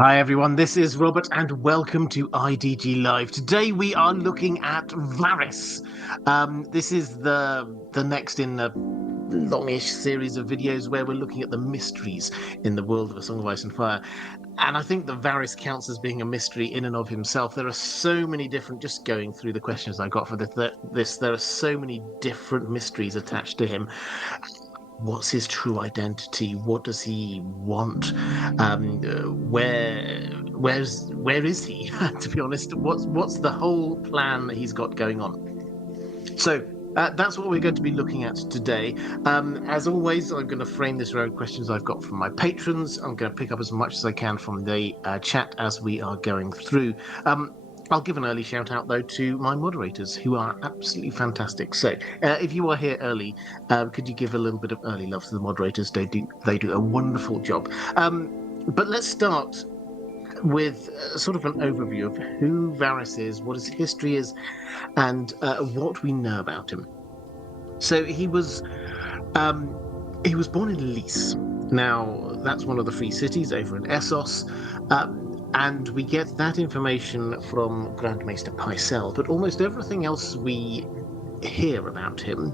Hi everyone, this is Robert and welcome to IDG Live. Today we are looking at Varys. This is the next in a longish series of videos where we're looking at the mysteries in the world of A Song of Ice and Fire. And I think that Varys counts as being a mystery in and of himself. There are so many different, just going through the questions I got for this, there are so many different mysteries attached to him. What's his true identity? What does he want? Where is he? To be honest, what's the whole plan that he's got going on? So that's what we're going to be looking at today. As always, I'm going to frame this around questions I've got from my patrons. I'm going to pick up as much as I can from the chat as we are going through. I'll give an early shout out though to my moderators who are absolutely fantastic. So if you are here early, could you give a little bit of early love to the moderators? They do a wonderful job. But let's start with sort of an overview of who Varys is, what his history is, and what we know about him. So he was born in Lys. Now that's one of the free cities over in Essos. And we get that information from Grand Maester Pycelle, but almost everything else we hear about him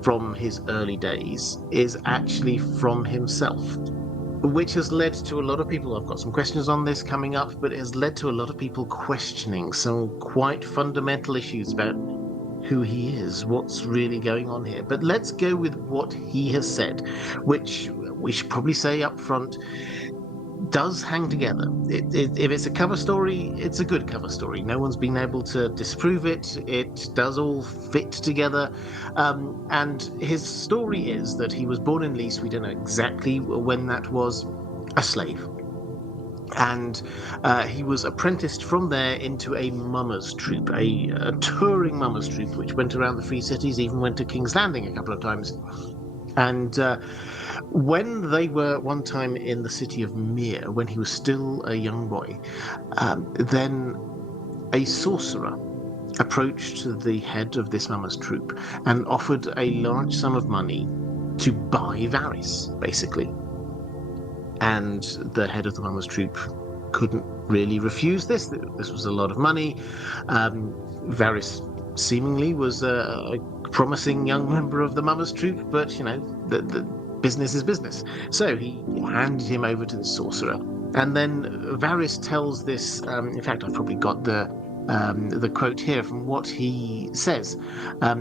from his early days is actually from himself, which has led to a lot of people. I've got some questions on this coming up, but it has led to a lot of people questioning some quite fundamental issues about who he is, what's really going on here. But let's go with what he has said, which we should probably say up front does hang together. If it's a cover story, it's a good cover story. No one's been able to disprove it. It does all fit together. And his story is that he was born in Lys. We don't know exactly when that was, a slave. And he was apprenticed from there into a mummers troupe, a touring mummers troupe, which went around the free cities, even went to King's Landing a couple of times. And when they were one time in the city of Myr, when he was still a young boy, then a sorcerer approached the head of this mummers troupe and offered a large sum of money to buy Varys, basically. And the head of the mummers troupe couldn't really refuse this. This was a lot of money. Varys seemingly was a promising young member of the mummers troupe, but the business is business. So he handed him over to the sorcerer, and then Varys tells this. In fact, I've probably got the quote here from what he says.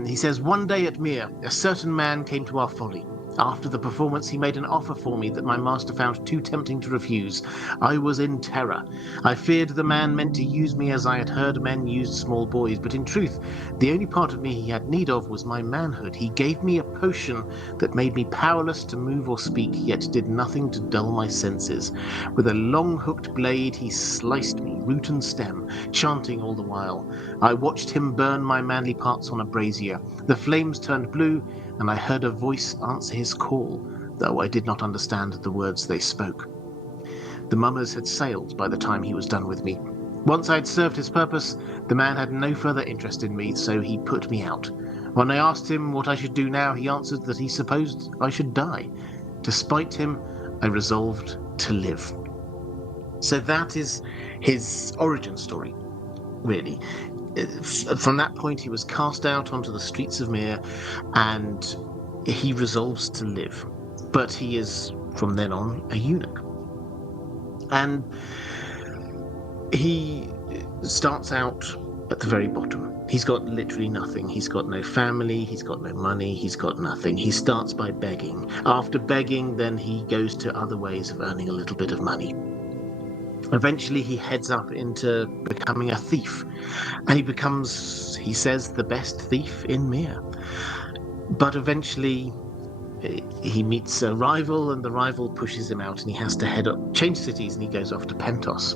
He says, "One day at Myr, a certain man came to our folly. After the performance, he made an offer for me that my master found too tempting to refuse. I was in terror. I feared the man meant to use me as I had heard men use small boys, but in truth, the only part of me he had need of was my manhood. He gave me a potion that made me powerless to move or speak, yet did nothing to dull my senses. With a long hooked blade, he sliced me, root and stem, chanting all the while. I watched him burn my manly parts on a brazier. The flames turned blue, and I heard a voice answer his call, though I did not understand the words they spoke. The mummers had sailed by the time he was done with me. Once I had served his purpose, the man had no further interest in me, so he put me out. When I asked him what I should do now, he answered that he supposed I should die. To spite him, I resolved to live." So that is his origin story, really. From that point, he was cast out onto the streets of Myr, and he resolves to live. But he is, from then on, a eunuch. And he starts out at the very bottom. He's got literally nothing. He's got no family, he's got no money, he's got nothing. He starts by begging. After begging, then he goes to other ways of earning a little bit of money. Eventually, he heads up into becoming a thief, and he becomes, he says, the best thief in Myr. But eventually, he meets a rival, and the rival pushes him out, and he has to change cities, and he goes off to Pentos.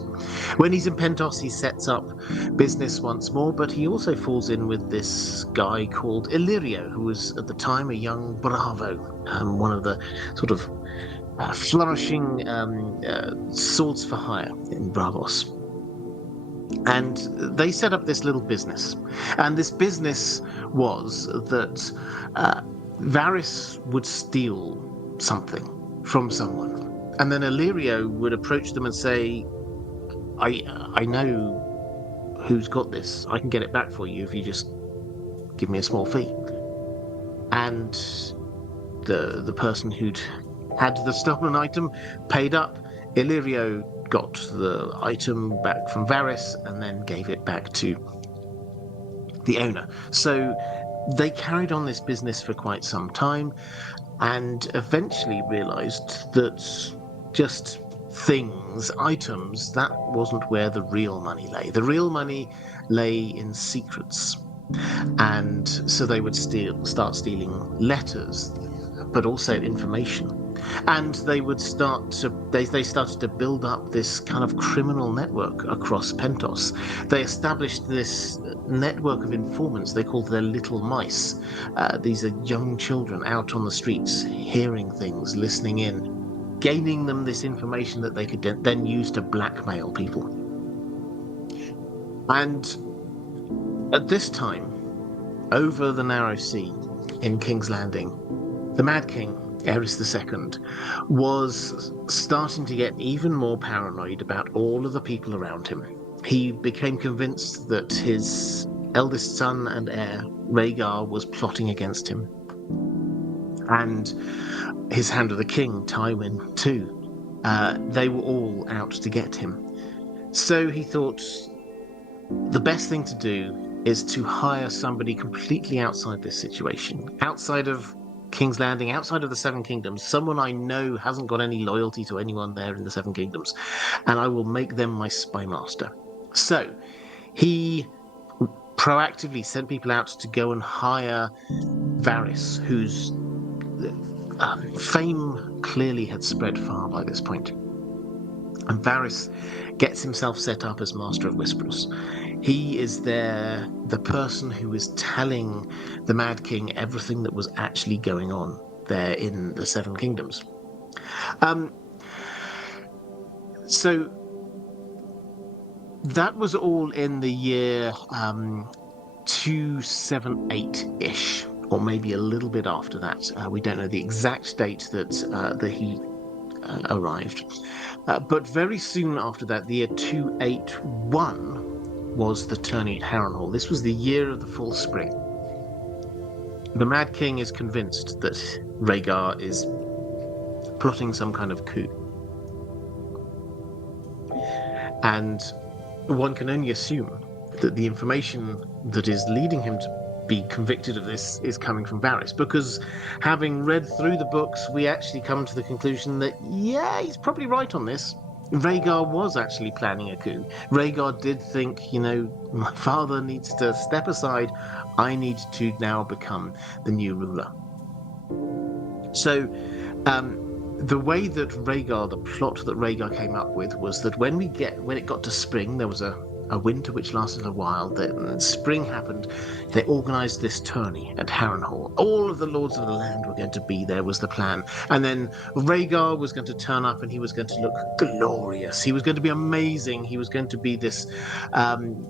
When he's in Pentos, he sets up business once more, but he also falls in with this guy called Illyrio, who was at the time a young bravo, one of the sort of flourishing swords for hire in Bravos. And they set up this little business. And this business was that Varys would steal something from someone. And then Illyrio would approach them and say, I know who's got this. I can get it back for you if you just give me a small fee. And the person who'd had the stolen item paid up. Illyrio got the item back from Varys and then gave it back to the owner. So they carried on this business for quite some time and eventually realized that just things, items, that wasn't where the real money lay. The real money lay in secrets. And so they would start stealing letters, but also information. And they would they started to build up this kind of criminal network across Pentos. They established this network of informants they called their little mice. These are young children out on the streets, hearing things, listening in, gaining them this information that they could then use to blackmail people. And at this time, over the Narrow Sea in King's Landing, the Mad King, Aerys II, was starting to get even more paranoid about all of the people around him. He became convinced that his eldest son and heir, Rhaegar, was plotting against him. And his Hand of the King, Tywin, too. They were all out to get him. So he thought the best thing to do is to hire somebody completely outside this situation, outside of King's Landing, outside of the Seven Kingdoms, someone I know hasn't got any loyalty to anyone there in the Seven Kingdoms, and I will make them my spy master. So he proactively sent people out to go and hire Varys, whose fame clearly had spread far by this point. And Varys gets himself set up as Master of Whisperers. He is there, the person who is telling the Mad King everything that was actually going on there in the Seven Kingdoms. So that was all in the year 278-ish, or maybe a little bit after that. We don't know the exact date that he arrived. But very soon after that, the year 281, was the tourney at Harrenhal. This was the year of the full spring. The Mad King is convinced that Rhaegar is plotting some kind of coup. And one can only assume that the information that is leading him to be convicted of this is coming from Varys, because having read through the books, we actually come to the conclusion that, yeah, he's probably right on this. Rhaegar was actually planning a coup. Rhaegar did think, my father needs to step aside. I need to now become the new ruler. So the way that the plot that Rhaegar came up with was that when it got to spring, there was a winter which lasted a while. Then spring happened. They organised this tourney at Harrenhal. All of the lords of the land were going to be there, was the plan. And then Rhaegar was going to turn up and he was going to look glorious. He was going to be amazing. He was going to be this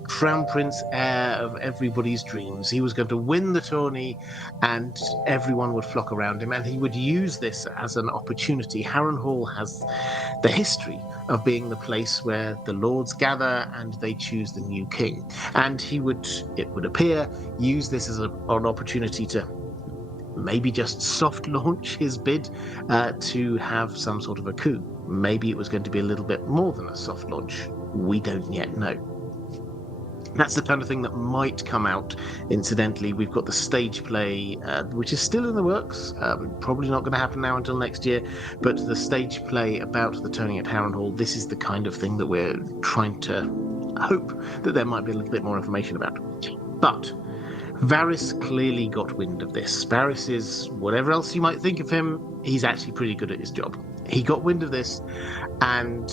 crown prince heir of everybody's dreams. He was going to win the tourney and everyone would flock around him, and he would use this as an opportunity. Harrenhal has the history of being the place where the lords gather and they choose the new king. And he would, it would appear, use this as an opportunity to maybe just soft launch his bid to have some sort of a coup. Maybe it was going to be a little bit more than a soft launch. We don't yet know. That's the kind of thing that might come out. Incidentally, we've got the stage play, which is still in the works. Probably not going to happen now until next year. But the stage play about the tourney at Harrenhal, this is the kind of thing that we're trying to hope that there might be a little bit more information about. But Varys clearly got wind of this. Varys is, whatever else you might think of him, he's actually pretty good at his job. He got wind of this, and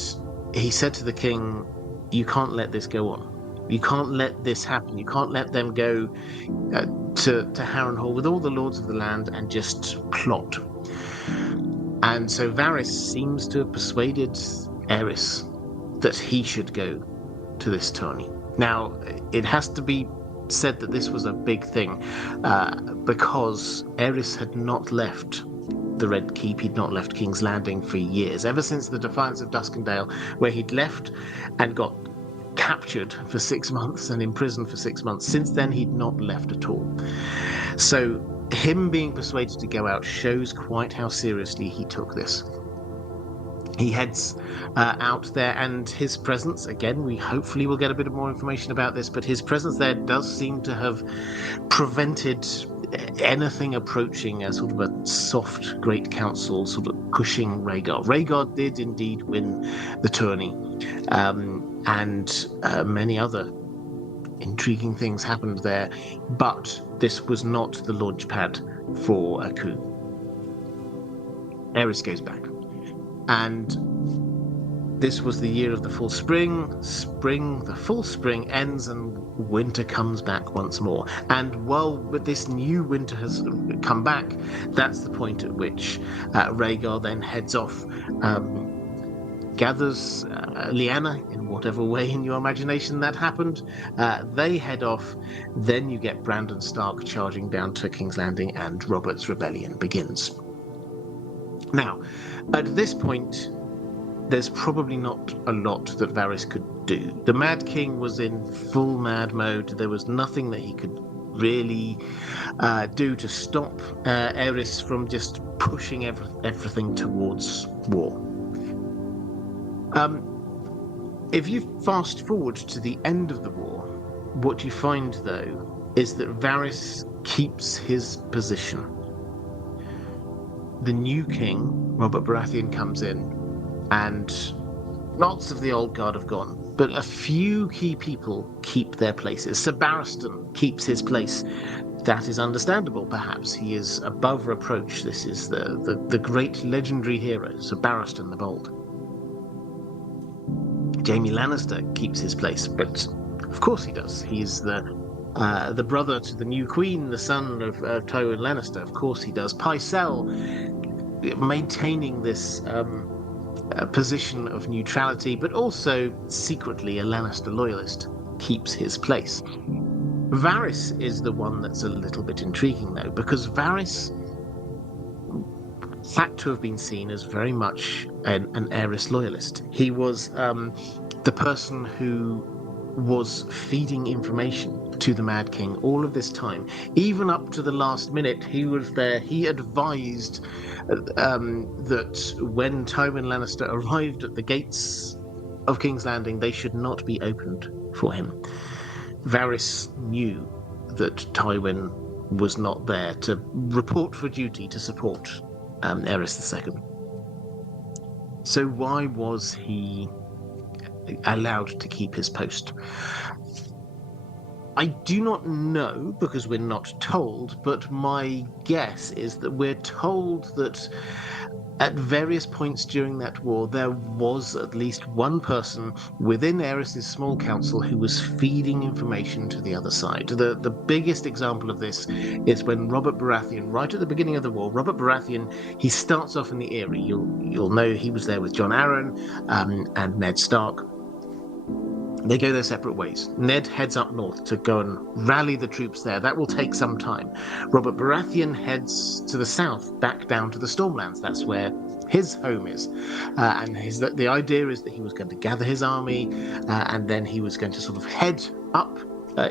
he said to the king, "You can't let this go on. You can't let this happen. You can't let them go to Harrenhal with all the lords of the land and just plot." And so Varys seems to have persuaded Aerys that he should go to this tourney. Now, it has to be said that this was a big thing because Aerys had not left the Red Keep. He'd not left King's Landing for years, ever since the Defiance of Duskendale, where he'd left and got captured for 6 months and imprisoned for 6 months. Since then, he'd not left at all. So him being persuaded to go out shows quite how seriously he took this. He heads out there, and his presence, again, we hopefully will get a bit more information about this, but his presence there does seem to have prevented anything approaching a sort of a soft Great Council sort of pushing Rhaegar. Rhaegar did indeed win the tourney, and many other intriguing things happened there, but this was not the launch pad for a coup. Aerys goes back. And this was the year of the full spring. The full spring ends and winter comes back once more. And while this new winter has come back, that's the point at which Rhaegar then heads off, gathers Lyanna in whatever way in your imagination that happened. They head off. Then you get Brandon Stark charging down to King's Landing, and Robert's rebellion begins. Now, at this point, there's probably not a lot that Varys could do. The Mad King was in full mad mode. There was nothing that he could really do to stop Aerys from just pushing everything towards war. If you fast forward to the end of the war, what you find, though, is that Varys keeps his position. The new king, Robert Baratheon, comes in, and lots of the old guard have gone, but a few key people keep their places. Sir Barristan keeps his place. That is understandable, perhaps. He is above reproach. This is the great legendary hero, Sir Barristan the Bold. Jaime Lannister keeps his place, but of course he does. He's the brother to the new queen, the son of Tywin Lannister. Of course he does. Pycelle, maintaining this position of neutrality, but also secretly a Lannister loyalist, keeps his place. Varys is the one that's a little bit intriguing, though, because Varys had to have been seen as very much an Aerys loyalist. He was the person who was feeding information to the Mad King all of this time. Even up to the last minute, he was there. He advised that when Tywin Lannister arrived at the gates of King's Landing, they should not be opened for him. Varys knew that Tywin was not there to report for duty to support Aerys II. So why was he allowed to keep his post? I do not know, because we're not told, but my guess is that we're told that at various points during that war, there was at least one person within Aerys' small council who was feeding information to the other side. The biggest example of this is when Robert Baratheon, right at the beginning of the war, Robert Baratheon, he starts off in the Eyrie. You'll know he was there with Jon Arryn and Ned Stark. They go their separate ways. Ned heads up north to go and rally the troops there. That will take some time. Robert Baratheon heads to the south, back down to the Stormlands. That's where his home is. And the idea is that he was going to gather his army, and then he was going to sort of head up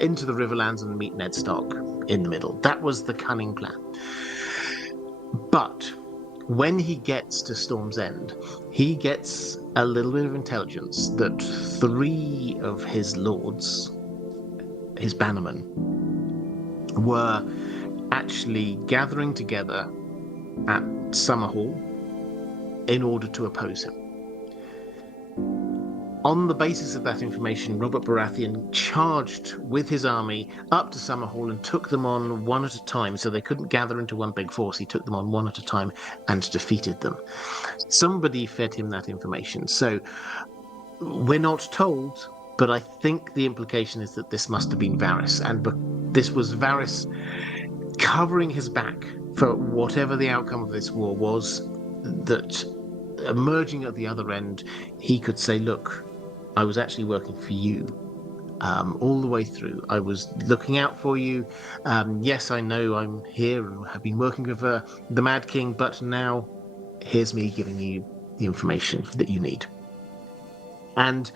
into the Riverlands and meet Ned Stark in the middle. That was the cunning plan. But when he gets to Storm's End, he gets a little bit of intelligence that 3 of his lords, his bannermen, were actually gathering together at Summerhall in order to oppose him. On the basis of that information, Robert Baratheon charged with his army up to Summerhall and took them on one at a time, so they couldn't gather into one big force. He took them on one at a time and defeated them. Somebody fed him that information. So we're not told, but I think the implication is that this must have been Varys, and this was Varys covering his back for whatever the outcome of this war was, that emerging at the other end, he could say, look, I was actually working for you, all the way through. I was looking out for you. Yes, I know I'm here and have been working with the Mad King, but now here's me giving you the information that you need. And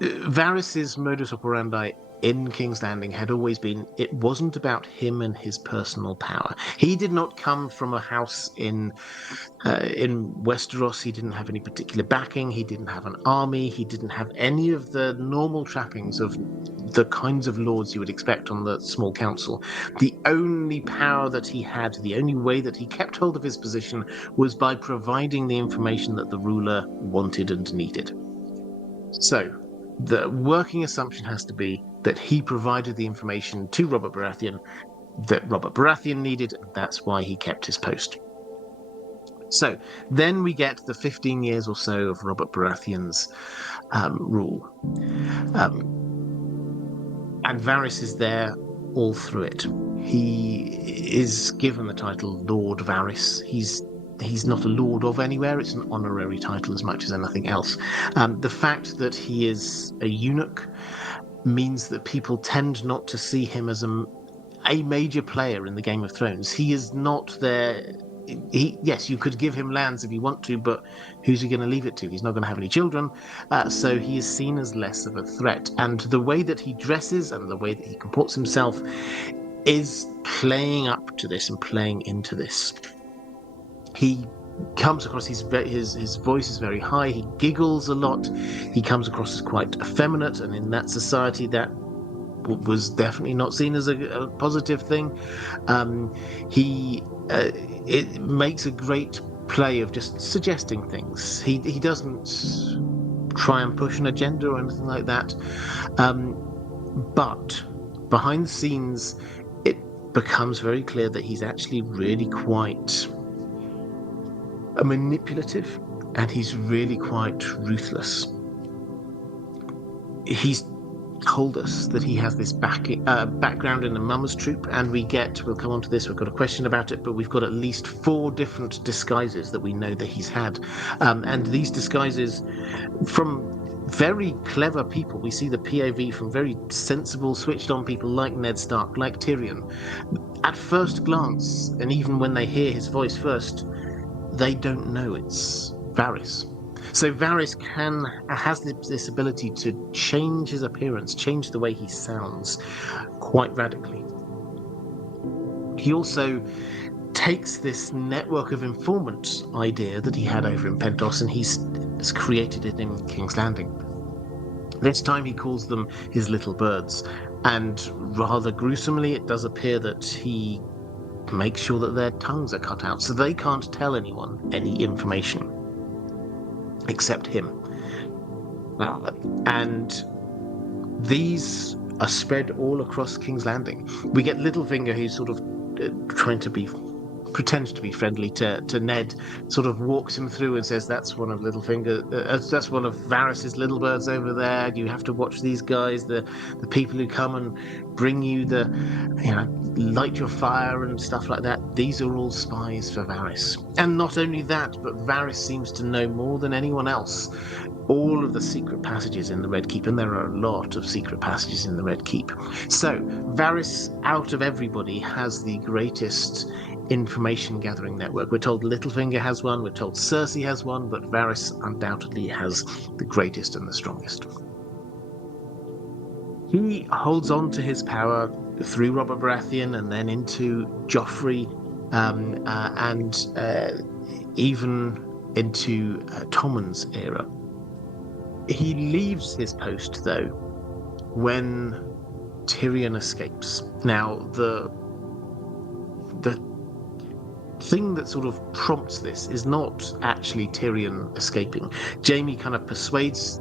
Varys's modus operandi in King's Landing had always been, it wasn't about him and his personal power. He did not come from a house in Westeros. He didn't have any particular backing. He didn't have an army. He didn't have any of the normal trappings of the kinds of lords you would expect on the small council. The only power that he had, the only way that he kept hold of his position, was by providing the information that the ruler wanted and needed. So the working assumption has to be that he provided the information to Robert Baratheon that Robert Baratheon needed, and that's why he kept his post. So then we get the 15 years or so of Robert Baratheon's rule. And Varys is there all through it. He is given the title Lord Varys. He's not a lord of anywhere. It's an honorary title as much as anything else. The fact that he is a eunuch means that people tend not to see him as a major player in the Game of Thrones. He is not there. Yes, you could give him lands if you want to, but who's he going to leave it to? He's not going to have any children, so he is seen as less of a threat. And the way that he dresses and the way that he comports himself is playing up to this and playing into this. He comes across, his voice is very high, he giggles a lot, he comes across as quite effeminate, and in that society that was definitely not seen as a positive thing. It makes a great play of just suggesting things. He doesn't try and push an agenda or anything like that, but behind the scenes it becomes very clear that he's actually really quite manipulative, and he's really quite ruthless. He's told us that he has this background in the Mummers Troop, and we'll come on to this, we've got a question about it, but we've got at least 4 different disguises that we know that he's had. And these disguises from very clever people. We see the POV from very sensible, switched-on people like Ned Stark, like Tyrion. At first glance, and even when they hear his voice first, they don't know it's Varys. So Varys has this ability to change his appearance, change the way he sounds quite radically. He also takes this network of informants idea that he had over in Pentos, and he's created it in King's Landing. This time he calls them his little birds, and rather gruesomely it does appear that he makes sure that their tongues are cut out so they can't tell anyone any information except him. And these are spread all across King's Landing. We get Littlefinger, who's sort of pretends to be friendly to Ned, sort of walks him through and says, that's one of that's one of Varys's little birds over there. You have to watch these guys, the people who come and bring you light your fire and stuff like that. These are all spies for Varys. And not only that, but Varys seems to know more than anyone else all of the secret passages in the Red Keep, and there are a lot of secret passages in the Red Keep. So Varys, out of everybody, has the greatest information gathering network. We're told Littlefinger has one, we're told Cersei has one, but Varys undoubtedly has the greatest and the strongest. He holds on to his power through Robert Baratheon and then into Joffrey, and even into Tommen's era. He leaves his post, though, when Tyrion escapes. Now, the thing that sort of prompts this is not actually Tyrion escaping. Jaime kind of persuades,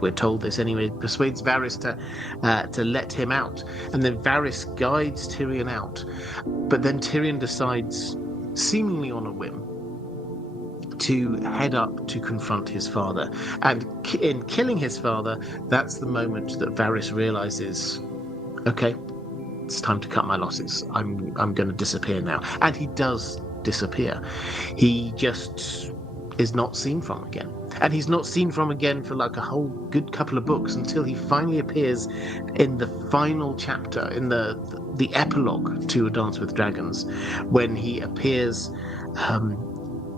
we're told this anyway, persuades Varys to let him out, and then Varys guides Tyrion out. But then Tyrion decides, seemingly on a whim, to head up to confront his father. And in killing his father, that's the moment that Varys realizes, okay, it's time to cut my losses. I'm going to disappear now. And he does disappear. He just is not seen from again. And he's not seen from again for like a whole good couple of books until he finally appears in the final chapter, in the epilogue to A Dance with Dragons, when he appears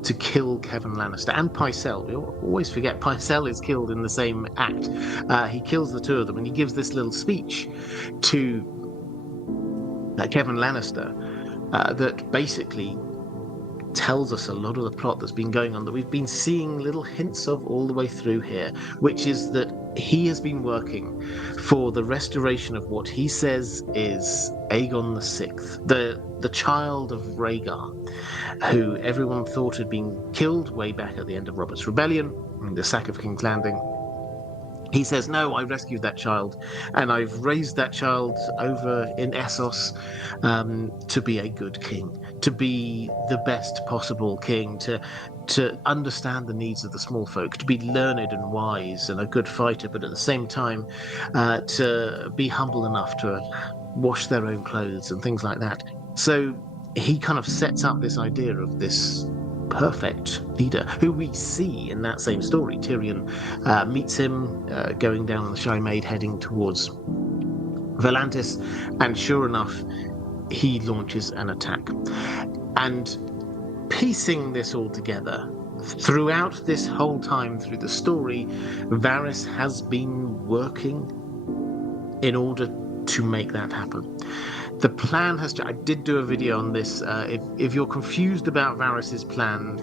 to kill Kevin Lannister and Pycelle. We always forget Pycelle is killed in the same act. He kills the two of them, and he gives this little speech to Kevin Lannister that basically tells us a lot of the plot that's been going on, that we've been seeing little hints of all the way through here, which is that he has been working for the restoration of what he says is Aegon VI, the child of Rhaegar, who everyone thought had been killed way back at the end of Robert's Rebellion, the sack of King's Landing. He says, no, I rescued that child, and I've raised that child over in Essos to be a good king, to be the best possible king, to understand the needs of the small folk, to be learned and wise and a good fighter, but at the same time to be humble enough to wash their own clothes and things like that. So he kind of sets up this idea of this perfect leader, who we see in that same story. Tyrion meets him going down the Shy Maid heading towards Volantis, and sure enough he launches an attack. And piecing this all together, throughout this whole time through the story, Varys has been working in order to make that happen. The plan has I did do a video on this. If you're confused about Varys's plan,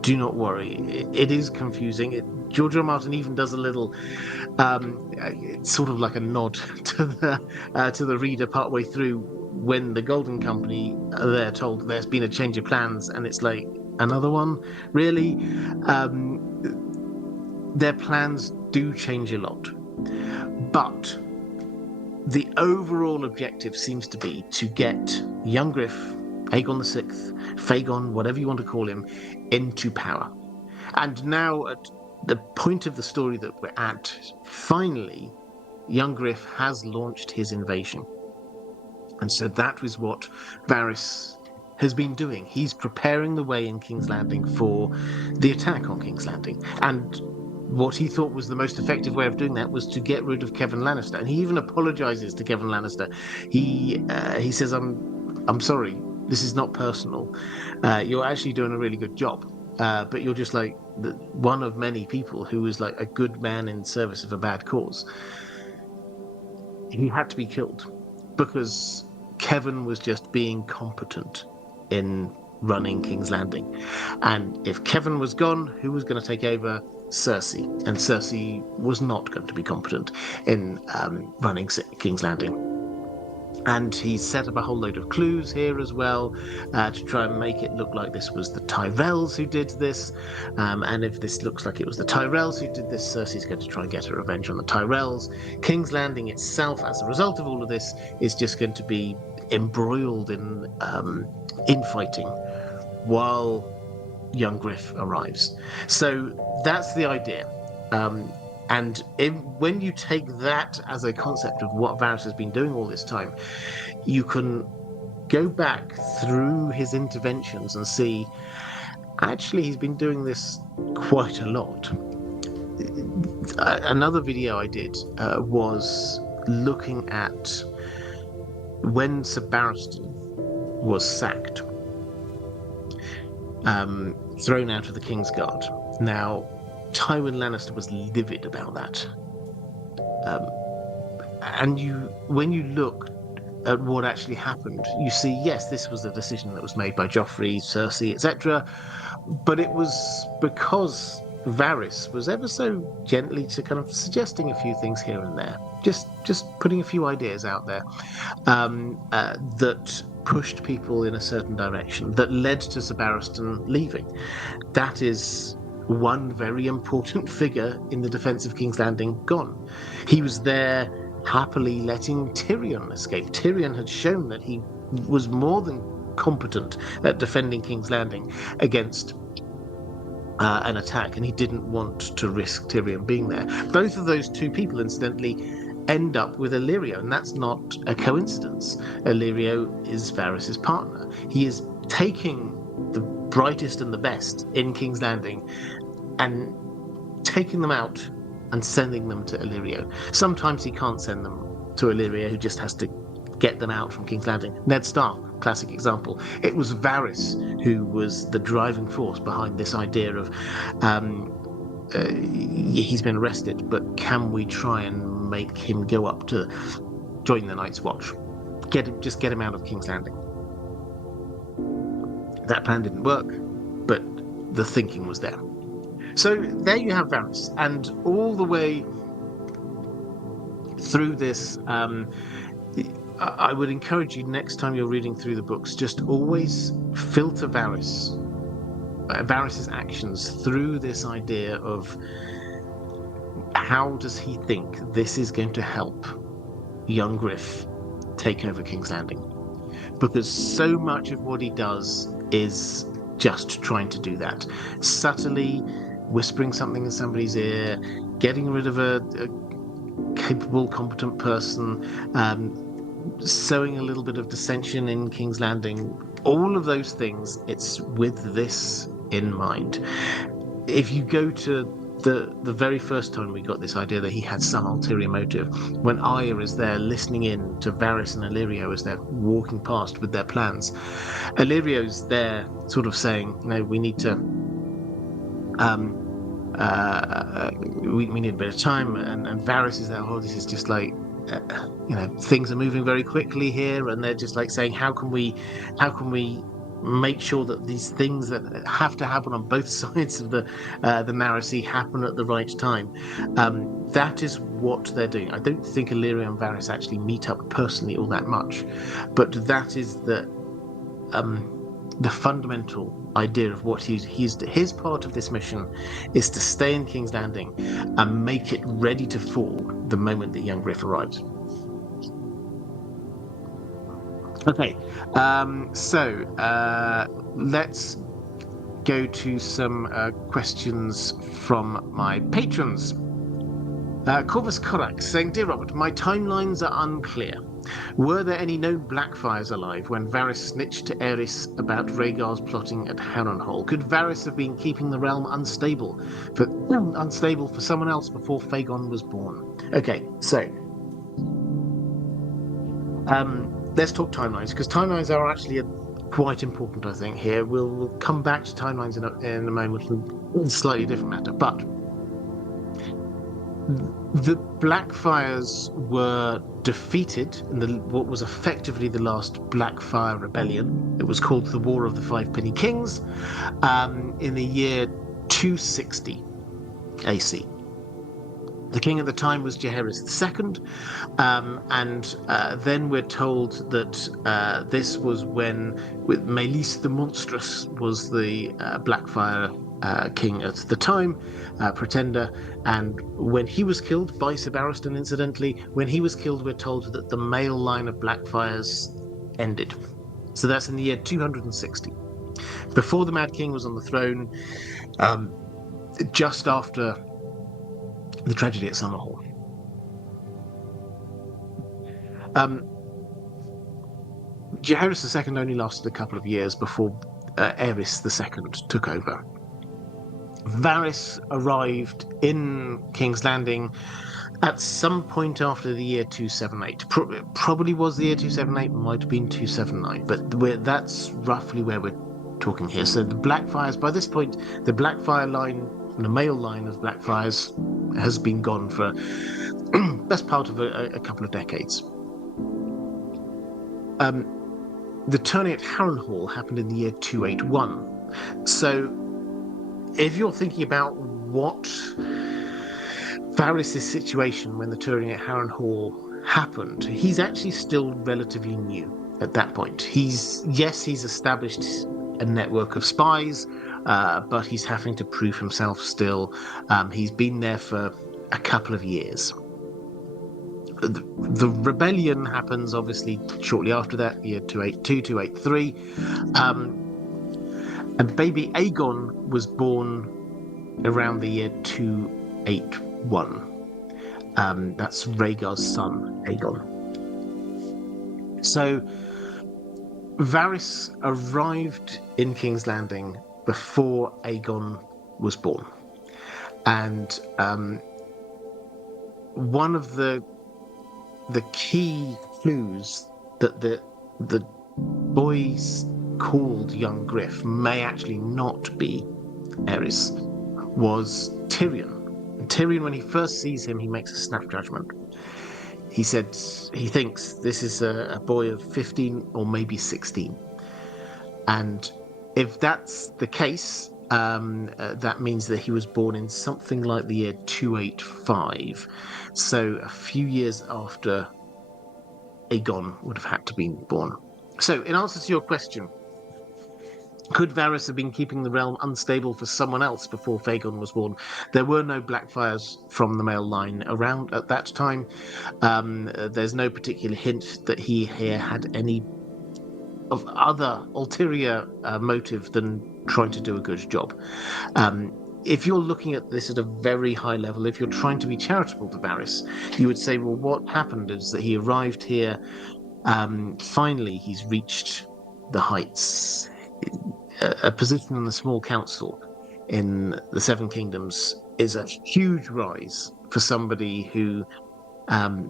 do not worry. It is confusing. George R. R. Martin even does a little, sort of like a nod to the reader partway through, when the Golden Company they're told there's been a change of plans, and it's like, another one, really? Their plans do change a lot, but the overall objective seems to be to get young Griff, Aegon VI, Fagon, whatever you want to call him, into power. And now, at the point of the story that we're at, finally, young Griff has launched his invasion. And so that was what Varys has been doing. He's preparing the way in King's Landing for the attack on King's Landing. And what he thought was the most effective way of doing that was to get rid of Kevin Lannister. And he even apologizes to Kevin Lannister. He says, I'm sorry, this is not personal. You're actually doing a really good job. But you're just like one of many people who was like a good man in service of a bad cause. He had to be killed because Kevin was just being competent in running King's Landing. And if Kevin was gone, who was going to take over? Cersei. And Cersei was not going to be competent in running King's Landing. And he set up a whole load of clues here as well to try and make it look like this was the Tyrells who did this. And if this looks like it was the Tyrells who did this, Cersei's going to try and get her revenge on the Tyrells. King's Landing itself, as a result of all of this, is just going to be embroiled in infighting while young Griff arrives. So that's the idea. And when you take that as a concept of what Varys has been doing all this time, you can go back through his interventions and see, actually, he's been doing this quite a lot. Another video I did was looking at when Sir Barristan was sacked, thrown out of the Kingsguard. Now, Tywin Lannister was livid about that. And when you look at what actually happened, you see, yes, this was a decision that was made by Joffrey, Cersei, etc. But it was because Varys was ever so gently to kind of suggesting a few things here and there, just putting a few ideas out there that pushed people in a certain direction, that led to Sir Barristan leaving. That is one very important figure in the defense of King's Landing gone. He was there happily letting Tyrion escape. Tyrion had shown that he was more than competent at defending King's Landing against an attack, and he didn't want to risk Tyrion being there. Both of those two people, incidentally, end up with Illyrio, and that's not a coincidence. Illyrio is Varys's partner. He is taking the brightest and the best in King's Landing and taking them out and sending them to Illyrio. Sometimes he can't send them to Illyrio, who just has to get them out from King's Landing. Ned Stark, classic example. It was Varys who was the driving force behind this idea of he's been arrested, but can we try and make him go up to join the Night's Watch? Just get him out of King's Landing. That plan didn't work, but the thinking was there. So there you have Varys, and all the way through this, I would encourage you, next time you're reading through the books, just always filter Varys's actions through this idea of how does he think this is going to help young Griff take over King's Landing? Because so much of what he does is just trying to do that. Subtly whispering something in somebody's ear, getting rid of a capable, competent person, sowing a little bit of dissension in King's Landing. All of those things, it's with this in mind. If you go to the very first time we got this idea that he had some ulterior motive, when Arya is there listening in to Varys and Illyrio as they're walking past with their plans, Illyrio's there sort of saying, no, we need to we need a bit of time, and Varys is there, oh, this is just like things are moving very quickly here, and they're just like saying, how can we make sure that these things that have to happen on both sides of the Marasi happen at the right time. That is what they're doing. I don't think Illyrio and Varys actually meet up personally all that much, but that is the fundamental idea of what his part of this mission is to stay in King's Landing and make it ready to fall the moment that young Griff arrives. Okay, so let's go to some questions from my patrons. Corvus Korak saying, Dear Robert, my timelines are unclear. Were there any known Blackfires alive when Varys snitched to Aerys about Rhaegar's plotting at Harrenhal? Could Varys have been keeping the realm unstable for someone else before Fagon was born? Okay, so let's talk timelines, because timelines are actually quite important, I think, here. We'll come back to timelines in a moment, a slightly different matter, but the Blackfires were defeated in what was effectively the last Blackfire rebellion. It was called the War of the Five Penny Kings, in the year 260 AC. The king at the time was Jaehaerys II, and then we're told that this was when Maelys the Monstrous was the Blackfire king at the time, pretender, and when he was killed by Sir Barristan, incidentally, when he was killed, we're told that the male line of Blackfires ended. So that's in the year 260. Before the Mad King was on the throne, just after the tragedy at Summerhall. Jaehaerys II only lasted a couple of years before Aerys II took over. Varys arrived in King's Landing at some point after the year 278. Probably was the year 278, might have been 279, but that's roughly where we're talking here. So the Blackfires, by this point, the Blackfire line, the male line of Blackfires, has been gone for best part of a couple of decades. The tourney at Harrenhal happened in the year 281. So if you're thinking about what Varys' situation when the tourney at Harrenhal happened, he's actually still relatively new at that point. He's established a network of spies, but he's having to prove himself still. He's been there for a couple of years. The rebellion happens obviously shortly after that, year 282, 283. And baby Aegon was born around the year 281. That's Rhaegar's son, Aegon. So Varys arrived in King's Landing before Aegon was born. And one of the key clues that the boys called young Griff may actually not be Eris was Tyrion. And Tyrion, when he first sees him, he makes a snap judgment. He said he thinks this is a boy of 15 or maybe 16. And if that's the case, that means that he was born in something like the year 285. So a few years after Aegon would have had to be born. So, in answer to your question, could Varys have been keeping the realm unstable for someone else before Fagon was born? There were no Blackfires from the male line around at that time. There's no particular hint that he here had any of other ulterior motive than trying to do a good job. If you're looking at this at a very high level, if you're trying to be charitable to Varys, you would say, well, what happened is that he arrived here. Finally, he's reached the heights. A position in the small council in the Seven Kingdoms is a huge rise for somebody who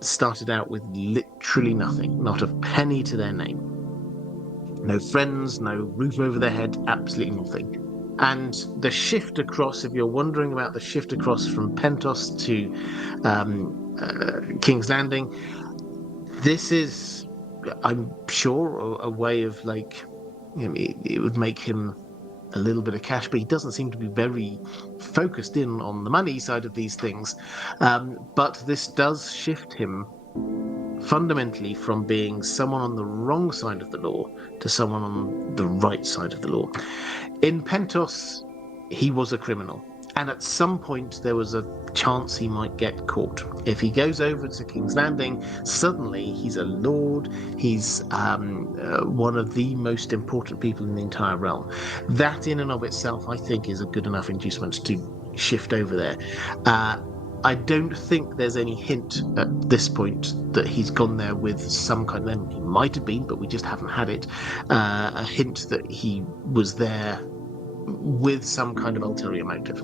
started out with literally nothing, not a penny to their name. No friends, no roof over their head, absolutely nothing. And the shift across, if you're wondering about the shift across from Pentos to King's Landing, this is, I'm sure, a way of it would make him a little bit of cash, but he doesn't seem to be very focused in on the money side of these things. But this does shift him fundamentally from being someone on the wrong side of the law to someone on the right side of the law. In Pentos, he was a criminal. And at some point, there was a chance he might get caught. If he goes over to King's Landing, suddenly he's a lord. He's one of the most important people in the entire realm. That in and of itself, I think, is a good enough inducement to shift over there. I don't think there's any hint at this point that he's gone there with some kind of... He might have been, but we just haven't had it. A hint that he was there with some kind of ulterior motive.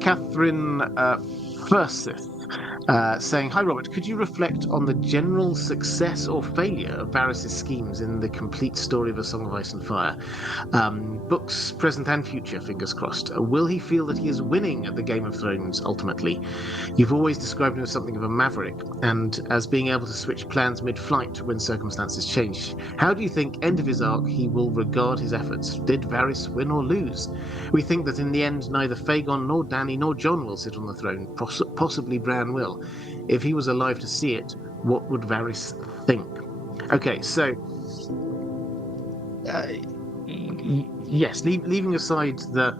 Catherine Fursith saying, "Hi Robert, could you reflect on the general success or failure of Varys' schemes in the complete story of A Song of Ice and Fire? Books, present and future, fingers crossed. Will he feel that he is winning at the Game of Thrones ultimately? You've always described him as something of a maverick, and as being able to switch plans mid-flight when circumstances change. How do you think, end of his arc, he will regard his efforts? Did Varys win or lose? We think that in the end, neither Fagon nor Dany nor Jon will sit on the throne. Possibly Bran will. If he was alive to see it, what would Varys think?" Okay, so yes, leaving aside the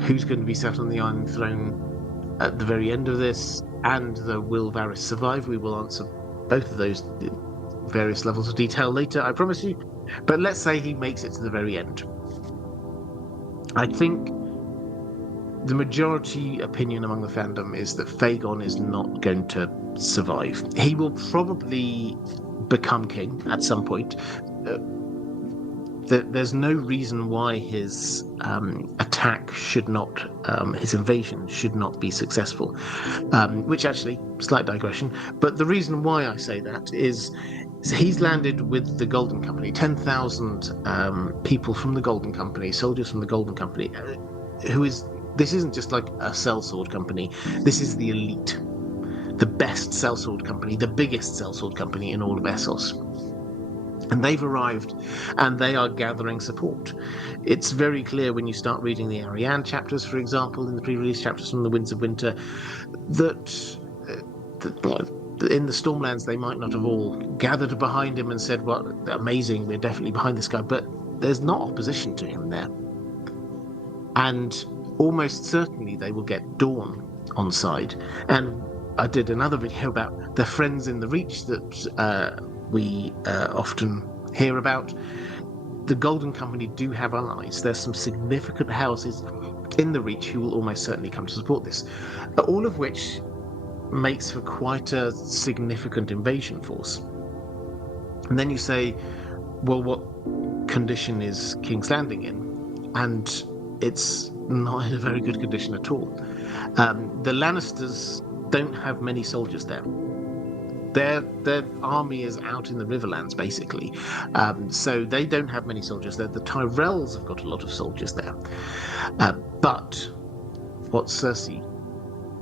who's going to be sat on the Iron Throne at the very end of this and the will Varys survive, we will answer both of those various levels of detail later, I promise you. But let's say he makes it to the very end. I think the majority opinion among the fandom is that Fagon is not going to survive. He will probably become king at some point. There's no reason why his attack should not, his invasion should not be successful. Which actually, slight digression, but the reason why I say that is he's landed with the Golden Company, 10,000 people from the Golden Company, soldiers from the Golden Company, this isn't just like a sellsword company, this is the elite, the best sellsword company, the biggest sellsword company in all of Essos. And they've arrived and they are gathering support. It's very clear when you start reading the Arianne chapters, for example, in the pre-release chapters from the Winds of Winter, that in the Stormlands they might not have all gathered behind him and said, well, amazing, we're definitely behind this guy, but there's not opposition to him there. And almost certainly they will get Dawn on side. And I did another video about the friends in the Reach that we often hear about. The Golden Company do have allies. There's some significant houses in the Reach who will almost certainly come to support this. All of which makes for quite a significant invasion force. And then you say, well, what condition is King's Landing in? And it's not in a very good condition at all. The Lannisters don't have many soldiers there. Their army is out in the Riverlands, basically. So they don't have many soldiers there. The Tyrells have got a lot of soldiers there. But what's Cersei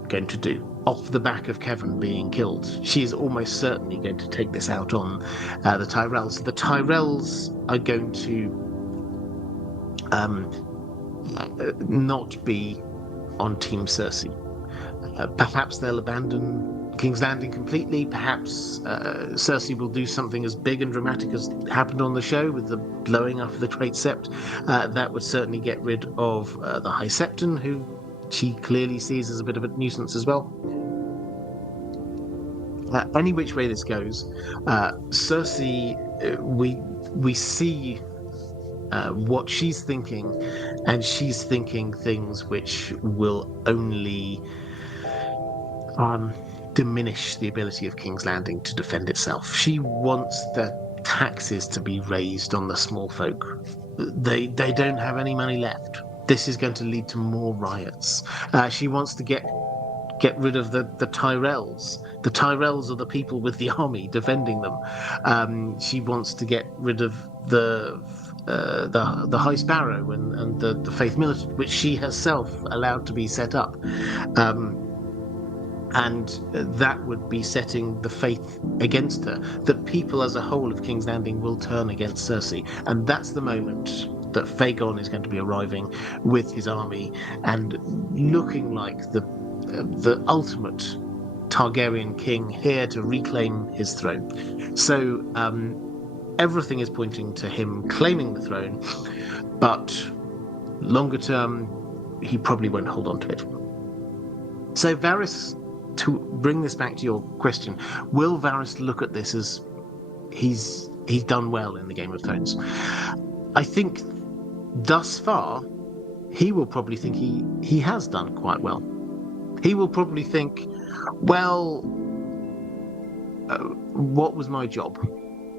going to do? Off the back of Kevin being killed, she is almost certainly going to take this out on the Tyrells. The Tyrells are going to not be on Team Cersei. Perhaps they'll abandon King's Landing completely. Perhaps Cersei will do something as big and dramatic as happened on the show with the blowing up of the Great Sept. That would certainly get rid of the High Septon, who she clearly sees as a bit of a nuisance as well. Any which way this goes, Cersei, we see what she's thinking, and she's thinking things which will only diminish the ability of King's Landing to defend itself. She wants the taxes to be raised on the small folk. They don't have any money left. This is going to lead to more riots. She wants to get rid of the Tyrells. The Tyrells are the people with the army defending them. She wants to get rid of the High Sparrow and the Faith Militant, which she herself allowed to be set up. And that would be setting the faith against her. The people as a whole of King's Landing will turn against Cersei. And that's the moment that Fagon is going to be arriving with his army and looking like the ultimate Targaryen king here to reclaim his throne. So everything is pointing to him claiming the throne, but longer term, he probably won't hold on to it. So Varys, to bring this back to your question, will Varys look at this as he's done well in the Game of Thrones? I think thus far, he will probably think he has done quite well. He will probably think, well, what was my job?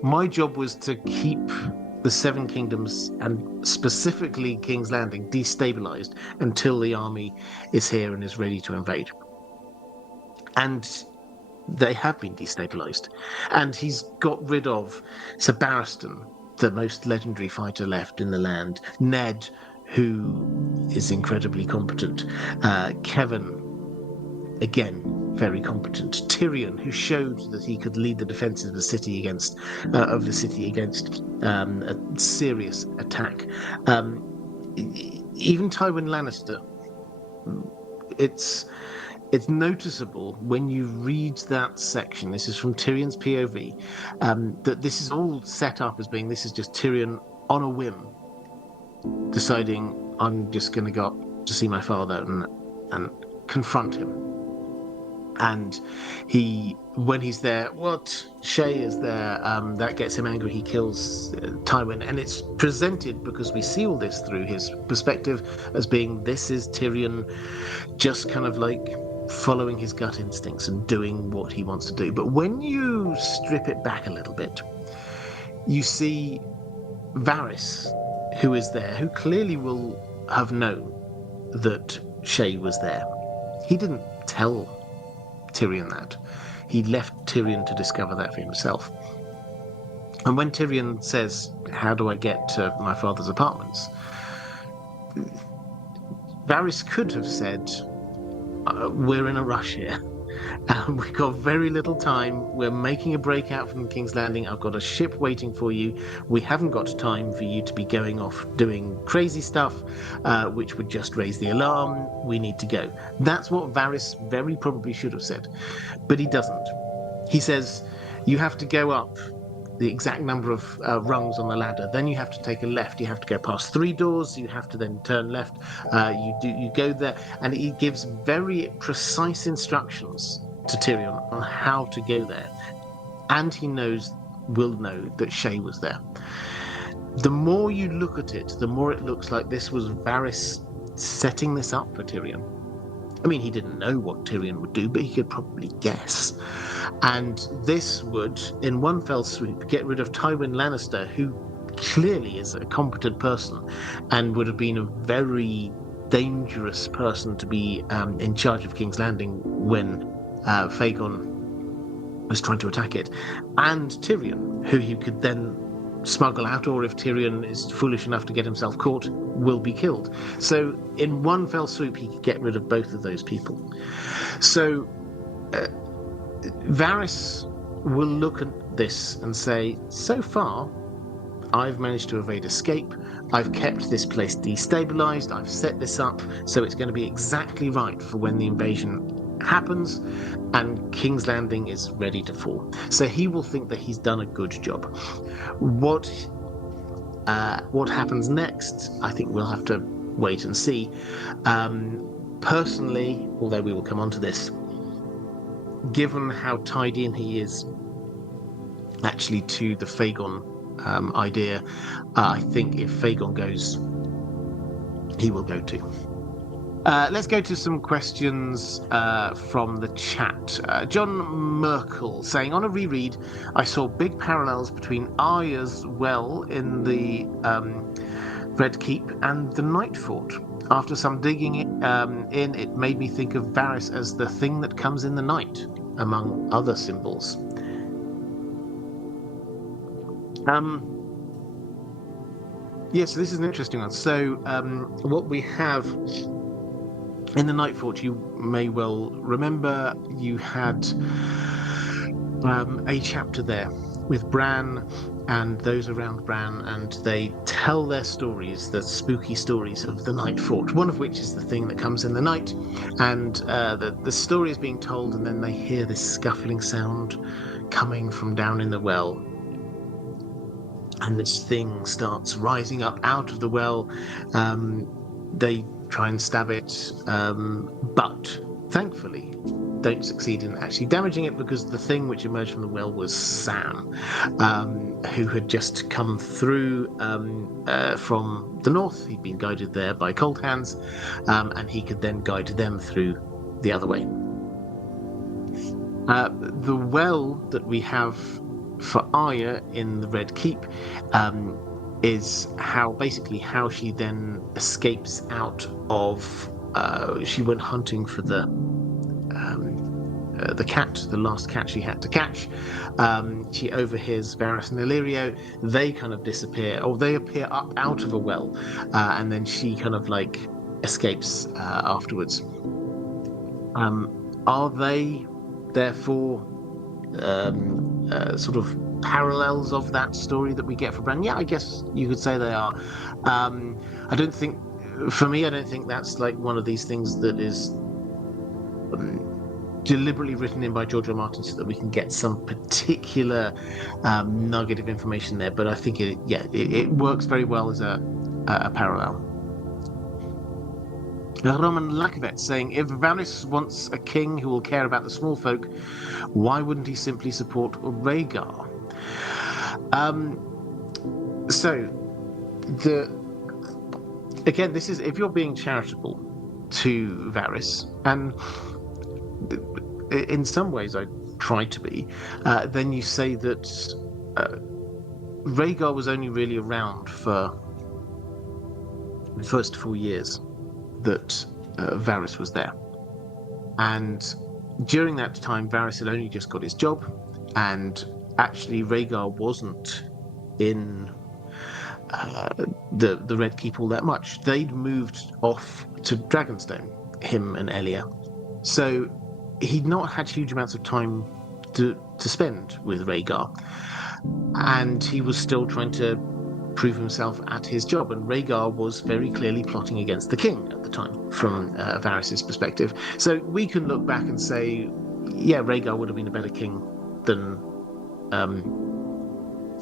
My job was to keep the Seven Kingdoms, and specifically King's Landing, destabilized until the army is here and is ready to invade. And they have been destabilized. And he's got rid of Sir Barristan, the most legendary fighter left in the land, Ned, who is incredibly competent, Kevin, again, very competent, Tyrion, who showed that he could lead the defenses of the city against a serious attack. Even Tywin Lannister. It's noticeable when you read that section, this is from Tyrion's POV, that this is all set up as being, this is just Tyrion on a whim, deciding, I'm just going to go up to see my father and confront him. And when he's there, Shay is there, that gets him angry, he kills Tywin. And it's presented, because we see all this through his perspective, as being, this is Tyrion just kind of like following his gut instincts and doing what he wants to do. But when you strip it back a little bit, you see Varys, who is there, who clearly will have known that Shay was there. He didn't tell Tyrion that. He left Tyrion to discover that for himself. And when Tyrion says, how do I get to my father's apartments? Varys could have said, we're in a rush here. We've got very little time. We're making a breakout from King's Landing. I've got a ship waiting for you. We haven't got time for you to be going off doing crazy stuff, which would just raise the alarm. We need to go. That's what Varys very probably should have said. But he doesn't. He says, you have to go up the exact number of rungs on the ladder. Then you have to take a left. You have to go past 3 doors. You have to then turn left. You go there, and he gives very precise instructions to Tyrion on how to go there. And he will know that Shay was there. The more you look at it, the more it looks like this was Varys setting this up for Tyrion. I mean, he didn't know what Tyrion would do, but he could probably guess. And this would, in one fell swoop, get rid of Tywin Lannister, who clearly is a competent person and would have been a very dangerous person to be in charge of King's Landing when Fagon was trying to attack it, and Tyrion, who you could then smuggle out, or if Tyrion is foolish enough to get himself caught, will be killed. So in one fell swoop, he could get rid of both of those people. So Varys will look at this and say, so far, I've managed to evade escape. I've kept this place destabilized. I've set this up so it's going to be exactly right for when the invasion happens and King's Landing is ready to fall. So he will think that he's done a good job. What happens next, I think we'll have to wait and see. Personally, although we will come on to this, given how tied in he is actually to the Fagon idea, I think if Fagon goes, he will go too. Let's go to some questions from the chat. John Merkel saying, on a reread, I saw big parallels between Arya's well in the Red Keep and the Night Fort. After some digging in, it made me think of Varys as the thing that comes in the night, among other symbols. Yes, this is an interesting one. So what we have in the Night Fort, you may well remember, you had a chapter there with Bran and those around Bran, and they tell their stories, the spooky stories of the Night Fort, one of which is the thing that comes in the night. And the story is being told, and then they hear this scuffling sound coming from down in the well. And this thing starts rising up out of the well. They try and stab it, but thankfully don't succeed in actually damaging it, because the thing which emerged from the well was Sam, who had just come through from the north. He'd been guided there by Cold Hands, and he could then guide them through the other way. The well that we have for Arya in the Red Keep is how she then escapes out of. She went hunting for the cat, the last cat she had to catch. She overhears Varys and Illyrio. They kind of disappear, or they appear up out of a well, and then she kind of like escapes afterwards. Are they therefore sort of parallels of that story that we get for Bran? Yeah, I guess you could say they are. I don't think that's like one of these things that is deliberately written in by George R. R. Martin so that we can get some particular nugget of information there. But I think it works very well as a parallel. Roman Lakovet saying, if Varys wants a king who will care about the small folk, why wouldn't he simply support Rhaegar? Again, this is if you're being charitable to Varys, and in some ways I try to be, then you say that Rhaegar was only really around for the first 4 years that Varys was there. And during that time, Varys had only just got his job, and actually Rhaegar wasn't in the Red Keep all that much. They'd moved off to Dragonstone, him and Elia. So he'd not had huge amounts of time to spend with Rhaegar. And he was still trying to prove himself at his job, and Rhaegar was very clearly plotting against the king at the time, from Varys' perspective. So we can look back and say, yeah, Rhaegar would have been a better king than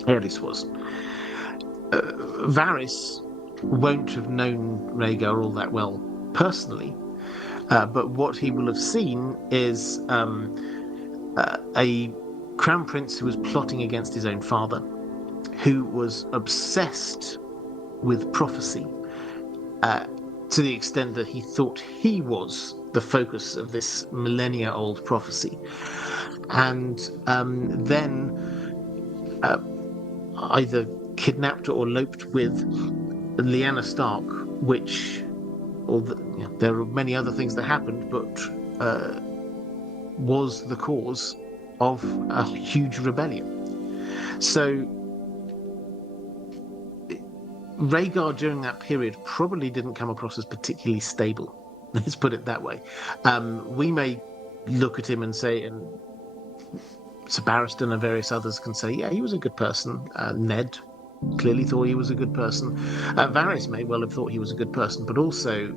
Aerys was. Varys won't have known Rhaegar all that well personally, but what he will have seen is a crown prince who was plotting against his own father, who was obsessed with prophecy to the extent that he thought he was the focus of this millennia-old prophecy. And then either kidnapped or eloped with Lyanna Stark, which, there are many other things that happened, but was the cause of a huge rebellion. So Rhaegar during that period probably didn't come across as particularly stable. Let's put it that way. We may look at him and say, and Sir Barristan and various others can say, yeah, he was a good person. Ned clearly thought he was a good person. Varys may well have thought he was a good person, but also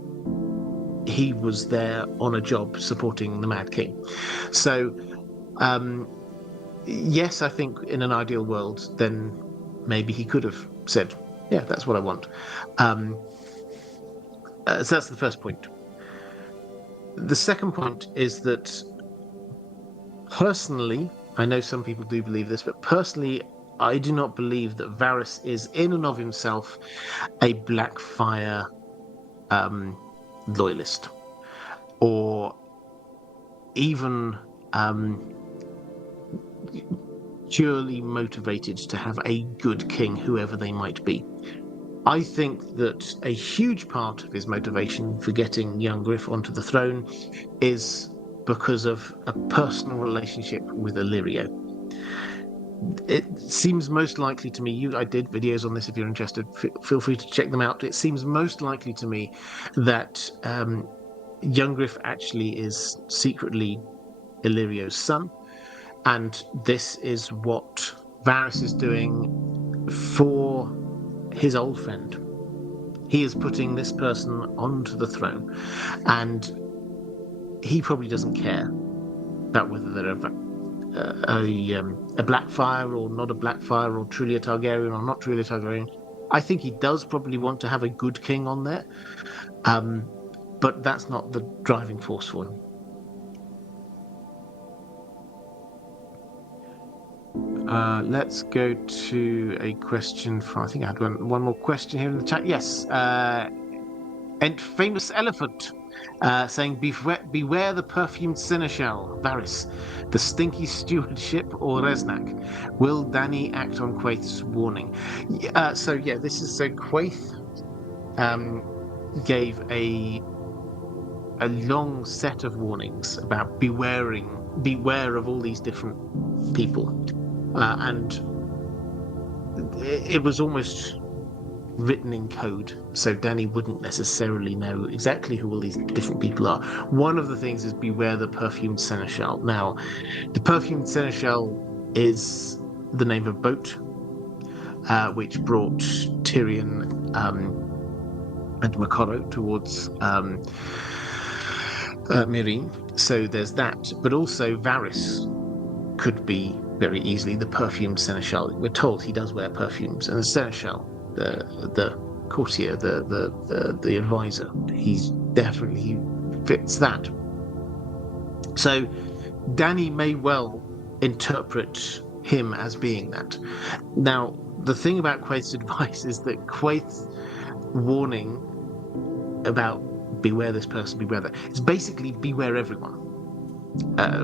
he was there on a job supporting the Mad King. So, yes, I think in an ideal world, then maybe he could have said, yeah, that's what I want. So that's the first point. The second point is that personally, I know some people do believe this, but personally, I do not believe that Varys is in and of himself a Blackfire loyalist, or even purely motivated to have a good king, whoever they might be. I think that a huge part of his motivation for getting young Griff onto the throne is because of a personal relationship with Illyrio. It seems most likely to me, I did videos on this if you're interested, feel free to check them out. It seems most likely to me that young Griff actually is secretly Illyrio's son, and this is what Varys is doing for his old friend. He is putting this person onto the throne, and he probably doesn't care about whether they're a Blackfire or not a Blackfire, or truly a Targaryen or not truly a Targaryen. I think he does probably want to have a good king on there, but that's not the driving force for him. Let's go to a question from, I think I had one more question here in the chat. Yes, and famous elephant saying, beware the perfumed seneschal, Varys, the stinky stewardship, or Resnack. Will Dany act on Quaith's warning? So Quaith gave a long set of warnings about beware of all these different people. And it was almost written in code, so Dany wouldn't necessarily know exactly who all these different people are. One of the things is beware the perfumed seneschal. Now, the perfumed seneschal is the name of a boat which brought Tyrion and Makoro towards Meereen. So there's that, but also Varys could be very easily the perfumed seneschal. We're told he does wear perfumes, and the seneschal, the courtier, the advisor, he fits that. So Dany may well interpret him as being that. Now, the thing about Quaith's advice is that Quaith's warning about beware this person, beware that, it's basically beware everyone.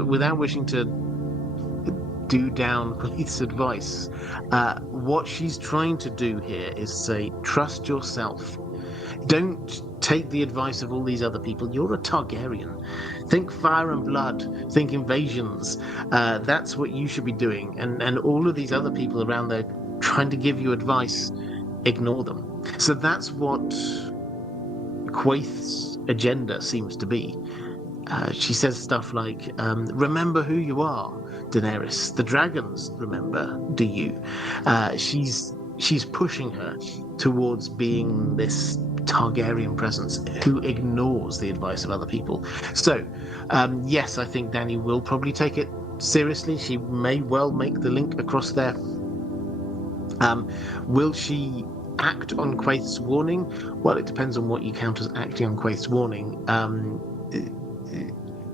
Without wishing to do down Quaith's advice, what she's trying to do here is say, trust yourself. Don't take the advice of all these other people. You're a Targaryen. Think fire and blood. Think invasions. That's what you should be doing. And all of these other people around there trying to give you advice, ignore them. So that's what Quaith's agenda seems to be. She says stuff like, remember who you are, Daenerys. The dragons remember, do you? She's pushing her towards being this Targaryen presence who ignores the advice of other people. So, yes, I think Dany will probably take it seriously. She may well make the link across there. Will she act on Quaith's warning? Well, it depends on what you count as acting on Quaith's warning.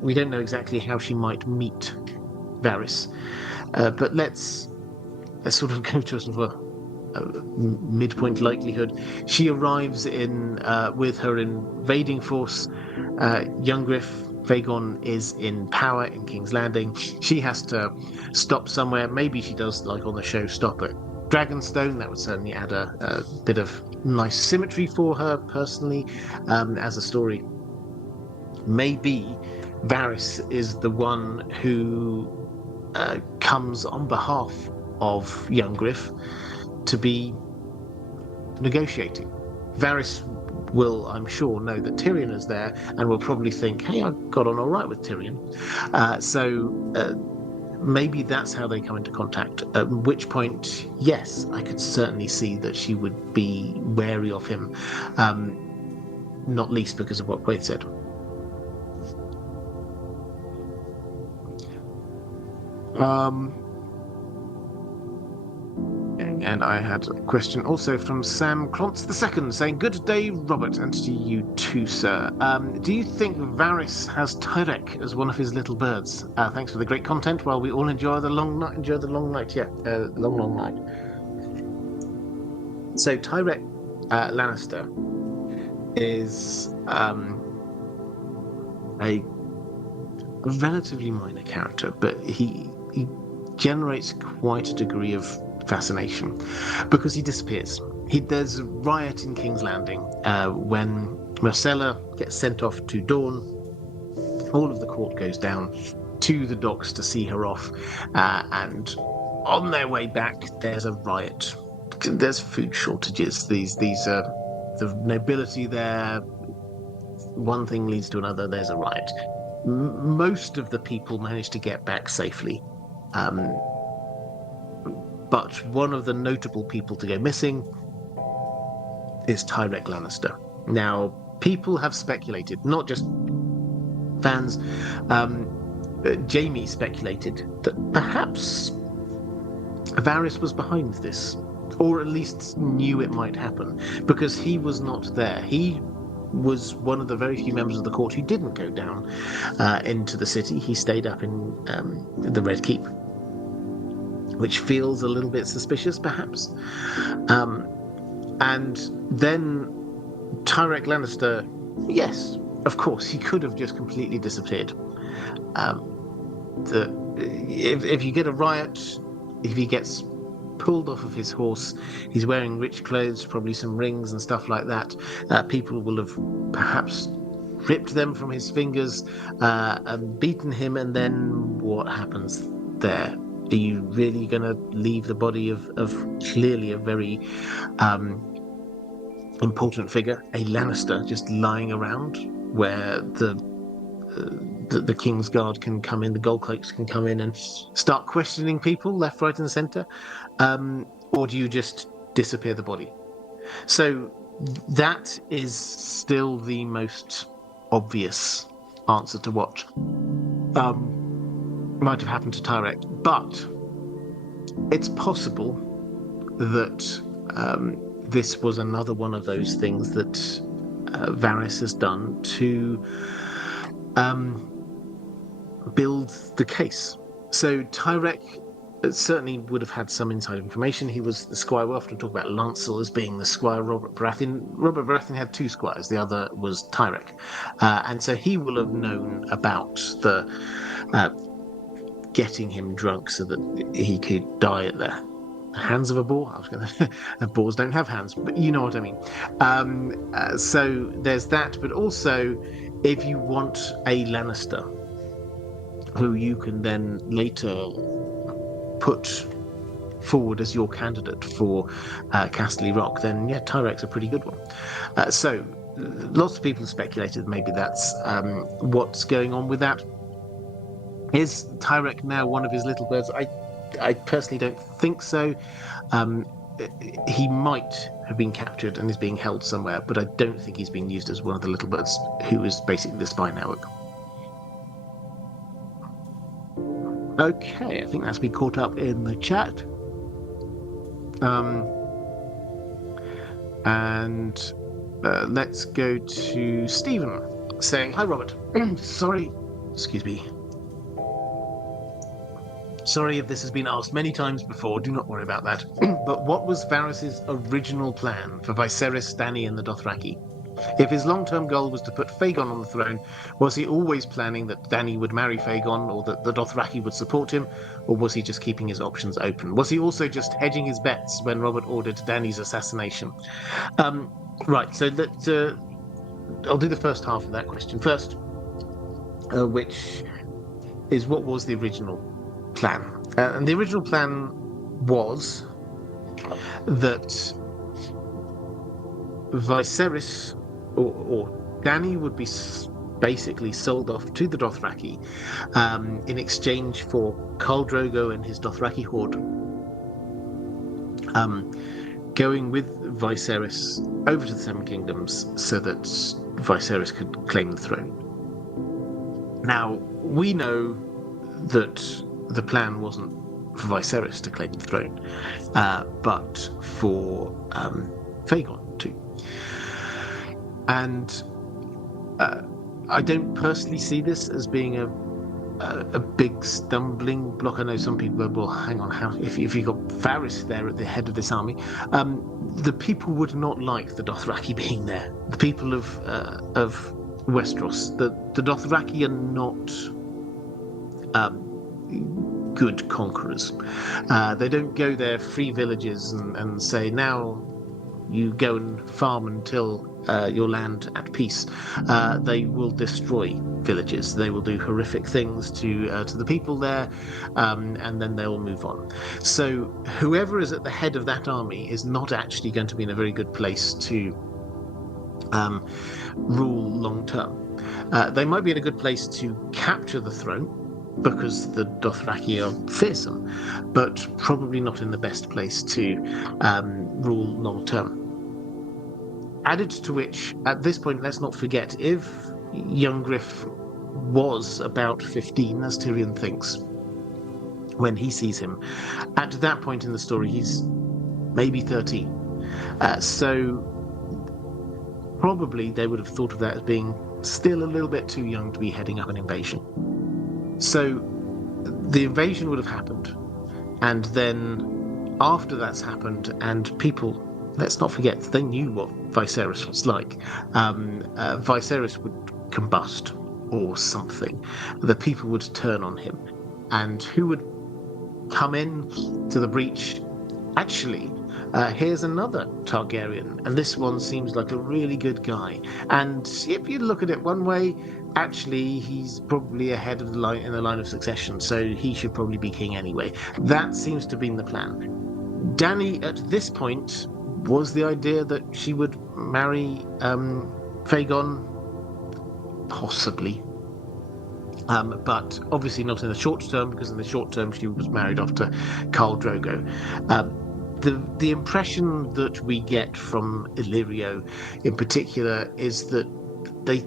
We don't know exactly how she might meet Varys, but let's sort of go to a sort of a midpoint likelihood. She arrives in with her invading force. Young Griff, Vagon, is in power in King's Landing. She has to stop somewhere. Maybe she does, like on the show, stop at Dragonstone. That would certainly add a bit of nice symmetry for her personally as a story. Maybe Varys is the one who comes on behalf of young Griff to be negotiating. Varys will, I'm sure, know that Tyrion is there and will probably think, hey, I got on all right with Tyrion. Maybe that's how they come into contact, at which point, yes, I could certainly see that she would be wary of him, not least because of what Quaid said. And I had a question also from Sam Klontz II saying, good day, Robert, and to you too, sir. Do you think Varys has Tyrek as one of his little birds? Thanks for the great content while we all enjoy the long night. Long night. So Tyrek Lannister is a relatively minor character, but he generates quite a degree of fascination because he disappears. There's a riot in King's Landing when Marcella gets sent off to Dawn. All of the court goes down to the docks to see her off, and on their way back there's a riot. There's food shortages. These the nobility there. One thing leads to another. There's a riot. Most of the people manage to get back safely. But one of the notable people to go missing is Tyrek Lannister. Now, people have speculated, not just fans, Jamie speculated that perhaps Varys was behind this, or at least knew it might happen, because he was not there. He was one of the very few members of the court who didn't go down into the city. He stayed up in the Red Keep, which feels a little bit suspicious, perhaps. And then Tyrek Lannister, yes, of course, he could have just completely disappeared. If you get a riot, if he gets pulled off of his horse, he's wearing rich clothes, probably some rings and stuff like that, people will have perhaps ripped them from his fingers and beaten him, and then what happens there? Are you really going to leave the body of clearly a very important figure, a Lannister, just lying around where the King's Guard can come in, the Goldcloaks can come in and start questioning people left, right, and centre? Or do you just disappear the body? So that is still the most obvious answer to what might have happened to Tyrek, but it's possible that this was another one of those things that Varys has done to build the case. So Tyrek certainly would have had some inside information. He was the squire. We often talk about Lancel as being the squire Robert Baratheon. Robert Baratheon had two squires. The other was Tyrek. And so he will have known about the getting him drunk so that he could die at the hands of a boar. I was going to... boars don't have hands, but you know what I mean. So there's that, but also if you want a Lannister who you can then later put forward as your candidate for Casterly Rock, then yeah, Tyrek's a pretty good one. So lots of people have speculated maybe that's what's going on with that. Is Tyrek now one of his little birds? I personally don't think so. He might have been captured and is being held somewhere, but I don't think he's being used as one of the little birds who is basically the spy network. Okay, I think that's been caught up in the chat. Let's go to Stephen saying, hi, Robert. Sorry, excuse me. Sorry if this has been asked many times before, do not worry about that. But what was Varys' original plan for Viserys, Dany, and the Dothraki? If his long-term goal was to put Fagon on the throne, was he always planning that Dany would marry Fagon, or that the Dothraki would support him, or was he just keeping his options open? Was he also just hedging his bets when Robert ordered Dany's assassination? Right, so I'll do the first half of that question first, which is what was the original plan? And the original plan was that Viserys or Dany would be basically sold off to the Dothraki in exchange for Khal Drogo and his Dothraki horde going with Viserys over to the Seven Kingdoms so that Viserys could claim the throne. Now, we know that the plan wasn't for Viserys to claim the throne, but for Fagon too. And I don't personally see this as being a big stumbling block. I know some people go, well, hang on, how if you got Varys there at the head of this army, the people would not like the Dothraki being there. The people of Westeros, the Dothraki are not good conquerors. They don't go there, free villages, and say, now you go and farm until your land at peace. They will destroy villages. They will do horrific things to the people there, and then they will move on. So whoever is at the head of that army is not actually going to be in a very good place to rule long term. They might be in a good place to capture the throne, because the Dothraki are fearsome, but probably not in the best place to rule long term. Added to which, at this point, let's not forget, if young Griff was about 15, as Tyrion thinks, when he sees him, at that point in the story, he's maybe 13. So probably they would have thought of that as being still a little bit too young to be heading up an invasion. So the invasion would have happened, and then after that's happened, and people, let's not forget, they knew what Viserys was like. Viserys would combust or something. The people would turn on him, and who would come in to the breach? Actually, here's another Targaryen, and this one seems like a really good guy. And if you look at it one way, actually he's probably ahead of the line in the line of succession, so he should probably be king anyway. That seems to have been the plan. Dany, at this point, was the idea that she would marry Fagon, possibly. But obviously not in the short term, because in the short term she was married off to Khal Drogo. The impression that we get from Illyrio in particular is that they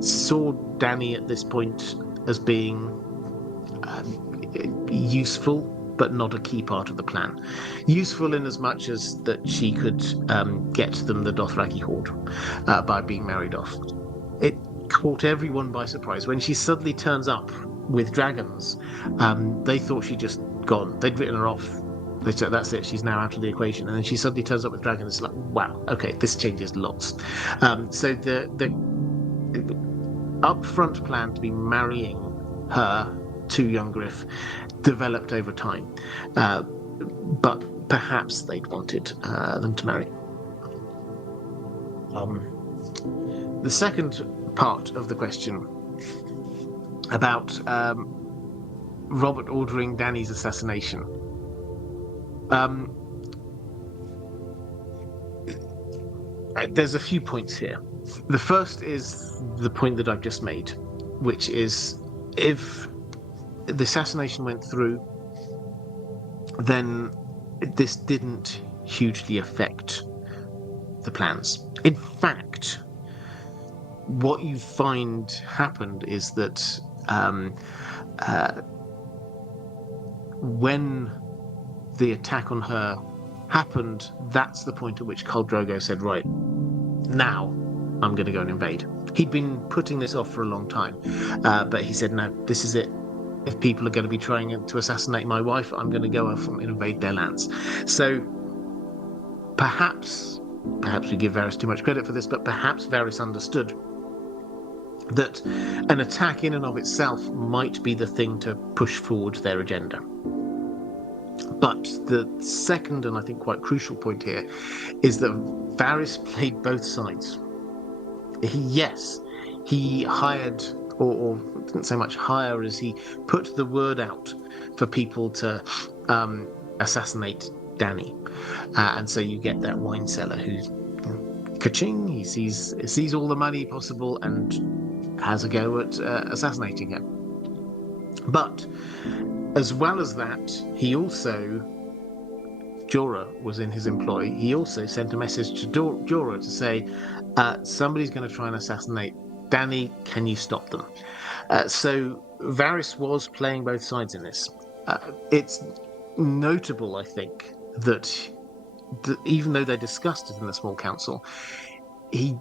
saw Dany at this point as being useful, but not a key part of the plan. Useful in as much as that she could get them the Dothraki horde by being married off. It caught everyone by surprise when she suddenly turns up with dragons. They thought she'd just gone. They'd written her off. They said, that's it, she's now out of the equation. And then she suddenly turns up with dragons. It's like, wow, okay, this changes lots. So the upfront plan to be marrying her to young Griff developed over time. But perhaps they'd wanted them to marry. The second part of the question about Robert ordering Dany's assassination. There's a few points here. The first is the point that I've just made, which is if the assassination went through, then this didn't hugely affect the plans. In fact, what you find happened is that when the attack on her happened, that's the point at which Khal Drogo said, right, now I'm going to go and invade. He'd been putting this off for a long time, but he said, no, this is it. If people are going to be trying to assassinate my wife, I'm going to go off and invade their lands. So perhaps perhaps we give Varys too much credit for this, but perhaps Varys understood that an attack in and of itself might be the thing to push forward their agenda. But the second, and I think quite crucial point here, is that Varys played both sides. He hired, or didn't so much hire as he put the word out for people to assassinate Dany. And so you get that wine seller who's ka-ching, he sees all the money possible and has a go at assassinating her. But as well as that, he also, Jorah was in his employ, he also sent a message to Jorah to say, somebody's going to try and assassinate Dany, can you stop them? So Varys was playing both sides in this. It's notable, I think, that even though they discussed it in the small council, he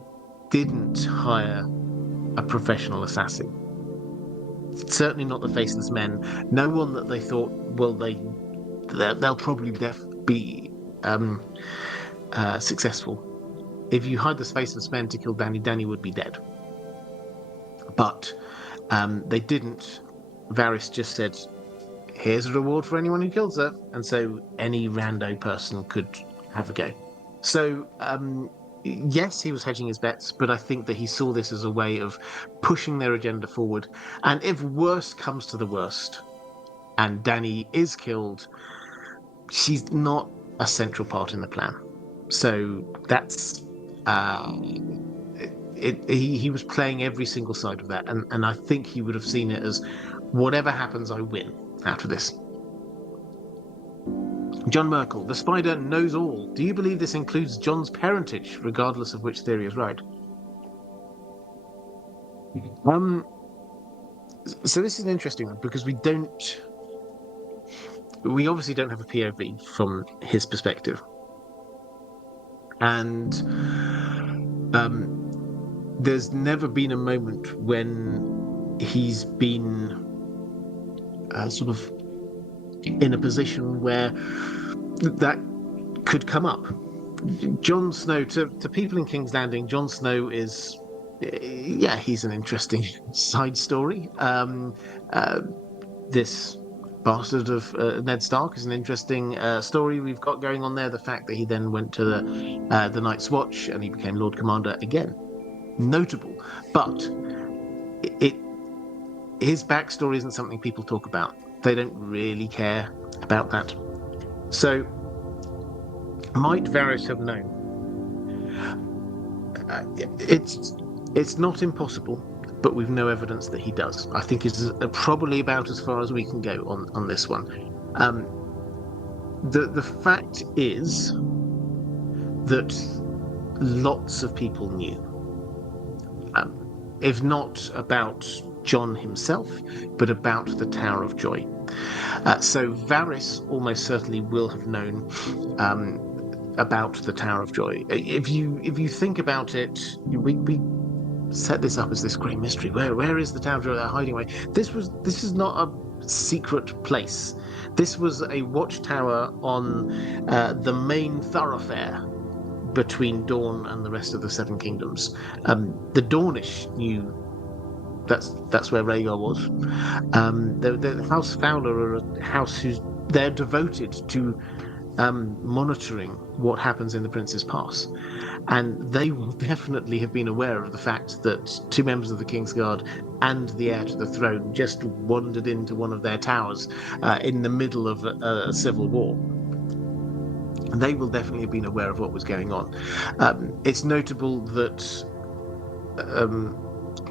didn't hire a professional assassin. Certainly not the Faceless Men. No one that they thought, well, they'll probably be successful. If you hired the Faceless Men to kill Dany, Dany would be dead. But they didn't. Varys just said, here's a reward for anyone who kills her. And so any rando person could have a go. So, yes, he was hedging his bets, but I think that he saw this as a way of pushing their agenda forward. And if worst comes to the worst, and Dany is killed, she's not a central part in the plan. So that's... he was playing every single side of that, and I think he would have seen it as, whatever happens, I win out of this. John Merkel, the spider knows all. Do you believe this includes Jon's parentage, regardless of which theory is right? So this is an interesting one, because we obviously don't have a POV from his perspective. And there's never been a moment when he's been sort of in a position where that could come up. Jon Snow, to people in King's Landing, Jon Snow is, he's an interesting side story. This bastard of Ned Stark is an interesting story we've got going on there. The fact that he then went to the Night's Watch and he became Lord Commander again, notable. But his backstory isn't something people talk about. They don't really care about that. So, might Varys have known? It's not impossible, but we've no evidence that he does. I think it's probably about as far as we can go on this one. The fact is that lots of people knew, if not about Jon himself, but about the Tower of Joy. So Varys almost certainly will have known about the Tower of Joy. If you think about it, we set this up as this great mystery. Where is the Tower of Joy? They're hiding away. This is not a secret place. This was a watchtower on the main thoroughfare between Dorne and the rest of the Seven Kingdoms. The Dornish knew that's where Rhaegar was. The House Fowler are a house they're devoted to monitoring what happens in the Prince's Pass, and they will definitely have been aware of the fact that two members of the Kingsguard and the heir to the throne just wandered into one of their towers in the middle of a civil war. They will definitely have been aware of what was going on. It's notable that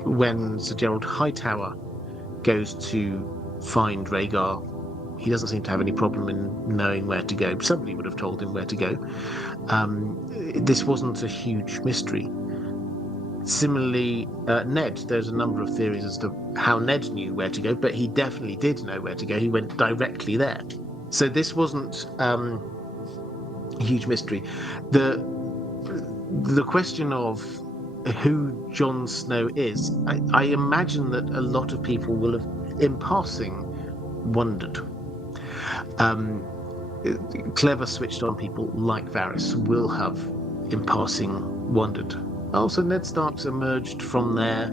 when Sir Gerald Hightower goes to find Rhaegar, he doesn't seem to have any problem in knowing where to go. Somebody would have told him where to go. This wasn't a huge mystery. Similarly, Ned, there's a number of theories as to how Ned knew where to go, but he definitely did know where to go. He went directly there. So this wasn't a huge mystery. The question of who Jon Snow is, I imagine that a lot of people will have, in passing, wondered. Clever switched-on people like Varys will have in passing wondered. Oh, so Ned Stark's emerged from there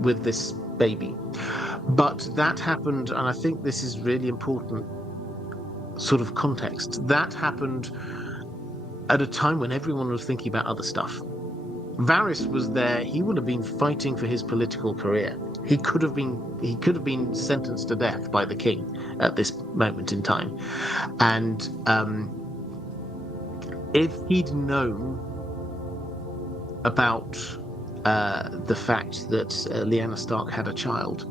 with this baby. But that happened, and I think this is really important sort of context. That happened at a time when everyone was thinking about other stuff. Varys was there. He would have been fighting for his political career. He could have been sentenced to death by the king at this moment in time. And if he'd known about the fact that Lyanna Stark had a child,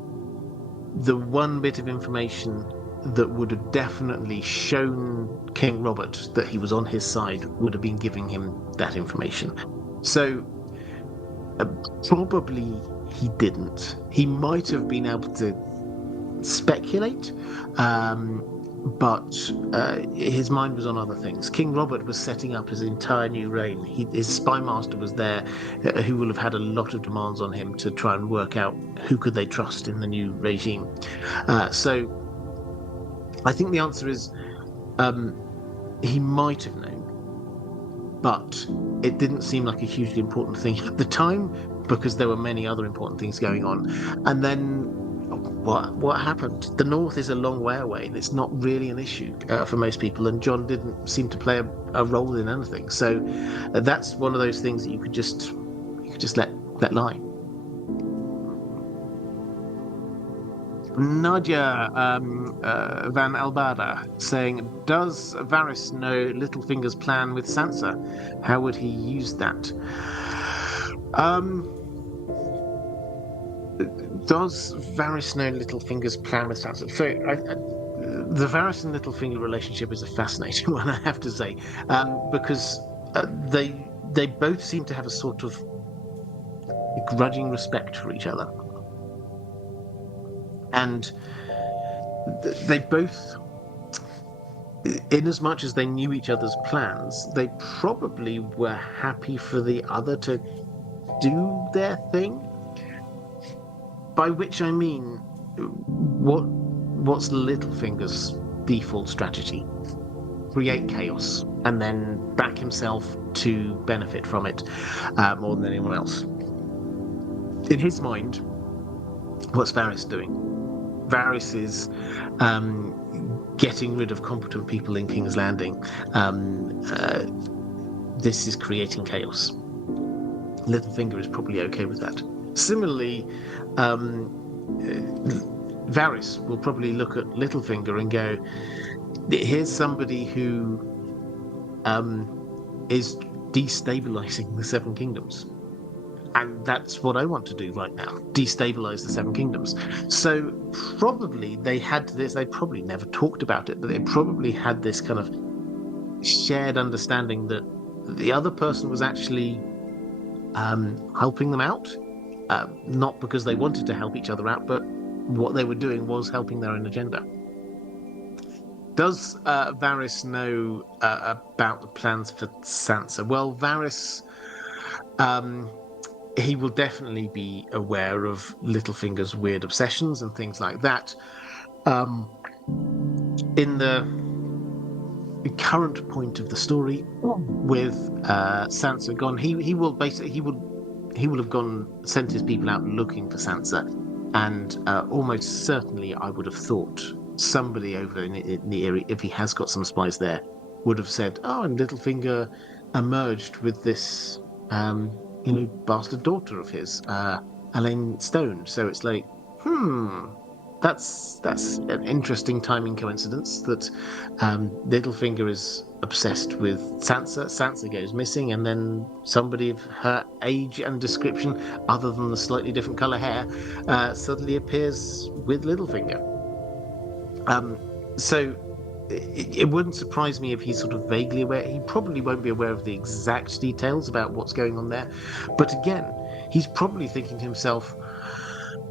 the one bit of information that would have definitely shown King Robert that he was on his side would have been giving him that information. So probably he didn't. He might have been able to speculate, but his mind was on other things. King Robert was setting up his entire new reign. His spy master was there, who will have had a lot of demands on him to try and work out who could they trust in the new regime. So I think the answer is he might have known, but it didn't seem like a hugely important thing at the time because there were many other important things going on. And then what happened? The North is a long way away, and it's not really an issue for most people. And Jon didn't seem to play a role in anything. So that's one of those things that you could just let lie. Nadia Van Albada saying, does Varys know Littlefinger's plan with Sansa? How would he use that? Does Varys know Littlefinger's plan with Sansa? So the Varys and Littlefinger relationship is a fascinating one, I have to say, because they both seem to have a sort of grudging respect for each other. And they both, in as much as they knew each other's plans, they probably were happy for the other to do their thing. By which I mean, what's Littlefinger's default strategy? Create chaos and then back himself to benefit from it more than anyone else. In his mind, what's Varys doing? Varys is getting rid of competent people in King's Landing. This is creating chaos. Littlefinger is probably okay with that. Similarly, Varys will probably look at Littlefinger and go, here's somebody who is destabilizing the Seven Kingdoms. And that's what I want to do right now, destabilize the Seven Kingdoms. So probably they probably never talked about it, but they probably had this kind of shared understanding that the other person was actually helping them out, not because they wanted to help each other out, but what they were doing was helping their own agenda. Does Varys know about the plans for Sansa? Well, Varys, he will definitely be aware of Littlefinger's weird obsessions and things like that. In the current point of the story, with Sansa gone, he will have sent his people out looking for Sansa, and almost certainly, I would have thought somebody over in the area, if he has got some spies there, would have said, "Oh, and Littlefinger emerged with this." Bastard daughter of his, Elaine Stone. So it's like, that's an interesting timing coincidence that Littlefinger is obsessed with Sansa. Sansa goes missing, and then somebody of her age and description, other than the slightly different colour hair, suddenly appears with Littlefinger. So it wouldn't surprise me if he's sort of vaguely aware. He probably won't be aware of the exact details about what's going on there. But again, he's probably thinking to himself,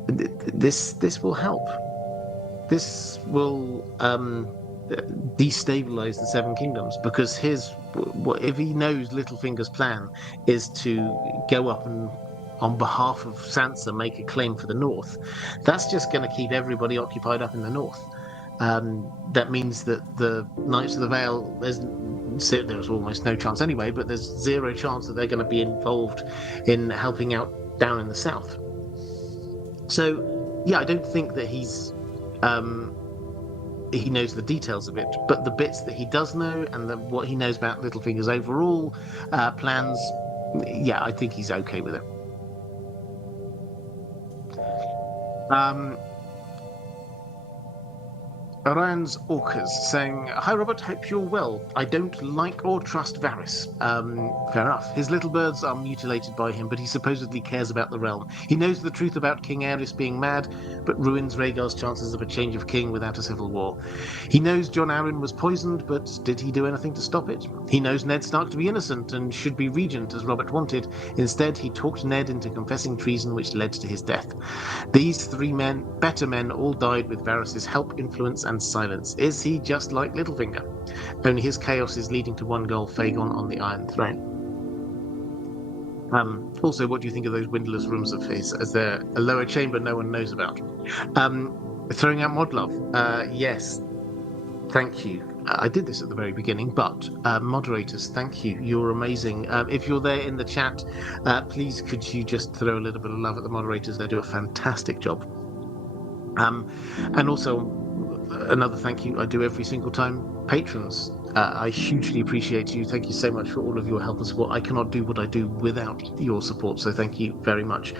this will help. This will destabilize the Seven Kingdoms, because if he knows Littlefinger's plan is to go up and, on behalf of Sansa, make a claim for the North, that's just going to keep everybody occupied up in the North. That means that the Knights of the Vale, there's almost no chance anyway, but there's zero chance that they're going to be involved in helping out down in the south. So, yeah, I don't think that he knows the details of it, but the bits that he does know and what he knows about Littlefinger's overall plans, yeah, I think he's okay with it. Orion's Orcas saying, "Hi Robert, hope you're well. I don't like or trust Varys." Fair enough. His little birds are mutilated by him, but he supposedly cares about the realm. He knows the truth about King Aerys being mad, but ruins Rhaegar's chances of a change of king without a civil war. He knows Jon Arryn was poisoned, but did he do anything to stop it? He knows Ned Stark to be innocent and should be regent as Robert wanted. Instead, he talked Ned into confessing treason, which led to his death. These three men, better men, all died with Varys' help, influence, and silence. Is he just like Littlefinger? Only his chaos is leading to one goal, Fagon on the Iron Throne. Also, what do you think of those windowless rooms of his? Is there a lower chamber no one knows about? Throwing out Modlove. Yes, thank you. I did this at the very beginning, but moderators, thank you. You're amazing. If you're there in the chat, please could you just throw a little bit of love at the moderators? They do a fantastic job. And also, another thank you I do every single time. Patrons, I hugely appreciate you. Thank you so much for all of your help and support. I cannot do what I do without your support, so thank you very much.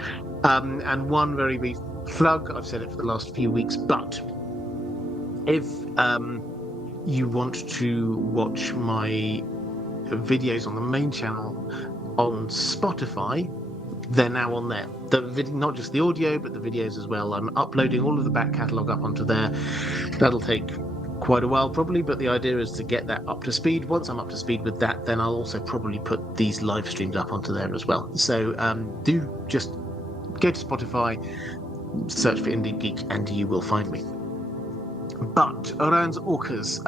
And one very brief plug, I've said it for the last few weeks, but if you want to watch my videos on the main channel on Spotify, they're now on there. Not just the audio, but the videos as well. I'm uploading all of the back catalogue up onto there. That'll take quite a while probably, but the idea is to get that up to speed. Once I'm up to speed with that, then I'll also probably put these live streams up onto there as well. So do just go to Spotify, search for Indie Geek, and you will find me. But Orion's Orcas,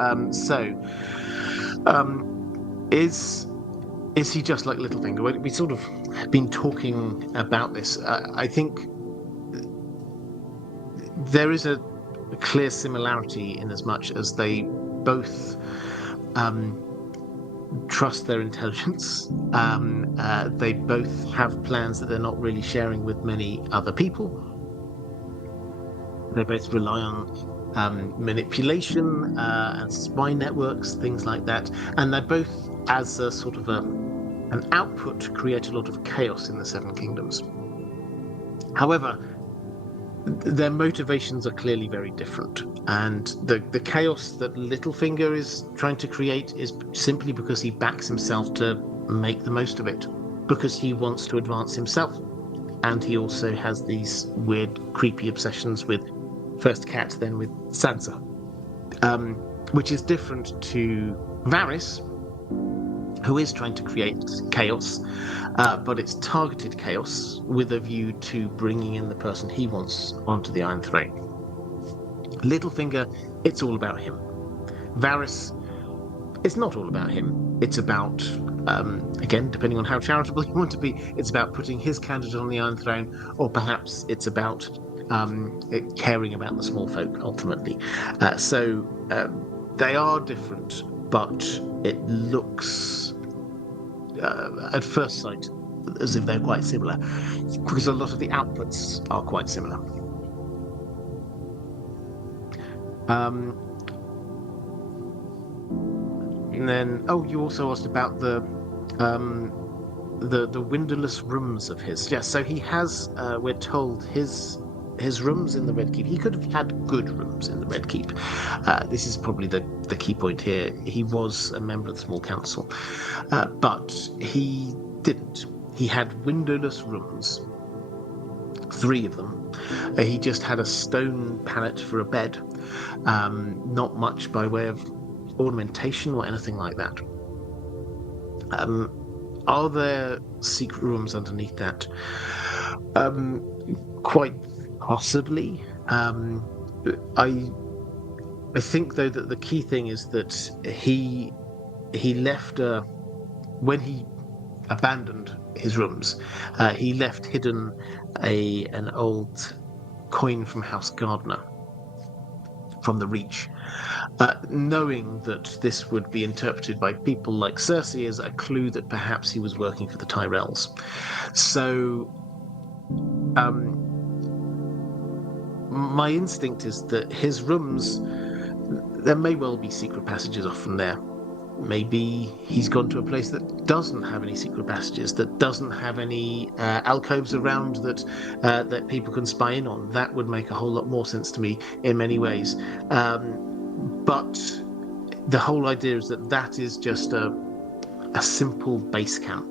is he just like Littlefinger? We sort of been talking about this. I think there is a clear similarity in as much as they both trust their intelligence. They both have plans that they're not really sharing with many other people. They both rely on manipulation and spy networks, things like that. And they both, as a sort of an output, create a lot of chaos in the Seven Kingdoms. However, their motivations are clearly very different. And the chaos that Littlefinger is trying to create is simply because he backs himself to make the most of it, because he wants to advance himself. And he also has these weird, creepy obsessions with first Cat, then with Sansa, which is different to Varys, who is trying to create chaos, but it's targeted chaos with a view to bringing in the person he wants onto the Iron Throne. Littlefinger, it's all about him. Varys, it's not all about him. It's about, again, depending on how charitable you want to be, it's about putting his candidate on the Iron Throne, or perhaps it's about caring about the small folk, ultimately. So they are different, but it looks, at first sight, as if they're quite similar, because a lot of the outputs are quite similar. And then, you also asked about the windowless rooms of his. Yes, so he has, we're told, his rooms in the Red Keep. He could have had good rooms in the Red Keep. This is probably the key point here. He was a member of the Small Council, but he didn't. He had windowless rooms, 3 of them. He just had a stone pallet for a bed, not much by way of ornamentation or anything like that. Are there secret rooms underneath that? Quite possibly. I think, though, that the key thing is that he left when he abandoned his rooms, he left hidden an old coin from House Gardner, from the Reach, knowing that this would be interpreted by people like Cersei as a clue that perhaps he was working for the Tyrells. So my instinct is that his rooms, there may well be secret passages off from there. Maybe he's gone to a place that doesn't have any secret passages, that doesn't have any alcoves around that people can spy in on. That would make a whole lot more sense to me in many ways. But the whole idea is that is just a simple base camp.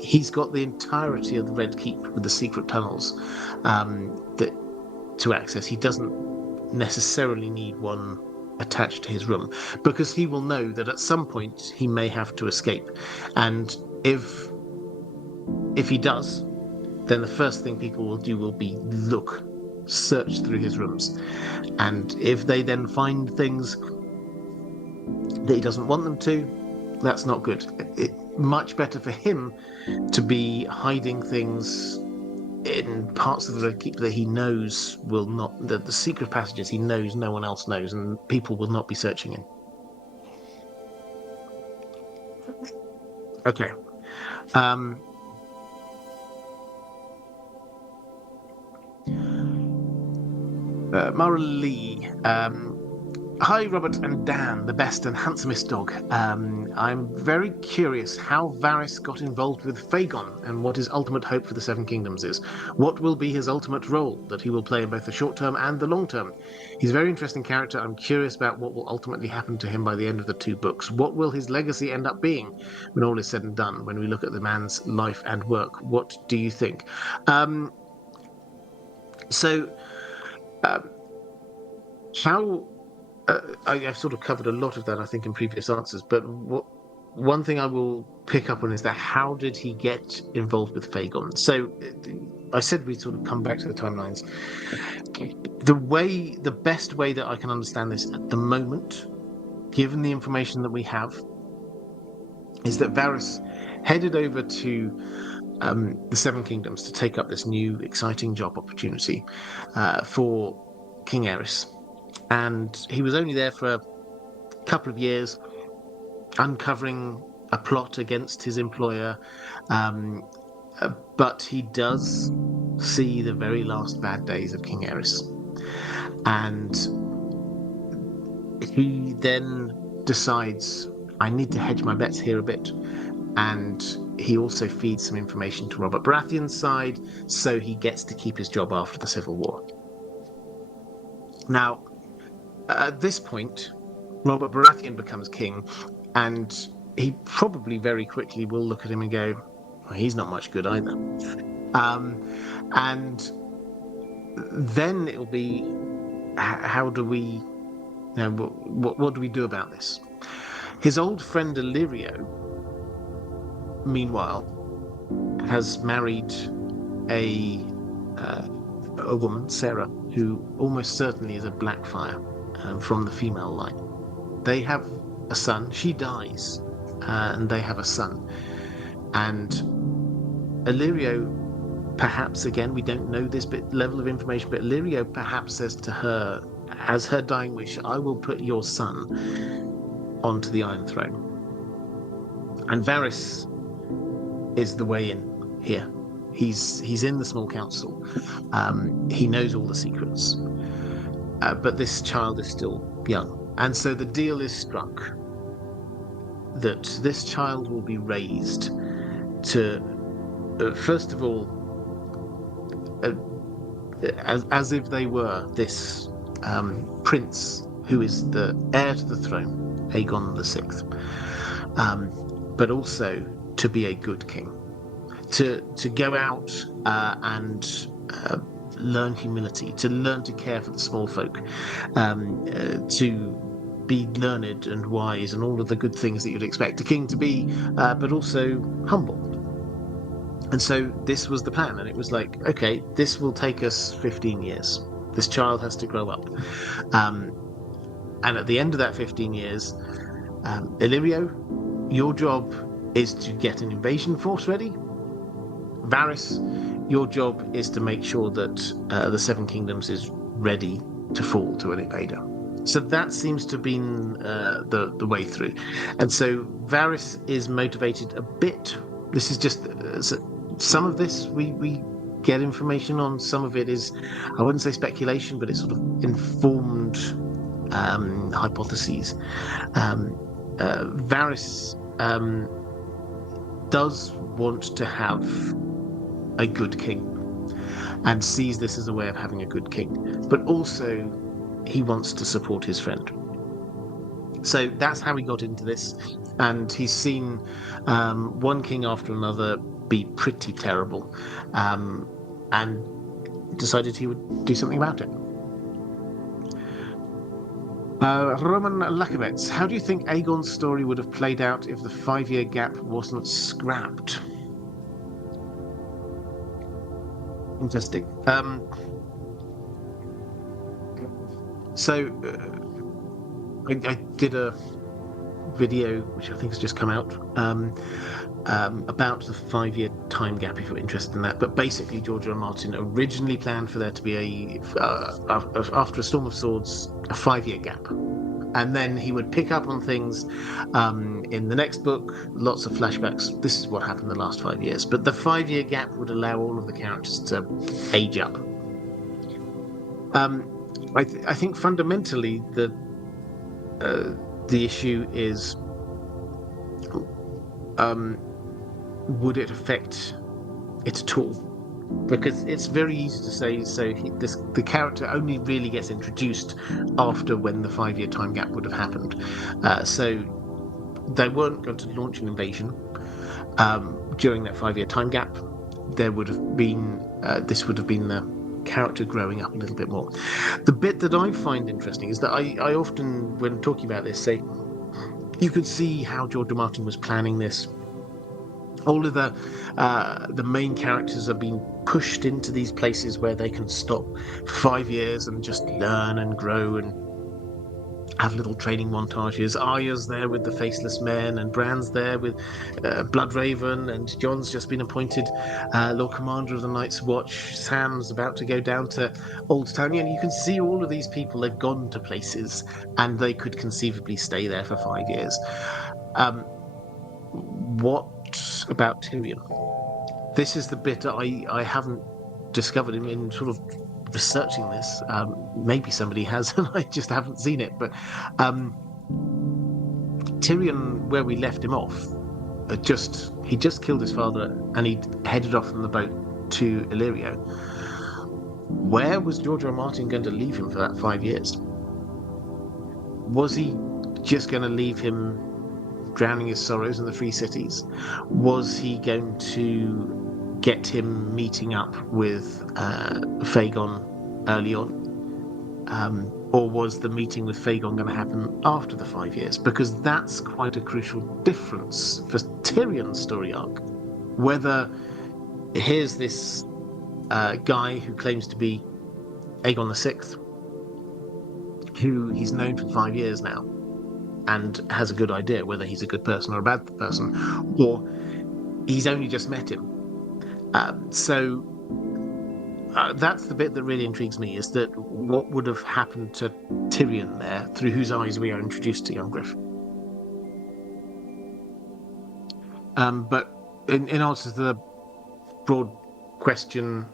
He's got the entirety of the Red Keep with the secret tunnels to access. He doesn't necessarily need one attached to his room, because he will know that at some point he may have to escape, and if he does, then the first thing people will do will be search through his rooms, and if they then find things that he doesn't want them to, that's not good. Much better for him to be hiding things in parts of the Red Keep that he knows will not, the secret passages he knows no one else knows, and people will not be searching in. Okay. Mara Lee. Hi, Robert and Dan, the best and handsomest dog. I'm very curious how Varys got involved with Fagon and what his ultimate hope for the Seven Kingdoms is. What will be his ultimate role that he will play in both the short term and the long term? He's a very interesting character. I'm curious about what will ultimately happen to him by the end of the 2 books. What will his legacy end up being when all is said and done, when we look at the man's life and work? What do you think? I've sort of covered a lot of that, I think, in previous answers, but one thing I will pick up on is that how did he get involved with Fagon? So I said we'd sort of come back to the timelines. The best way that I can understand this at the moment, given the information that we have, is that Varys headed over to the Seven Kingdoms to take up this new exciting job opportunity for King Aerys. And he was only there for a couple of years, uncovering a plot against his employer. But he does see the very last bad days of King Aerys. And he then decides, I need to hedge my bets here a bit. And he also feeds some information to Robert Baratheon's side, so he gets to keep his job after the Civil War. Now, at this point, Robert Baratheon becomes king, and he probably very quickly will look at him and go, well, he's not much good either. And then it'll be, how do we, what do we do about this? His old friend Illyrio, meanwhile, has married a woman, Sarah, who almost certainly is a Blackfire from the female line. They have a son. She dies, and they have a son. And Illyrio, perhaps, again, we don't know this level of information, but Illyrio perhaps says to her, as her dying wish, I will put your son onto the Iron Throne. And Varys is the way in here. He's in the small council. He knows all the secrets. But this child is still young. And so the deal is struck that this child will be raised to, first of all, as if they were this prince who is the heir to the throne, Aegon VI, but also to be a good king, to go out and learn humility, to learn to care for the small folk, to be learned and wise and all of the good things that you'd expect a king to be, but also humble. And so this was the plan, and it was like, okay, this will take us 15 years. This child has to grow up. And at the end of that 15 years, Illyrio, your job is to get an invasion force ready. Varys, your job is to make sure that the Seven Kingdoms is ready to fall to an invader. So that seems to have been the way through. And so Varys is motivated a bit. This is just some of this we get information on. Some of it is, I wouldn't say speculation, but it's sort of informed hypotheses. Varys does want to have a good king and sees this as a way of having a good king, but also he wants to support his friend. So that's how he got into this, and he's seen one king after another be pretty terrible, and decided he would do something about it. Roman Lakovets, how do you think Aegon's story would have played out if the 5-year gap wasn't scrapped? Interesting. I did a video, which I think has just come out, about the 5-year time gap, if you're interested in that. But basically, George R. R. Martin originally planned for there to be after A Storm of Swords, a 5-year gap. And then he would pick up on things in the next book, lots of flashbacks. This is what happened the last 5 years. But the 5-year gap would allow all of the characters to age up. I think fundamentally the issue is, would it affect it at all? Because it's very easy to say, the character only really gets introduced after when the 5-year time gap would have happened. So they weren't going to launch an invasion during that 5-year time gap. There would have been, this would have been the character growing up a little bit more. The bit that I find interesting is that I often, when talking about this, say you could see how George R. R. Martin was planning this. All of the main characters are being pushed into these places where they can stop for 5 years and just learn and grow and have little training montages. Arya's there with the Faceless Men, and Bran's there with Bloodraven, and Jon's just been appointed Lord Commander of the Night's Watch. Sam's about to go down to Old Town, and you can see all of these people. They've gone to places, and they could conceivably stay there for 5 years. What about Tyrion? This is the bit I haven't discovered in sort of researching this. Maybe somebody has, and I just haven't seen it. But Tyrion, where we left him off, he just killed his father, and he headed off on the boat to Illyrio. Where was George R. R. Martin going to leave him for that 5 years? Was he just going to leave him drowning his sorrows in the Free Cities? Was he going to get him meeting up with Fagon early on? Or was the meeting with Fagon going to happen after the 5 years? Because that's quite a crucial difference for Tyrion's story arc. Whether here's this guy who claims to be Aegon VI, who he's known for 5 years now, and has a good idea whether he's a good person or a bad person, or he's only just met him. That's the bit that really intrigues me, is that what would have happened to Tyrion there, through whose eyes we are introduced to young Griff. But in answer to the broad question,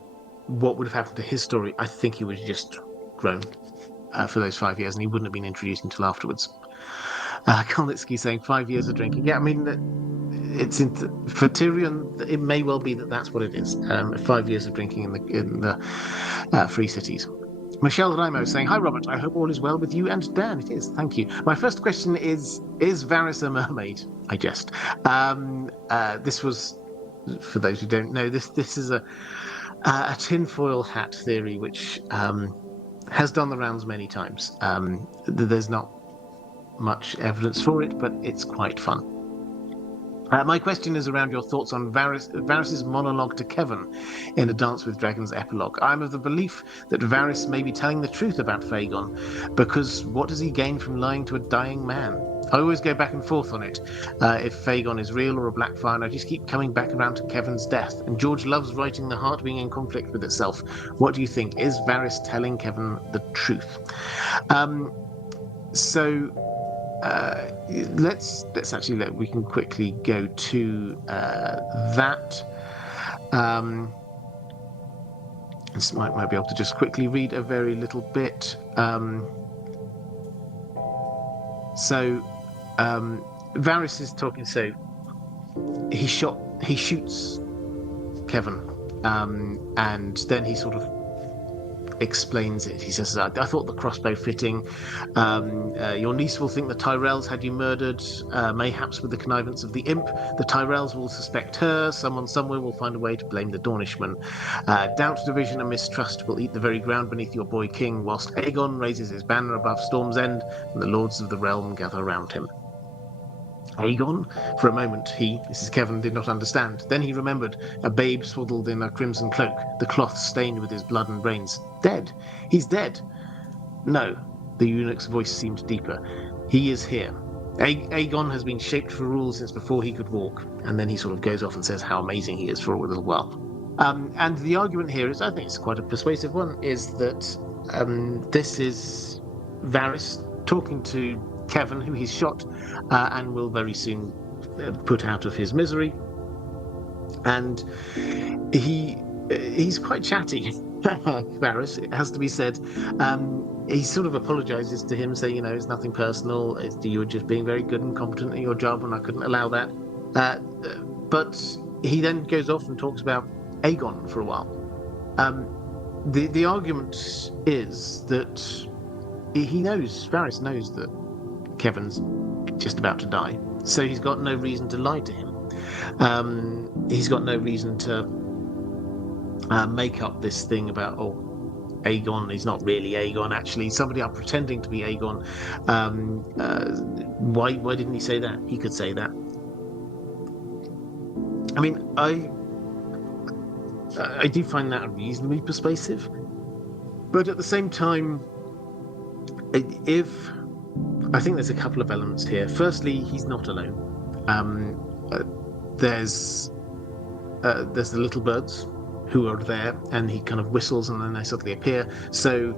what would have happened to his story, I think he would have just grown for those 5 years, and he wouldn't have been introduced until afterwards. Karlitsky saying 5 years of drinking. Yeah, I mean, for Tyrion, it may well be that that's what it is. 5 years of drinking in the Free Cities. Michelle Raimo saying, "Hi Robert, I hope all is well with you and Dan." It is, thank you. My first question is Varys a mermaid? I jest. This was, for those who don't know, this is a tinfoil hat theory, which has done the rounds many times. There's not much evidence for it, but it's quite fun. My question is around your thoughts on Varys's monologue to Kevin in A Dance with Dragons epilogue. I'm of the belief that Varys may be telling the truth about Fagon, because what does he gain from lying to a dying man? I always go back and forth on it, if Fagon is real or a Blackfire, and I just keep coming back around to Kevin's death. And George loves writing the heart being in conflict with itself. What do you think? Is Varys telling Kevin the truth? So let's actually we can quickly go to that. This might be able to just quickly read a very little bit. Varys is talking. So he shoots Kevin, and then he sort of explains it. He says, I thought the crossbow fitting. Your niece will think the Tyrells had you murdered, mayhaps with the connivance of the imp. The Tyrells will suspect her. Someone somewhere will find a way to blame the Dornishman. Doubt, division, and mistrust will eat the very ground beneath your boy king, whilst Aegon raises his banner above Storm's End, and the lords of the realm gather round him. Aegon? For a moment Mrs. Kevin, did not understand. Then he remembered, a babe swaddled in a crimson cloak, the cloth stained with his blood and brains. Dead? He's dead? No. The eunuch's voice seemed deeper. He is here. Aegon has been shaped for rule since before he could walk. And then he sort of goes off and says how amazing he is for a little while. And the argument here is, I think it's quite a persuasive one, is that this is Varys talking to Kevin, who he's shot, and will very soon put out of his misery. And he's quite chatty, Varys, it has to be said. He sort of apologizes to him, saying, it's nothing personal. You were just being very good and competent at your job, and I couldn't allow that. But he then goes off and talks about Aegon for a while. The argument is that Varys knows that Kevin's just about to die, so he's got no reason to lie to him. He's got no reason to make up this thing about Aegon is not really Aegon. Actually, somebody are pretending to be Aegon. Why didn't he say that? He could say that. I mean, I do find that reasonably persuasive, but at the same time, I think there's a couple of elements here. Firstly, he's not alone. There's the little birds who are there, and he kind of whistles and then they suddenly appear. So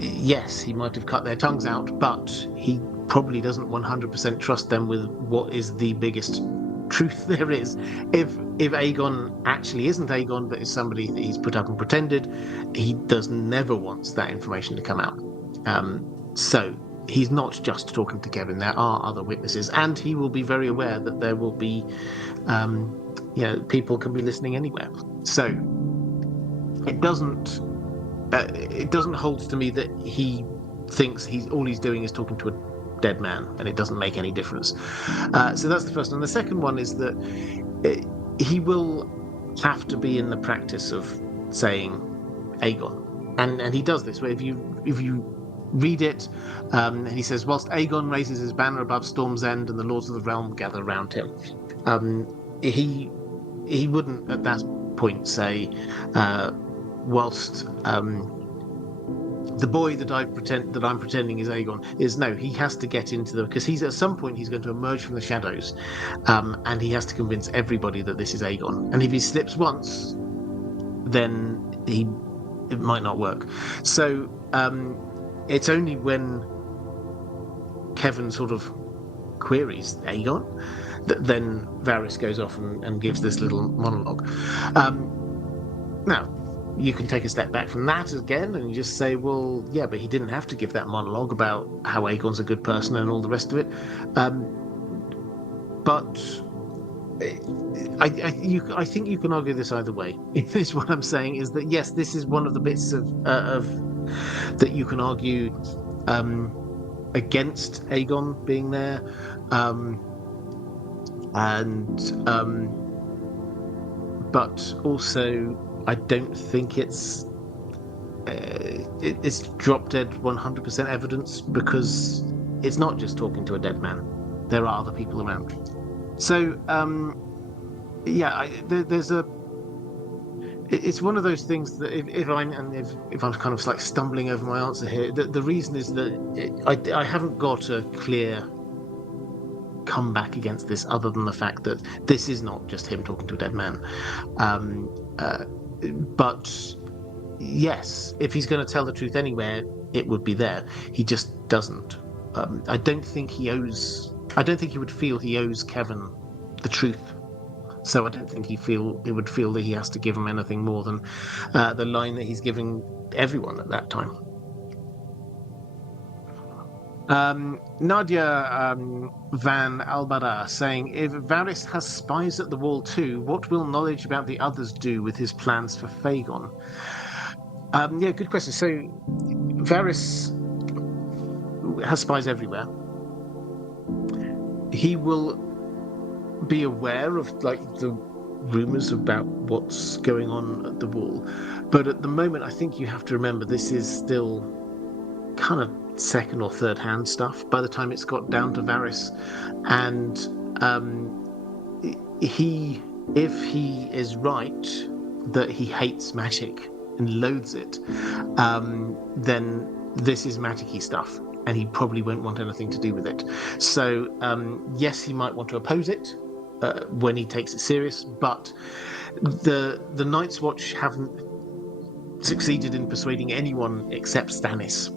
yes, he might have cut their tongues out, but he probably doesn't 100% trust them with what is the biggest truth there is. If Aegon actually isn't Aegon, but is somebody that he's put up and pretended, he never wants that information to come out. So he's not just talking to Kevin. There are other witnesses, and he will be very aware that there will be, people can be listening anywhere. So it doesn't hold to me that he thinks all he's doing is talking to a dead man, and it doesn't make any difference. So that's the first one. The second one is that he will have to be in the practice of saying Aegon, and he does this. Where if you read it, he says, whilst Aegon raises his banner above Storm's End and the lords of the realm gather round him. He wouldn't at that point say, whilst the boy that I'm pretending is Aegon is. No, he has to get into because at some point he's going to emerge from the shadows, and he has to convince everybody that this is Aegon. And if he slips once, then it might not work. So it's only when Kevin sort of queries Aegon that then Varys goes off and gives this little monologue. Now, you can take a step back from that again and you just say, well, yeah, but he didn't have to give that monologue about how Aegon's a good person and all the rest of it. But I think you can argue this either way. Is what I'm saying is that, yes, this is one of the bits of that you can argue against Aegon being there, but also I don't think it's drop dead 100% evidence, because it's not just talking to a dead man. There are other people around. So, yeah, there's a. It's one of those things that if I'm kind of like stumbling over my answer here, the reason is that I haven't got a clear comeback against this other than the fact that this is not just him talking to a dead man. Um, but yes, if he's going to tell the truth anywhere, it would be there. He just doesn't. I don't think he owes. I don't think he would feel he owes Kevin the truth. So I don't think he would feel that he has to give him anything more than the line that he's giving everyone at that time. Nadia Van Albara saying, if Varys has spies at the wall too, what will knowledge about the others do with his plans for Fagon? Yeah, good question. So Varys has spies everywhere. He will be aware of like the rumors about what's going on at the wall, but at the moment I think you have to remember this is still kind of second or third hand stuff by the time it's got down to Varys, and if he is right that he hates magic and loathes it, then this is magic-y stuff and he probably won't want anything to do with it. So yes, he might want to oppose it when he takes it serious, but the Night's Watch haven't succeeded in persuading anyone except Stannis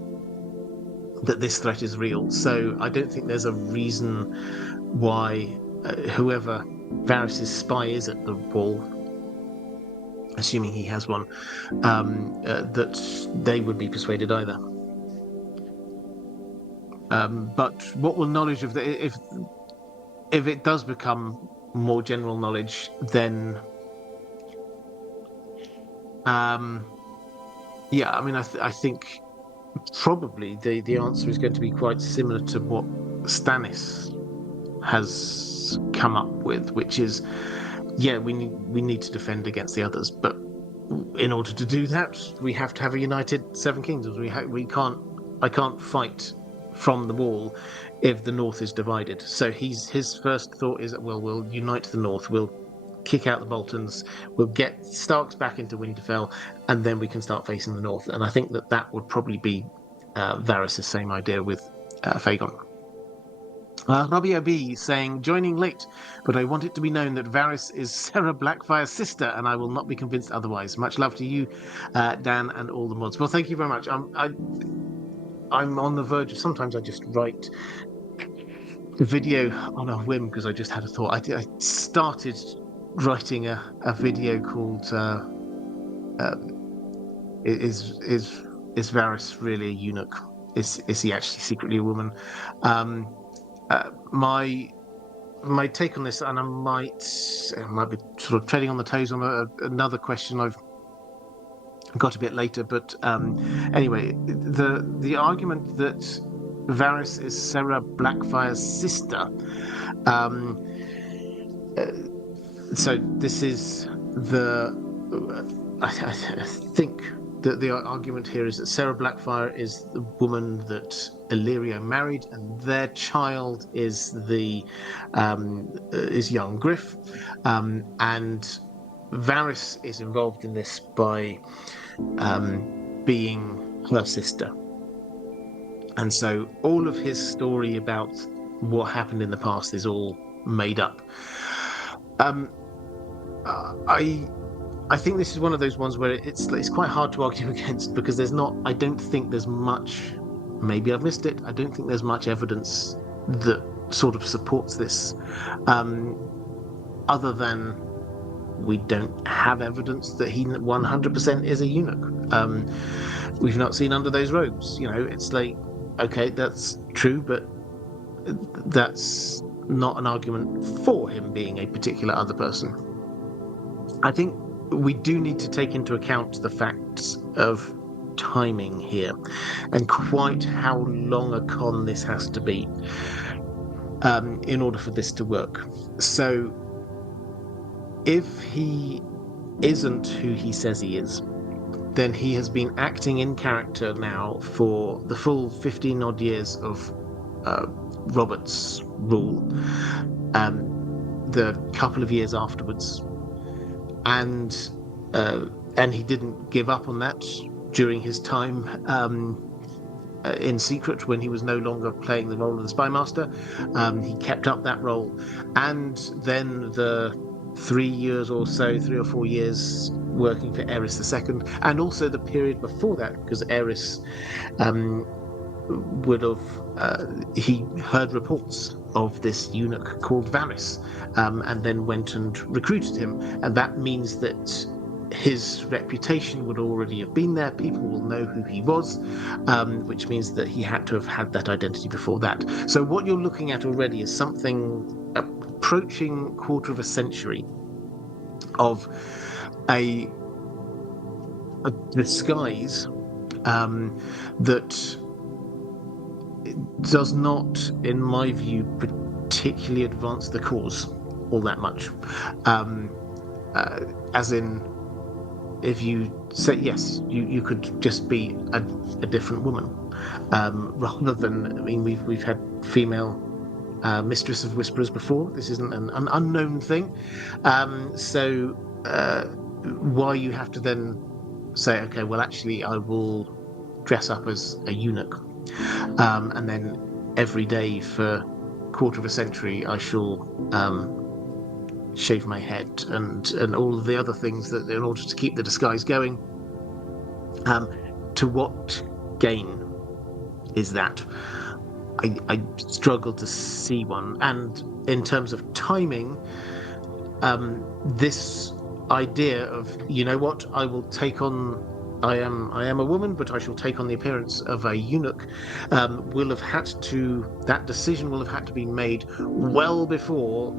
that this threat is real. So I don't think there's a reason why whoever Varys' spy is at the wall, assuming he has one, that they would be persuaded either. But what will knowledge of if it does become more general knowledge, then yeah, I mean, I think probably the answer is going to be quite similar to what Stannis has come up with, which is, yeah, we need to defend against the others, but in order to do that, we have to have a united Seven Kingdoms. I can't fight from the wall if the North is divided. So his first thought is, well, we'll unite the North, we'll kick out the Boltons, we'll get Starks back into Winterfell, and then we can start facing the North. And I think that would probably be Varys' same idea with Fagon. Robbie O.B. saying, joining late, but I want it to be known that Varys is Sarah Blackfire's sister, and I will not be convinced otherwise. Much love to you, Dan, and all the mods. Well, thank you very much. I'm on the verge of, sometimes I just write a video on a whim because I just had a thought. I started writing a video called is Varys really a eunuch? Is he actually secretly a woman? My take on this, and I might be sort of treading on the toes on another question I've got a bit later, but anyway, the argument that Varys is Sarah Blackfire's sister. So this is I think that the argument here is that Sarah Blackfire is the woman that Illyrio married, and their child is is young Griff, and Varys is involved in this by being her sister. And so all of his story about what happened in the past is all made up. I think this is one of those ones where it's quite hard to argue against, because I don't think there's much, maybe I've missed it, I don't think there's much evidence that sort of supports this, other than we don't have evidence that he 100% is a eunuch. We've not seen under those robes. It's like, okay, that's true, but that's not an argument for him being a particular other person. I think we do need to take into account the facts of timing here and quite how long a con this has to be in order for this to work. So if he isn't who he says he is, then he has been acting in character now for the full 15 odd years of Robert's rule. the couple of years afterwards, and he didn't give up on that during his time in secret when he was no longer playing the role of the spy master. He kept up that role, and then the 3 years or so, 3 or 4 years working for Eris II, and also the period before that, because Eris would have he heard reports of this eunuch called Varys, and then went and recruited him, and that means that his reputation would already have been there. People will know who he was, which means that he had to have had that identity before that. So what you're looking at already is something approaching quarter of a century of a disguise that does not, in my view, particularly advance the cause all that much. As in, if you say yes, you could just be a different woman, rather than, I mean, we've had female mistress of whisperers before. This isn't an unknown thing. So why you have to then say, okay, well, actually, I will dress up as a eunuch, and then every day for a quarter of a century I shall shave my head and all of the other things that, in order to keep the disguise going. To what gain is that? I struggle to see one. And in terms of timing, this idea of, you know what, I will take on, I am a woman, but I shall take on the appearance of a eunuch, will have had to, that decision will have had to be made well before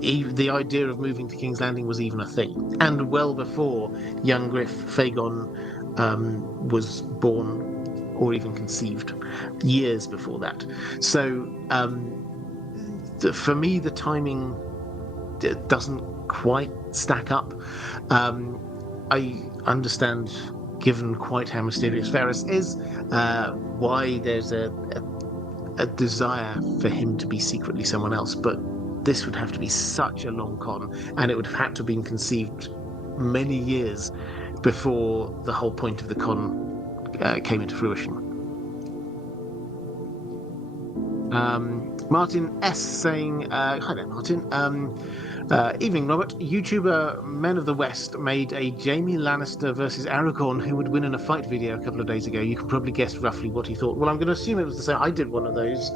the idea of moving to King's Landing was even a thing, and well before young Griff Fagon was born or even conceived, years before that. So for me, the timing doesn't quite stack up. I understand, given quite how mysterious Varys is, why there's a desire for him to be secretly someone else, but this would have to be such a long con, and it would have had to have been conceived many years before the whole point of the con came into fruition. Martin S saying, hi there, Martin. Evening, Robert. YouTuber Men of the West made a Jaime Lannister versus Aragorn who would win in a fight video a couple of days ago. You can probably guess roughly what he thought. Well, I'm going to assume it was the same. I did one of those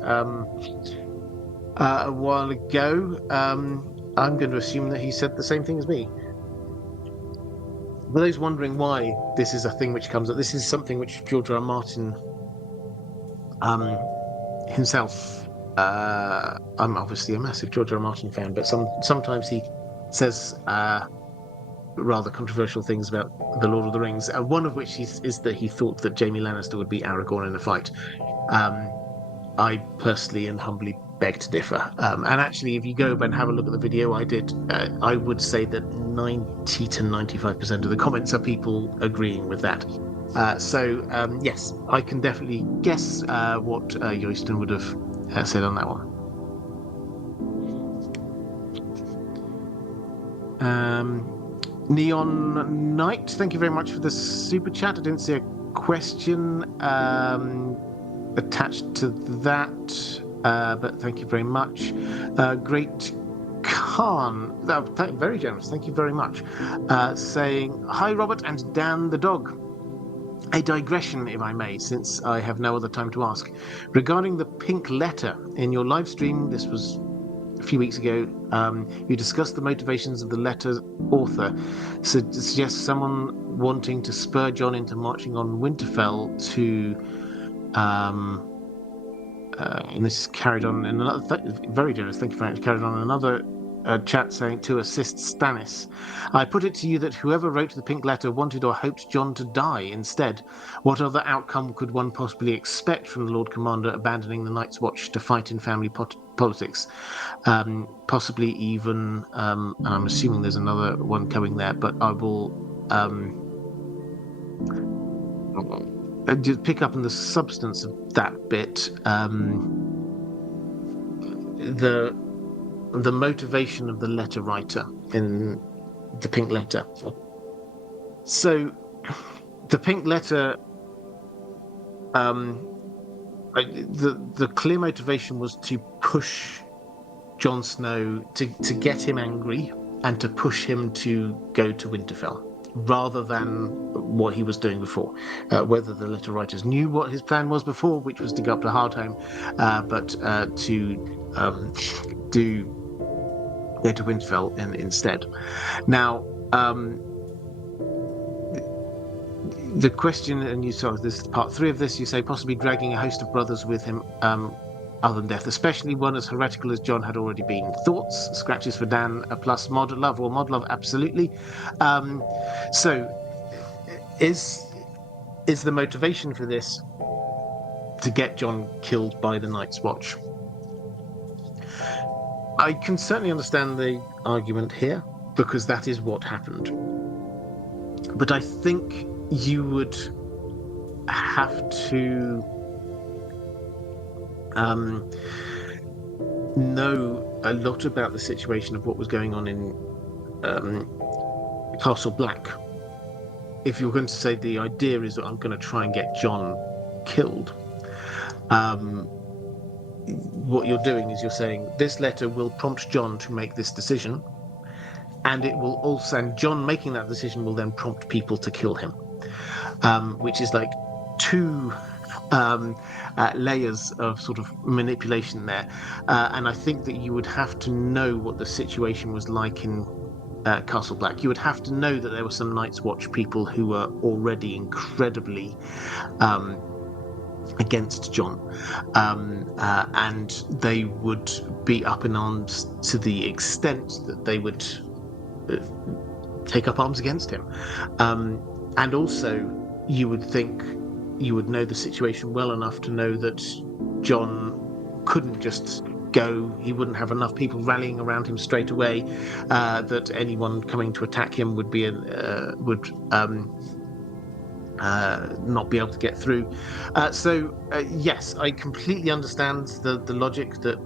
a while ago. I'm going to assume that he said the same thing as me. For those wondering why this is a thing which comes up, this is something which George R. R. Martin himself, I'm obviously a massive George R. R. Martin fan, but sometimes he says rather controversial things about The Lord of the Rings, one of which is that he thought that Jaime Lannister would beat Aragorn in a fight. I personally and humbly beg to differ. And actually, if you go and have a look at the video I did, I would say that 90 to 95% of the comments are people agreeing with that. So yes, I can definitely guess what Yoyston would have said on that one. Neon Knight, thank you very much for the super chat. I didn't see a question attached to that, but thank you very much. Great Khan, very generous, thank you very much, saying, hi Robert and Dan the dog. A digression, if I may, since I have no other time to ask. Regarding the pink letter in your live stream, this was a few weeks ago, you discussed the motivations of the letter's author. So to suggest someone wanting to spur Jon into marching on Winterfell to, and this is carried on in another, very generous, thank you very much, carried on in another chat saying, to assist Stannis. I put it to you that whoever wrote the pink letter wanted or hoped Jon to die instead. What other outcome could one possibly expect from the Lord Commander abandoning the Night's Watch to fight in family politics? Possibly even, and I'm assuming there's another one coming there, but I will just pick up on the substance of that bit. the motivation of the letter writer in the pink letter. So, the pink letter, the clear motivation was to push Jon Snow, to get him angry and to push him to go to Winterfell, rather than what he was doing before. Whether the letter writers knew what his plan was before, which was to go up to Hardhome, but to go to Winterfell instead. Now, the question, and you saw this is part 3 of this, you say possibly dragging a host of brothers with him, other than death, especially one as heretical as Jon had already been. Thoughts? Scratches for Dan, plus mod love, absolutely. So, is the motivation for this to get Jon killed by the Night's Watch? I can certainly understand the argument here, because that is what happened. But I think you would have to know a lot about the situation of what was going on in Castle Black. If you're going to say the idea is that I'm going to try and get Jon killed, what you're doing is you're saying this letter will prompt Jon to make this decision, and it will also, and Jon making that decision will then prompt people to kill him, which is like 2 layers of sort of manipulation there. And I think that you would have to know what the situation was like in Castle Black. You would have to know that there were some Night's Watch people who were already incredibly against Jon, and they would be up in arms to the extent that they would take up arms against him. And also, you would think you would know the situation well enough to know that Jon couldn't just go. He wouldn't have enough people rallying around him straight away, that anyone coming to attack him would be not be able to get through. So yes, I completely understand the logic that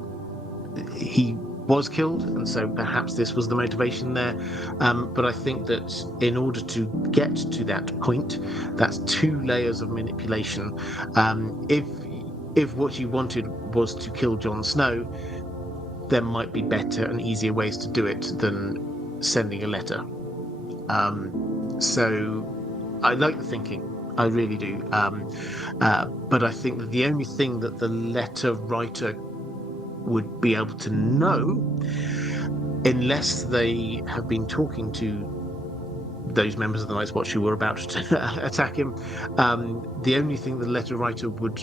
he was killed, and so perhaps this was the motivation there. But I think that in order to get to that point, that's 2 layers of manipulation. If what you wanted was to kill Jon Snow, there might be better and easier ways to do it than sending a letter. So I like the thinking, I really do. But I think that the only thing that the letter writer would be able to know, unless they have been talking to those members of the Night's Watch who were about to attack him, the only thing the letter writer would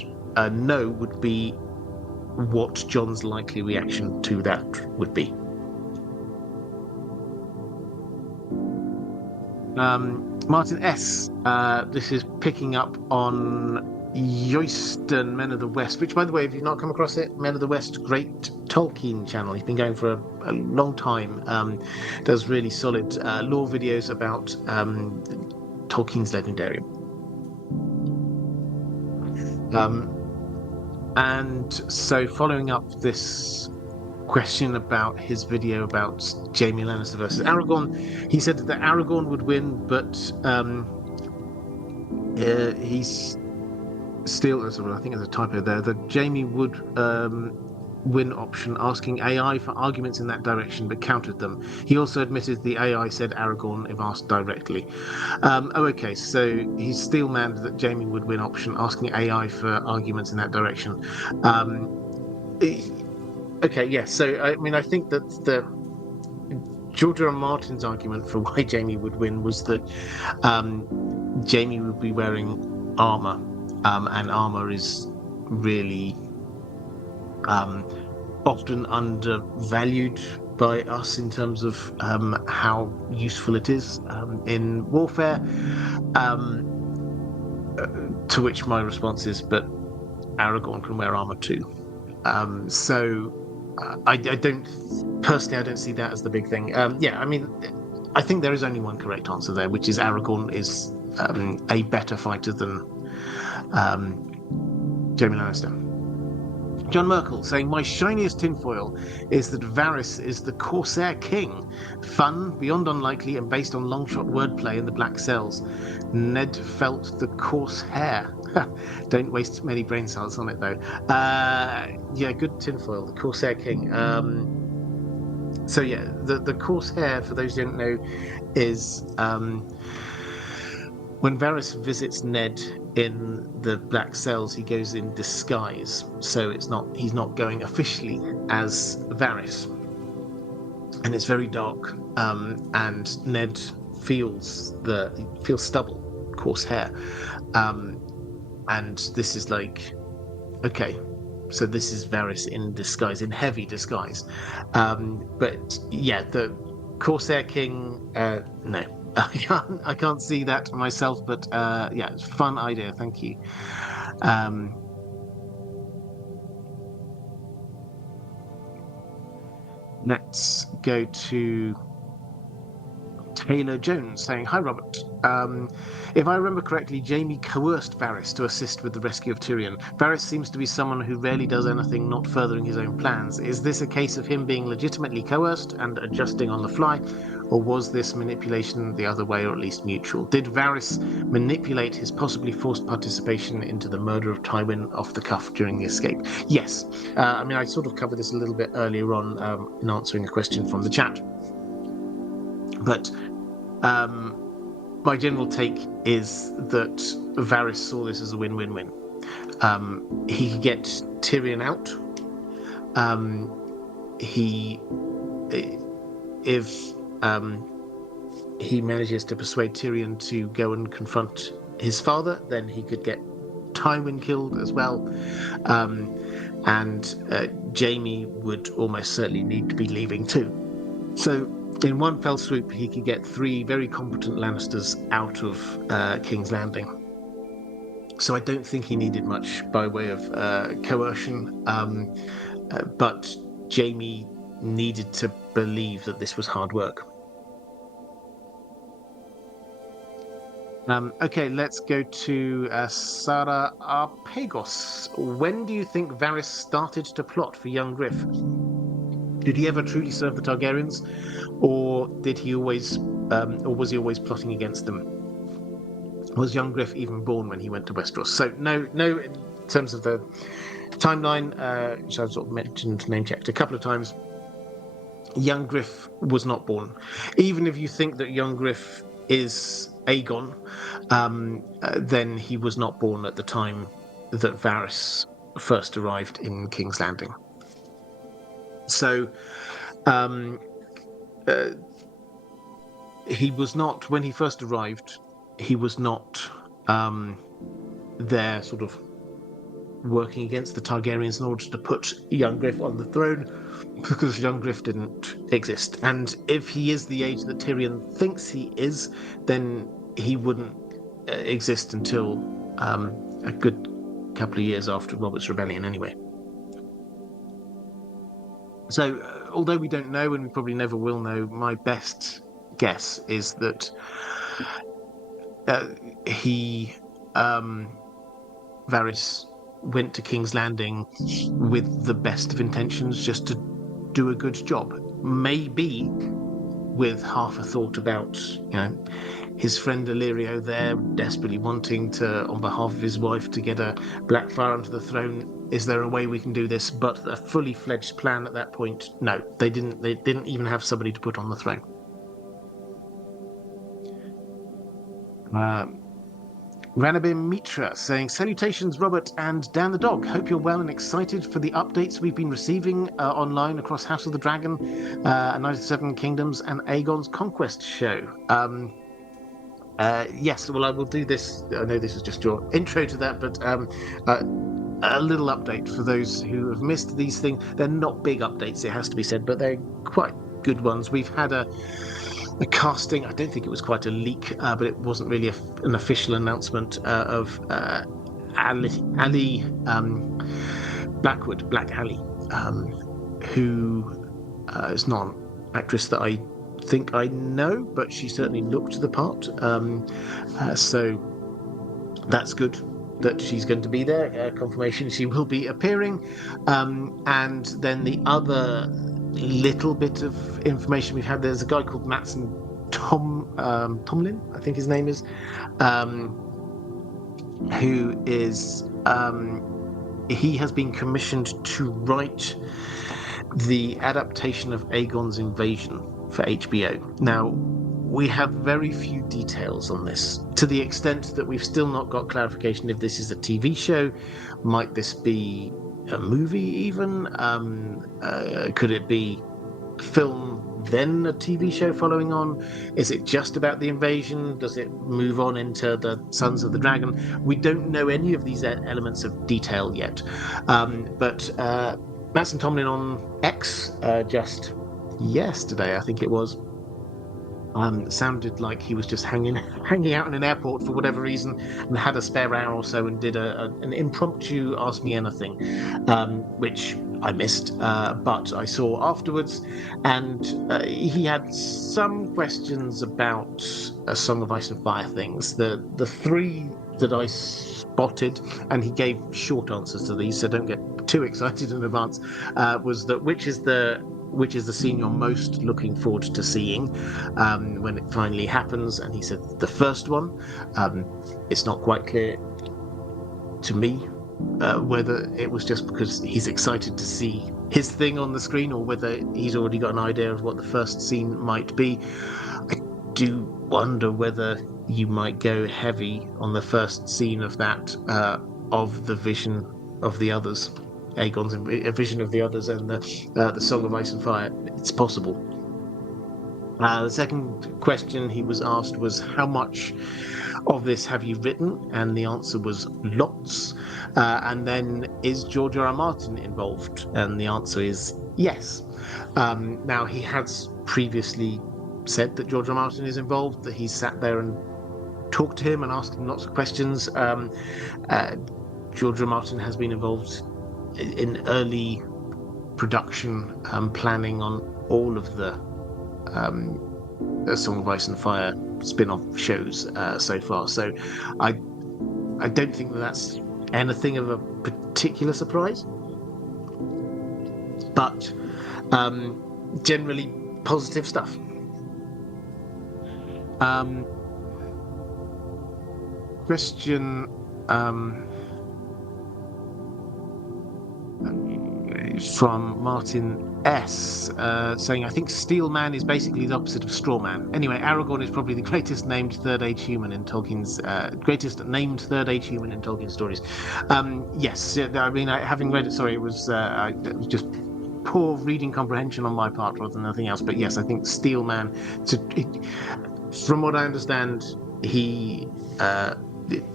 know would be what Jon's likely reaction to that would be. Martin S. This is picking up on Yoyston, Men of the West, which, by the way, if you've not come across it, Men of the West, great Tolkien channel. He's been going for a long time. Does really solid lore videos about Tolkien's Legendarium. And so, following up this question about his video about Jaime Lannister versus Aragorn, he said that Aragorn would win, but he's still, I think there's a typo there, that Jaime would win option, asking AI for arguments in that direction, but countered them. He also admitted the AI said Aragorn if asked directly. Okay, so he's steel manned that Jaime would win option, asking AI for arguments in that direction. Okay, yes. Yeah, so I mean, I think that the George R. R. Martin's argument for why Jaime would win was that Jaime would be wearing armor, and armor is really often undervalued by us in terms of how useful it is in warfare. To which my response is, but Aragorn can wear armor too. So I don't see that as the big thing. Yeah, I mean, I think there is only one correct answer there, which is Aragorn is a better fighter than Jaime Lannister. John Merkel saying, my shiniest tinfoil is that Varys is the Corsair King. Fun, beyond unlikely, and based on long-shot wordplay in the Black Cells. Ned felt the coarse hair. Don't waste many brain cells on it, though. Yeah, good tinfoil, the Corsair King. So yeah, the coarse hair, for those who don't know, is when Varys visits Ned in the Black Cells, he goes in disguise, so he's not going officially as Varys, and it's very dark. And Ned feels stubble, coarse hair, and this is like, okay, so this is Varys in disguise, in heavy disguise. But yeah, the Corsair King, no. I can't see that myself, but yeah, it's a fun idea. Thank you. Let's go to Taylor Jones saying, hi, Robert. If I remember correctly, Jaime coerced Varys to assist with the rescue of Tyrion. Varys seems to be someone who rarely does anything not furthering his own plans. Is this a case of him being legitimately coerced and adjusting on the fly, or was this manipulation the other way, or at least mutual? Did Varys manipulate his possibly forced participation into the murder of Tywin off the cuff during the escape? Yes. I mean, I sort of covered this a little bit earlier on in answering a question from the chat. But my general take is that Varys saw this as a win-win-win. He could get Tyrion out. If he manages to persuade Tyrion to go and confront his father, then he could get Tywin killed as well. And Jaime would almost certainly need to be leaving too. So in one fell swoop, he could get 3 very competent Lannisters out of King's Landing. So I don't think he needed much by way of coercion, but Jaime needed to believe that this was hard work. Okay, let's go to Sara Arpegos. When do you think Varys started to plot for young Griff? Did he ever truly serve the Targaryens, or did he always, or was he always plotting against them? Was young Griff even born when he went to Westeros? So no. In terms of the timeline, which I've sort of mentioned, name-checked a couple of times, young Griff was not born. Even if you think that young Griff is Aegon, then he was not born at the time that Varys first arrived in King's Landing. So he was not, when he first arrived, he was not there sort of working against the Targaryens in order to put young Griff on the throne, because young Griff didn't exist. And if he is the age that Tyrion thinks he is, then he wouldn't exist until a good couple of years after Robert's Rebellion anyway. So although we don't know, and we probably never will know, my best guess is that Varys went to King's Landing with the best of intentions, just to do a good job. Maybe with half a thought about, his friend Illyrio there desperately wanting to, on behalf of his wife, to get a Blackfyre onto the throne. Is there a way we can do this? But a fully fledged plan at that point, no, they didn't even have somebody to put on the throne. Ranabim Mitra saying, salutations Robert and Dan the Dog, hope you're well and excited for the updates we've been receiving online across House of the Dragon, 97 Kingdoms and Aegon's Conquest show. Yes, well, I will do this. I know this is just your intro to that, but a little update for those who have missed these things. They're not big updates, it has to be said, but they're quite good ones. We've had a casting, I don't think it was quite a leak, but it wasn't really an official announcement of Ali Blackwood, Black Ali, who is not an actress that I think I know, but she certainly looked the part. So that's good. that she's going to be there, confirmation she will be appearing. And then the other little bit of information we've had, there's a guy called Matson Tomlin, I think his name is, who is he has been commissioned to write the adaptation of Aegon's Invasion for HBO. Now, we have very few details on this, to the extent that we've still not got clarification if this is a TV show. Might this be a movie even? Could it be film, then a TV show following on? Is it just about the invasion? Does it move on into the Sons of the Dragon? We don't know any of these elements of detail yet. But Matson Tomlin on X just yesterday, I think it was, sounded like he was just hanging out in an airport for whatever reason, and had a spare hour or so, and did an impromptu Ask Me Anything, which I missed, but I saw afterwards, and he had some questions about A Song of Ice and Fire things. The three that I spotted, and he gave short answers to these, so don't get too excited in advance, was that which is the scene you're most looking forward to seeing when it finally happens? And he said the first one. It's not quite clear to me whether it was just because he's excited to see his thing on the screen, or whether he's already got an idea of what the first scene might be. I do wonder whether you might go heavy on the first scene of that, of the vision of the others. Aegon's vision of the others, and the Song of Ice and Fire. It's possible. The second question he was asked was, how much of this have you written? And the answer was lots. And then, is George R. R. Martin involved? And the answer is yes. Now, he has previously said that George R. R. Martin is involved, that he's sat there and talked to him and asked him lots of questions. George R. R. Martin has been involved in early production planning on all of the Song of Ice and Fire spin-off shows so far. So I don't think that that's anything of a particular surprise, but generally positive stuff. Question from Martin S, saying, I think Steel Man is basically the opposite of Straw Man. Anyway, Aragorn is probably the greatest named third age human in Tolkien's stories. Yes, I mean, having read it, sorry, it was just poor reading comprehension on my part rather than anything else. But yes, I think Steel Man, from what I understand, he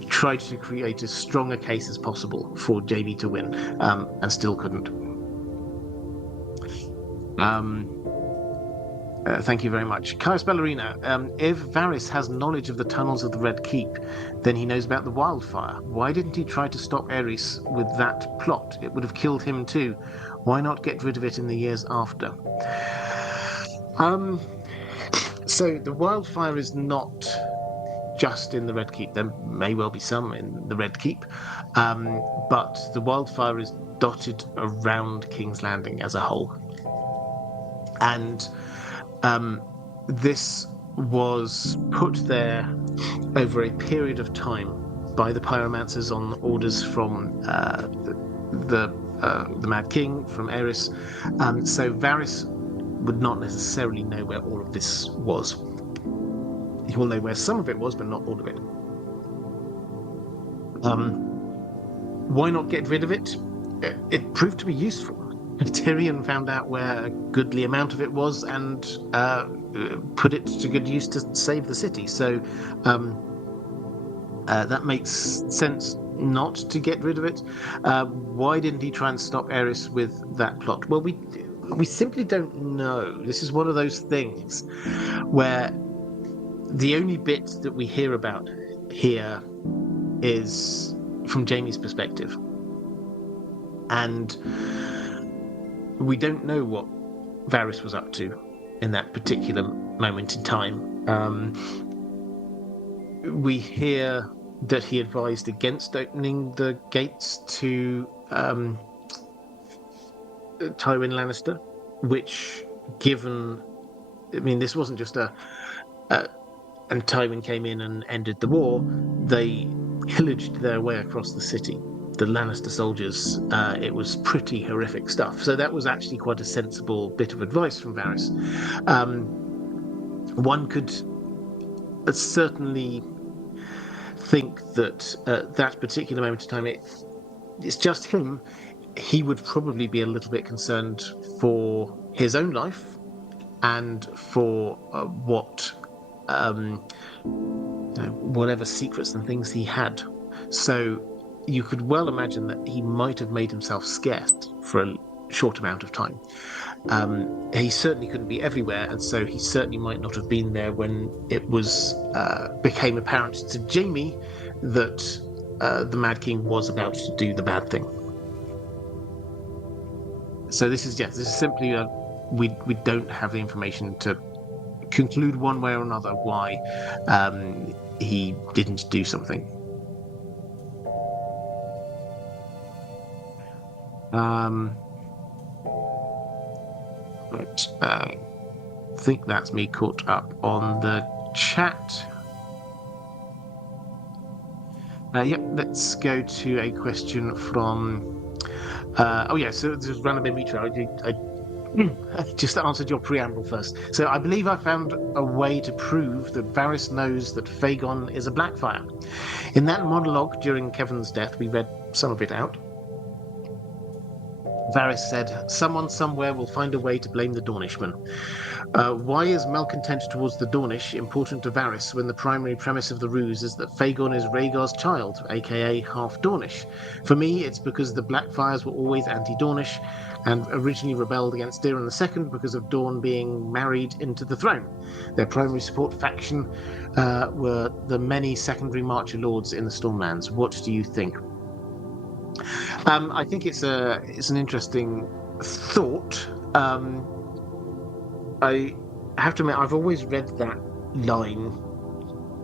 tried to create as strong a case as possible for Jaime to win, and still couldn't. Thank you very much. Caius Ballerina, if Varys has knowledge of the tunnels of the Red Keep, then he knows about the wildfire. Why didn't he try to stop Aerys with that plot? It would have killed him too. Why not get rid of it in the years after? So the wildfire is not just in the Red Keep. There may well be some in the Red Keep, but the wildfire is dotted around King's Landing as a whole. And this was put there over a period of time by the pyromancers on orders from the Mad King, from Aerys. So Varys would not necessarily know where all of this was. He will know where some of it was, but not all of it. Why not get rid of it? It proved to be useful. Tyrion found out where a goodly amount of it was and put it to good use to save the city. So that makes sense not to get rid of it. Why didn't he try and stop Aerys with that plot? Well, we simply don't know. This is one of those things where the only bit that we hear about here is from Jaime's perspective. And we don't know what Varys was up to in that particular moment in time. We hear that he advised against opening the gates to Tywin Lannister, which, given, I mean, this wasn't just and Tywin came in and ended the war. They pillaged their way across the city. The Lannister soldiers, it was pretty horrific stuff. So that was actually quite a sensible bit of advice from Varys. One could certainly think that at that particular moment in time, it's just him. He would probably be a little bit concerned for his own life and for whatever secrets and things he had. So you could well imagine that he might have made himself scarce for a short amount of time. He certainly couldn't be everywhere, and so he certainly might not have been there when it became apparent to Jaime that the Mad King was about to do the bad thing. So this is simply we don't have the information to conclude one way or another why he didn't do something. But I think that's me caught up on the chat. Let's go to a question from. So there's random in vitro. I just answered your preamble first. So I believe I found a way to prove that Varys knows that Fagon is a Blackfire. In that monologue during Kevan's death, we read some of it out. Varys said, "Someone somewhere will find a way to blame the Dornishmen." Why is malcontent towards the Dornish important to Varys when the primary premise of the ruse is that Fagon is Rhaegar's child, aka half Dornish? For me, it's because the Blackfires were always anti-Dornish and originally rebelled against Daeron II because of Dorne being married into the throne. Their primary support faction were the many secondary Marcher lords in the Stormlands. What do you think? I think it's an interesting thought. I have to admit, I've always read that line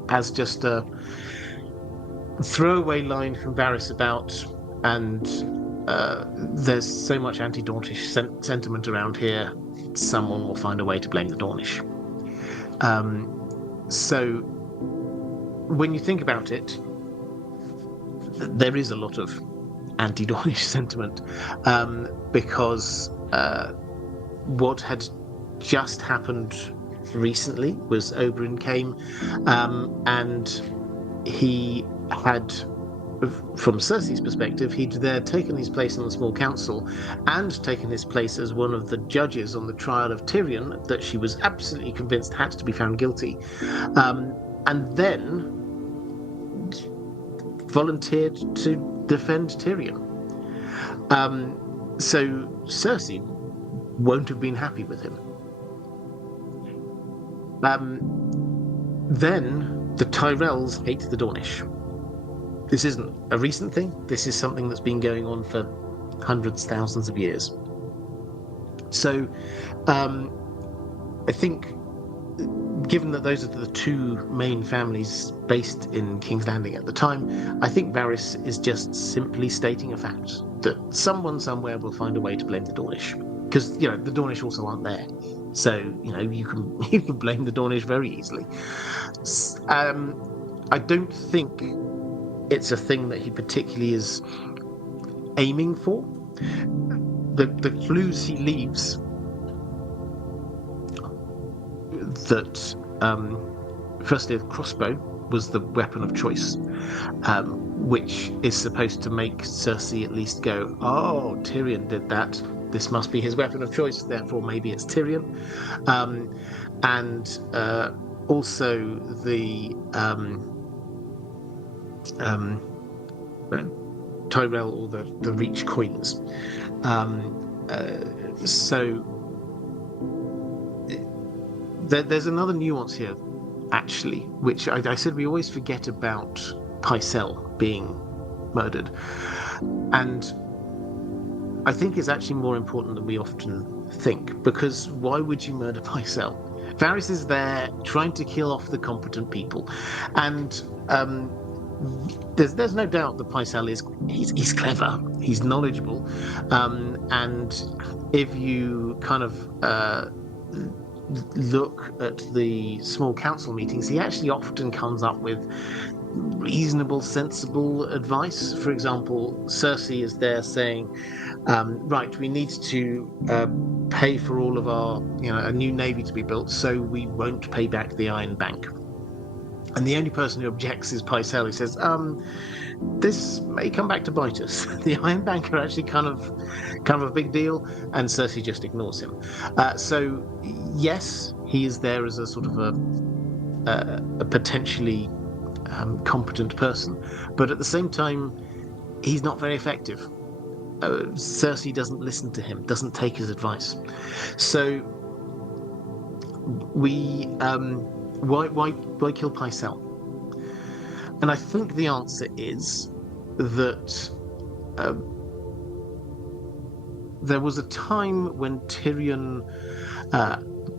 as just a throwaway line from Varys about, and there's so much anti-Dornish sentiment around here, someone will find a way to blame the Dornish. So when you think about it, there is a lot of anti-Dornish sentiment because what had just happened recently was Oberyn came and he had, from Cersei's perspective, he'd there taken his place on the small council and taken his place as one of the judges on the trial of Tyrion that she was absolutely convinced had to be found guilty, and then volunteered to defend Tyrion. So Cersei won't have been happy with him. Then the Tyrells hate the Dornish. This isn't a recent thing. This is something that's been going on for hundreds, thousands of years. So I think, given that those are the two main families based in King's Landing at the time, I think Varys is just simply stating a fact that someone somewhere will find a way to blame the Dornish, because the Dornish also aren't there. So you can blame the Dornish very easily. I don't think it's a thing that he particularly is aiming for. The clues he leaves that firstly, the crossbow was the weapon of choice, which is supposed to make Cersei at least go, "Oh, Tyrion did that. This must be his weapon of choice. Therefore, maybe it's Tyrion." And also the Tyrell or the Reach coins. So there's another nuance here, actually, which I said we always forget about Pycelle being murdered. And I think it's actually more important than we often think, because why would you murder Pycelle? Varys is there trying to kill off the competent people. And there's no doubt that Pycelle he's clever, he's knowledgeable, and if you kind of look at the small council meetings, he actually often comes up with reasonable, sensible advice. For example, Cersei is there saying, right, we need to pay for all of our, a new navy to be built, so we won't pay back the Iron Bank. And the only person who objects is Pycelle, who says, this may come back to bite us. The Iron Bank are actually kind of a big deal, and Cersei just ignores him. So yes, he is there as a sort of a potentially competent person, but at the same time, he's not very effective. Cersei doesn't listen to him, doesn't take his advice. So why kill Pycelle? And I think the answer is that there was a time when Tyrion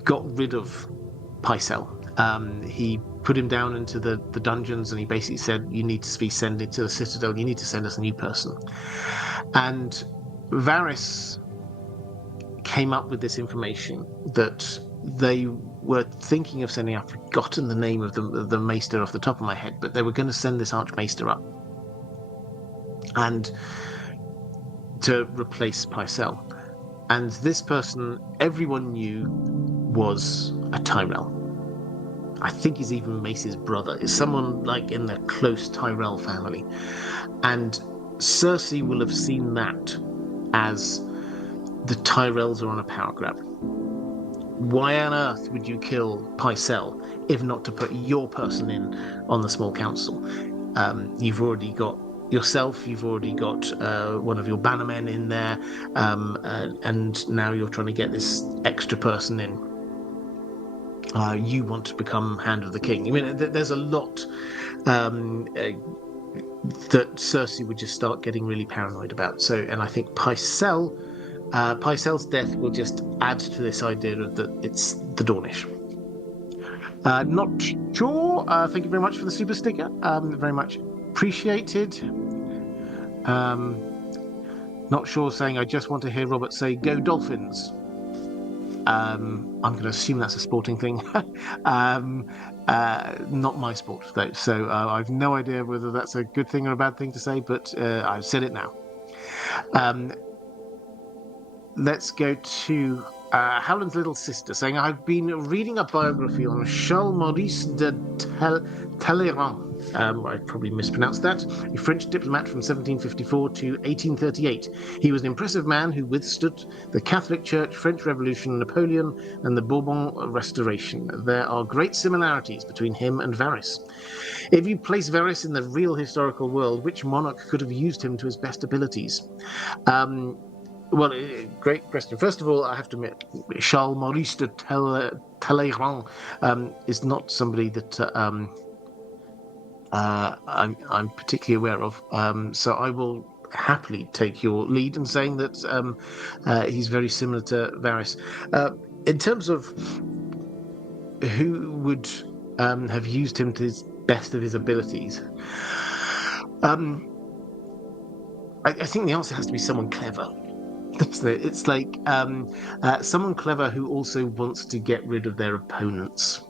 got rid of Pycelle. He put him down into the dungeons, and he basically said, you need to be sent into the Citadel, you need to send us a new person. And Varys came up with this information that they were thinking of sending. I've forgotten the name of the maester off the top of my head, but they were going to send this archmaester up and to replace Pycelle. And this person, everyone knew, was a Tyrell. I think he's even Mace's brother. Is someone like in the close Tyrell family. And Cersei will have seen that as the Tyrells are on a power grab. Why on earth would you kill Pycelle if not to put your person in on the small council? You've already got yourself, you've already got one of your bannermen in there, and now you're trying to get this extra person in. You want to become Hand of the King. I mean, there's a lot that Cersei would just start getting really paranoid about. So, and I think Pycelle's death will just add to this idea of that it's the Dornish. Not sure. Thank you very much for the super sticker. Very much appreciated. Not sure, saying, I just want to hear Robert say, go Dolphins. I'm going to assume that's a sporting thing. Not my sport, though. So I've no idea whether that's a good thing or a bad thing to say, but I've said it now. Let's go to Howland's little sister, saying, I've been reading a biography on Charles Maurice de Talleyrand. I probably mispronounced that. A French diplomat from 1754 to 1838. He was an impressive man who withstood the Catholic Church, French Revolution, Napoleon, and the Bourbon Restoration. There are great similarities between him and Varys. If you place Varys in the real historical world, which monarch could have used him to his best abilities? Well, great question. First of all, I have to admit, Charles Maurice de Talleyrand is not somebody that I'm particularly aware of. So I will happily take your lead in saying that he's very similar to Varys. In terms of who would have used him to his best of his abilities, I think the answer has to be someone clever. It's like someone clever who also wants to get rid of their opponents.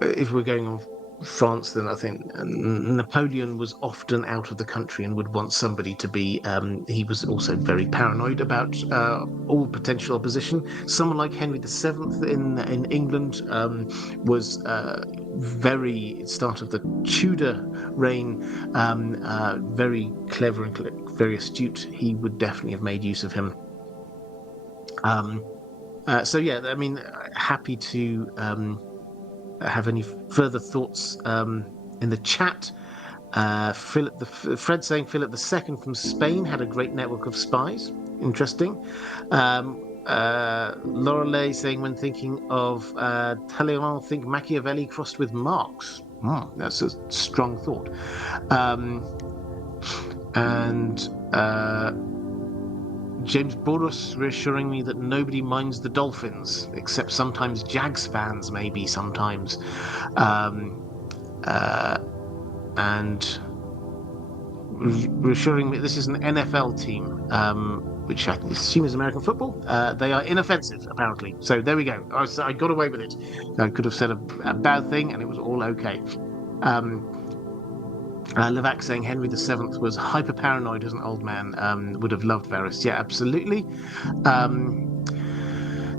If we're going on France, then I think Napoleon was often out of the country and would want somebody to be. He was also very paranoid about all potential opposition. Someone like Henry VII in England was very start of the Tudor reign, very clever and very astute. He would definitely have made use of him. So yeah, I mean, happy to have any further thoughts in the chat. Fred saying Philip II from Spain had a great network of spies. Interesting. Lorelei saying, when thinking of Talleyrand, think Machiavelli crossed with Marx. That's a strong thought. James Borus reassuring me that nobody minds the Dolphins, except sometimes Jags fans, maybe sometimes. Um, and reassuring me this is an NFL team, which I assume is American football. They are inoffensive, apparently. So there we go. I got away with it. I could have said a bad thing and it was all okay. Levac saying Henry VII was hyper paranoid as an old man. Would have loved Varys. Yeah, absolutely.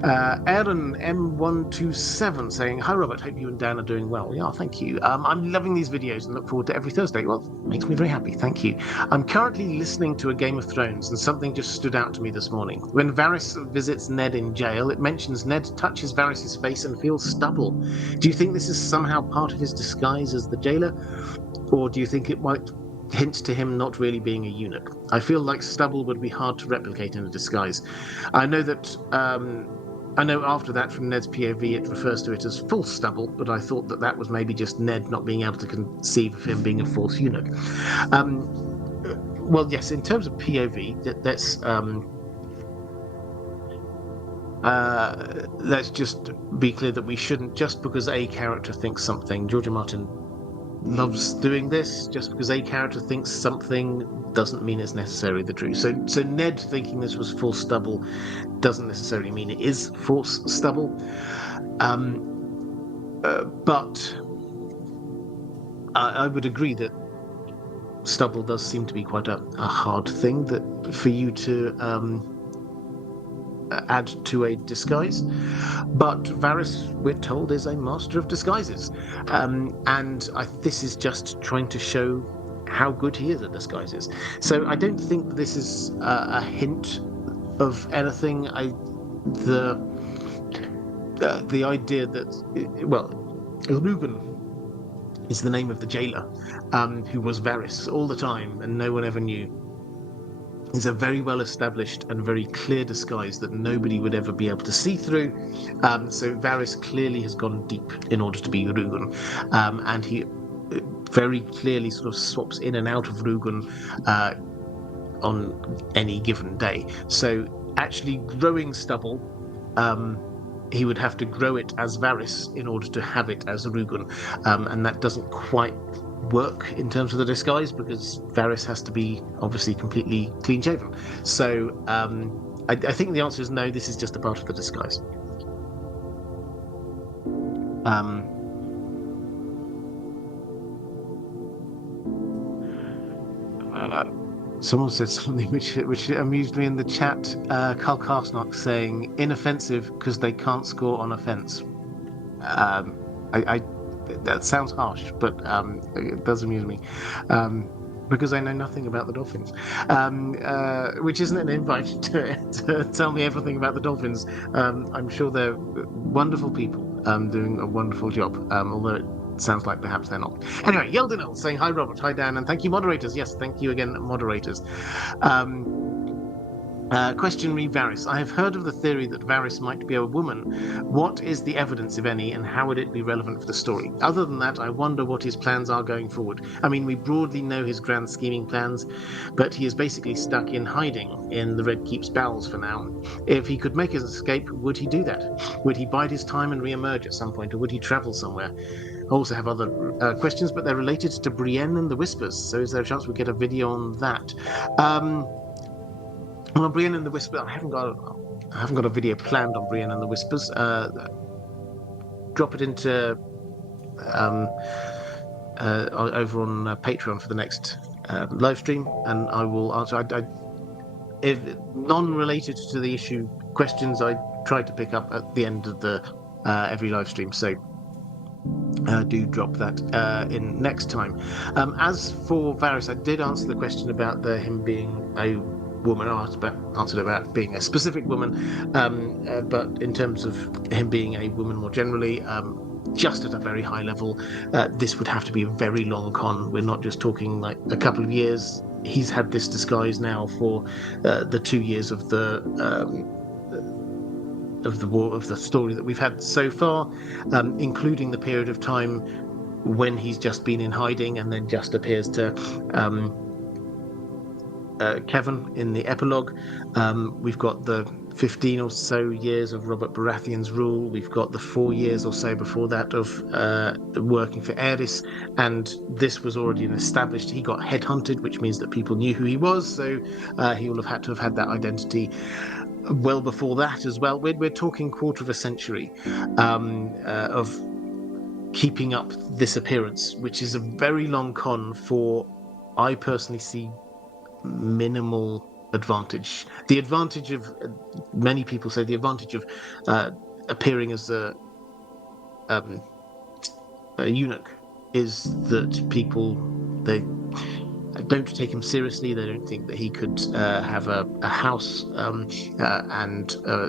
Aaron M127 saying, "Hi Robert, hope you and Dan are doing well." Yeah, thank you. I'm loving these videos and look forward to every Thursday. Well, it makes me very happy. Thank you. I'm currently listening to A Game of Thrones and something just stood out to me this morning. When Varys visits Ned in jail, it mentions Ned touches Varys' face and feels stubble. Do you think this is somehow part of his disguise as the jailer? Or do you think it might hint to him not really being a eunuch? I feel like stubble would be hard to replicate in a disguise. I know that I know after that, from Ned's POV, it refers to it as full stubble, but I thought that that was maybe just Ned not being able to conceive of him being a false eunuch. Well, yes, in terms of POV, let's just be clear that we shouldn't, just because a character thinks something. George R. Martin loves doing this. Just because a character thinks something doesn't mean it's necessarily the truth. So Ned thinking this was false stubble doesn't necessarily mean it is false stubble. But I would agree that stubble does seem to be quite a hard thing that for you to add to a disguise. But Varys, we're told, is a master of disguises, and this is just trying to show how good he is at disguises. So I don't think this is a hint of anything. The idea that, well, Ruben is the name of the jailer, who was Varys all the time and no one ever knew, is a very well established and very clear disguise that nobody would ever be able to see through. So Varys clearly has gone deep in order to be Rugen, and he very clearly sort of swaps in and out of Rugen on any given day. So actually growing stubble, he would have to grow it as Varys in order to have it as Rugen, and that doesn't quite work in terms of the disguise because Varys has to be obviously completely clean shaven. So I think the answer is no, this is just a part of the disguise. Someone said something which amused me in the chat. Carl Karsnock saying inoffensive because they can't score on offense. That sounds harsh, but it does amuse me because I know nothing about the Dolphins, which isn't an invite to tell me everything about the Dolphins. I'm sure they're wonderful people doing a wonderful job, although it sounds like perhaps they're not. Anyway, Yeldinel saying, "Hi Robert, hi Dan, and thank you moderators." Yes, thank you again, moderators. Question re Varys. I have heard of the theory that Varys might be a woman. What is the evidence, if any, and how would it be relevant for the story? Other than that, I wonder what his plans are going forward. I mean, we broadly know his grand scheming plans, but he is basically stuck in hiding in the Red Keep's bowels for now. If he could make his escape, would he do that? Would he bide his time and re-emerge at some point, or would he travel somewhere? I also have other questions, but they're related to Brienne and the Whispers, so is there a chance we get a video on that? Well, Brienne and the Whispers, I haven't got a video planned on Brienne and the Whispers. Drop it into over on Patreon for the next live stream, and I will answer. If non-related to the issue questions, I try to pick up at the end of the every live stream. So do drop that in next time. As for Varys, I did answer the question about him being a woman. I answered about being a specific woman, but in terms of him being a woman more generally, just at a very high level, this would have to be a very long con. We're not just talking like a couple of years. He's had this disguise now for the 2 years of the war, of the story that we've had so far, including the period of time when he's just been in hiding and then just appears to Kevin in the epilogue. We've got the 15 or so years of Robert Baratheon's rule. We've got the 4 years or so before that of working for Aerys, and this was already an established. He got headhunted, which means that people knew who he was, so he will have had to have had that identity well before that as well. We're talking quarter of a century of keeping up this appearance, which is a very long con for, I personally see, minimal advantage. The advantage of many people say the advantage of appearing as a eunuch is that people, they don't take him seriously. They don't think that he could have a house and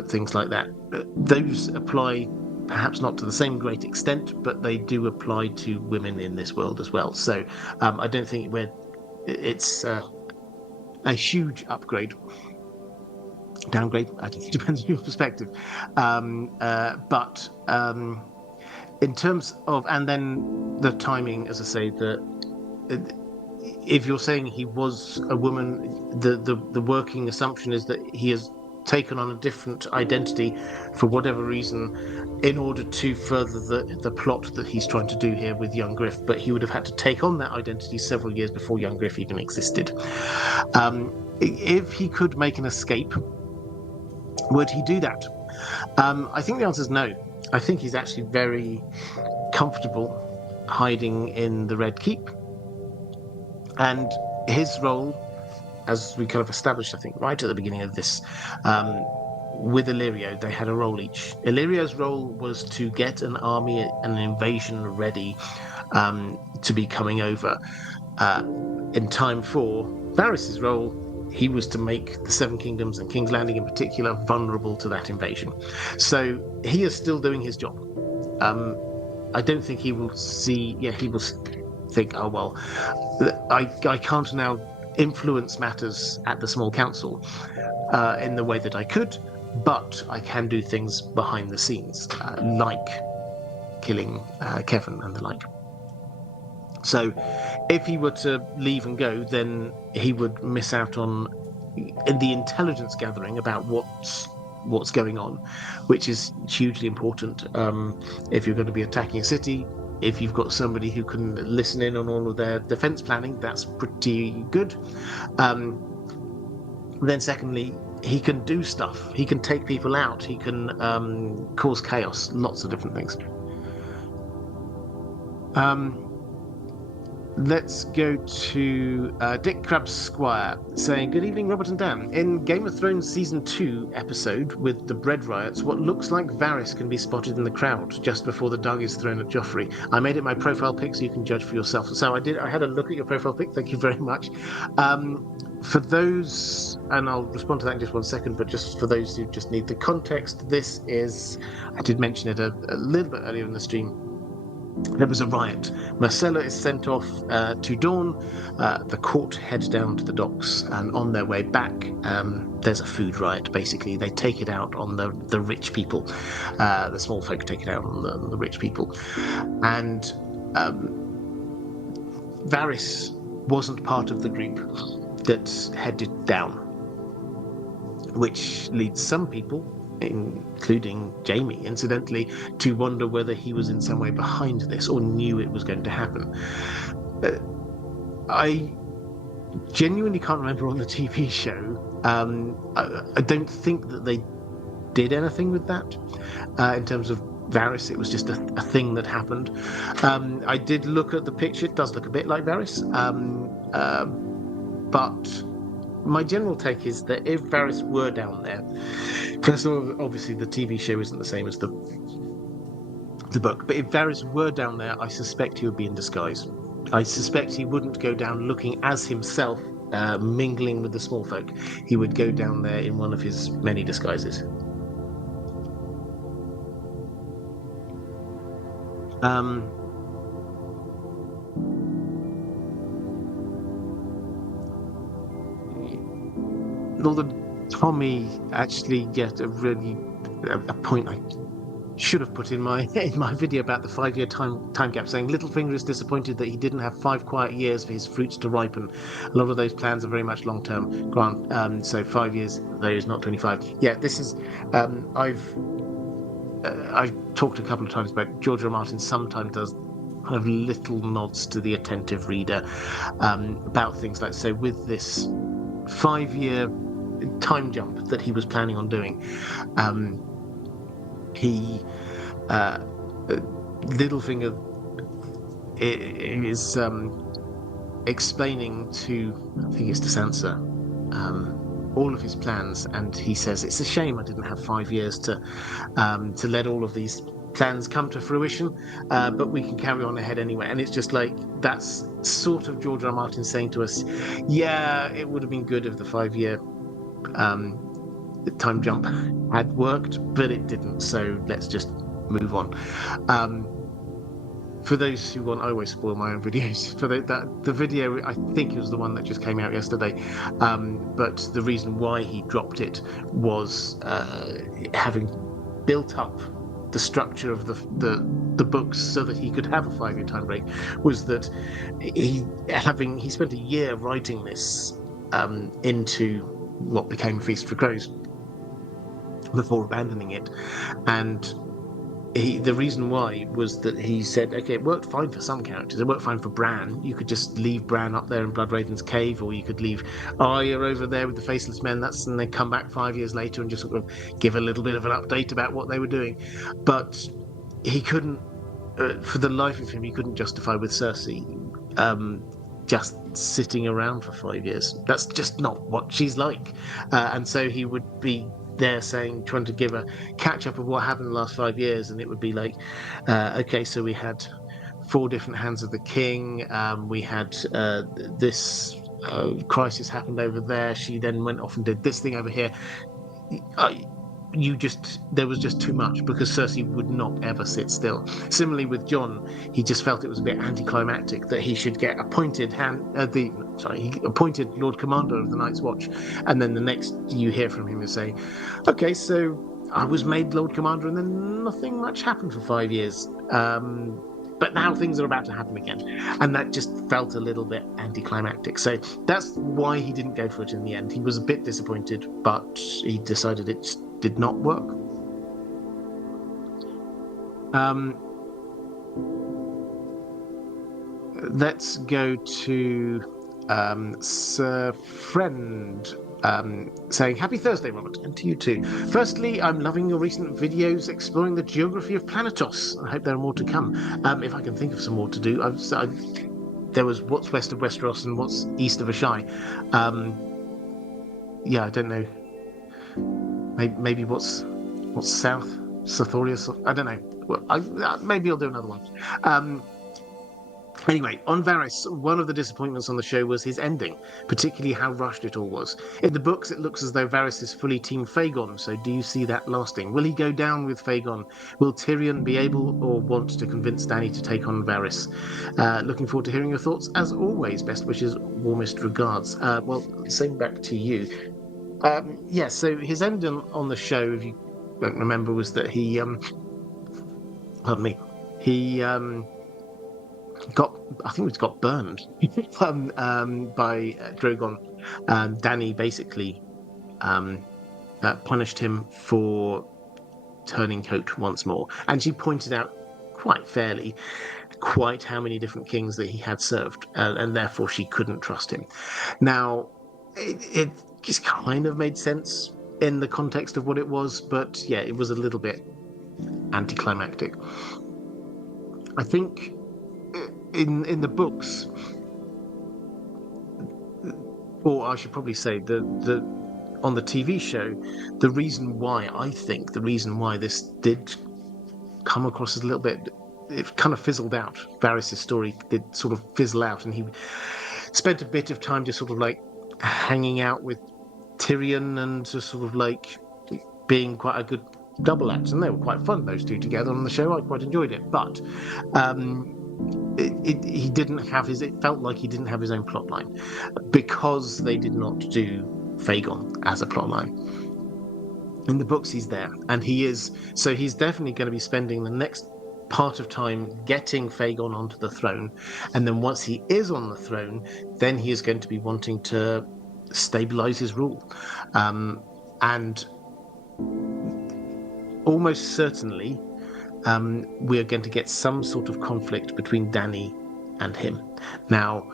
things like that. Those apply perhaps not to the same great extent, but they do apply to women in this world as well. So I don't think it's a huge upgrade. Downgrade, I think it depends on your perspective. But in terms of, and then the timing, as I say, if you're saying he was a woman, the working assumption is that he has taken on a different identity for whatever reason in order to further the plot that he's trying to do here with young Griff. But he would have had to take on that identity several years before young Griff even existed. If he could make an escape, would he do that? I think the answer is no. I think he's actually very comfortable hiding in the Red Keep. And his role, as we kind of established, I think, right at the beginning of this, with Illyrio, they had a role each. Illyrio's role was to get an army and an invasion ready to be coming over in time for Varys's role. He was to make the Seven Kingdoms and King's Landing in particular vulnerable to that invasion. So he is still doing his job. I don't think he will he will think, oh, well, I can't now influence matters at the small council in the way that I could, but I can do things behind the scenes, like killing Kevin and the like. So if he were to leave and go, then he would miss out on the intelligence gathering about what's going on, which is hugely important if you're going to be attacking a city. If you've got somebody who can listen in on all of their defense planning, that's pretty good. Then secondly, he can do stuff. He can take people out. He can cause chaos, lots of different things. Let's go to Dick Crab's Squire saying, good evening, Robert and Dan. In Game of Thrones Season 2 episode with the bread riots, what looks like Varys can be spotted in the crowd just before the dog is thrown at Joffrey. I made it my profile pic so you can judge for yourself. So I had a look at your profile pic. Thank you very much. For those, and I'll respond to that in just one second, but just for those who just need the context, this is, I did mention it a little bit earlier in the stream. There was a riot. Marcella is sent off to Dawn. The court head down to the docks, and on their way back, there's a food riot. Basically, they take it out on the rich people. The small folk take it out on the rich people. And Varys wasn't part of the group that headed down, which leads some people, including Jamie, incidentally, to wonder whether he was in some way behind this or knew it was going to happen. I genuinely can't remember on the TV show. I don't think that they did anything with that in terms of Varys. It was just a thing that happened. I did look at the picture. It does look a bit like Varys. But my general take is that if Varys were down there, first of all, obviously the TV show isn't the same as the book, but if Varys were down there, I suspect he would be in disguise. I suspect he wouldn't go down looking as himself, mingling with the small folk. He would go down there in one of his many disguises. Although Tommy actually get a point I should have put in my video about the 5-year time gap, saying Littlefinger is disappointed that he didn't have 5 quiet years for his fruits to ripen. A lot of those plans are very much long term, Grant. So 5 years, though, is not 25. Yeah, this is. I've talked a couple of times about George R. R. Martin sometimes does kind of little nods to the attentive reader about things like, so with this 5-year time jump that he was planning on doing, he Littlefinger is explaining to, I think it's to Sansa, all of his plans, and he says it's a shame I didn't have 5 years to let all of these plans come to fruition, but we can carry on ahead anyway. And it's just like, that's sort of George R. R. Martin saying to us, yeah, it would have been good if the 5-year time jump had worked, but it didn't, so let's just move on. For those who want, I always spoil my own videos. For the video, I think it was the one that just came out yesterday, but the reason why he dropped it was having built up the structure of the books so that he could have a 5-year time break, was that he spent a year writing this into what became Feast for Crows before abandoning it. And the reason why was that he said, okay, it worked fine for some characters. It worked fine for Bran. You could just leave Bran up there in Bloodraven's cave, or you could leave Arya over there with the Faceless Men. And then come back 5 years later and just sort of give a little bit of an update about what they were doing. But he couldn't, for the life of him, he couldn't justify with Cersei just sitting around for 5 years. That's just not what she's like. And so he would be there trying to give a catch up of what happened in the last 5 years, and it would be like, okay, so we had 4 different hands of the king, we had this crisis happened over there, she then went off and did this thing over here. There was just too much, because Cersei would not ever sit still. Similarly with Jon, he just felt it was a bit anticlimactic that he should get appointed appointed Lord Commander of the Night's Watch, and then the next you hear from him is saying, okay, so I was made Lord Commander and then nothing much happened for 5 years. But now things are about to happen again. And that just felt a little bit anticlimactic. So that's why he didn't go for it in the end. He was a bit disappointed, but he decided it did not work. Let's go to Sir Friend saying, happy Thursday, Robert, and to you too. Firstly, I'm loving your recent videos exploring the geography of Planetos. I hope there are more to come. If I can think of some more to do. There was what's west of Westeros and what's east of Ashai. Yeah, I don't know. Maybe what's south? Sartorius? I don't know. Well, maybe I'll do another one. Anyway, on Varys, one of the disappointments on the show was his ending, particularly how rushed it all was. In the books, it looks as though Varys is fully Team Fagon, so do you see that lasting? Will he go down with Fagon? Will Tyrion be able or want to convince Dany to take on Varys? Looking forward to hearing your thoughts. As always, best wishes, warmest regards. Well, same back to you. Yeah, so his ending on the show, if you don't remember, was that he got burned by Drogon. Dany basically punished him for turning coat once more, and she pointed out quite fairly how many different kings that he had served, and therefore she couldn't trust him. Now, it just kind of made sense in the context of what it was, but yeah, it was a little bit anticlimactic. I think in the books, or I should probably say on the TV show, the reason why this did come across as a little bit, it kind of fizzled out. Varys' story did sort of fizzle out, and he spent a bit of time just sort of like hanging out with Tyrion and just sort of like being quite a good double act, and they were quite fun, those two together on the show. I quite enjoyed it, but it felt like he didn't have his own plotline because they did not do Fagon as a plotline. In the books, he's there, and he is. So he's definitely going to be spending the next part of time getting Fagon onto the throne, and then once he is on the throne, then he is going to be wanting to stabilize his rule, and almost certainly, we are going to get some sort of conflict between Dany and him. Now,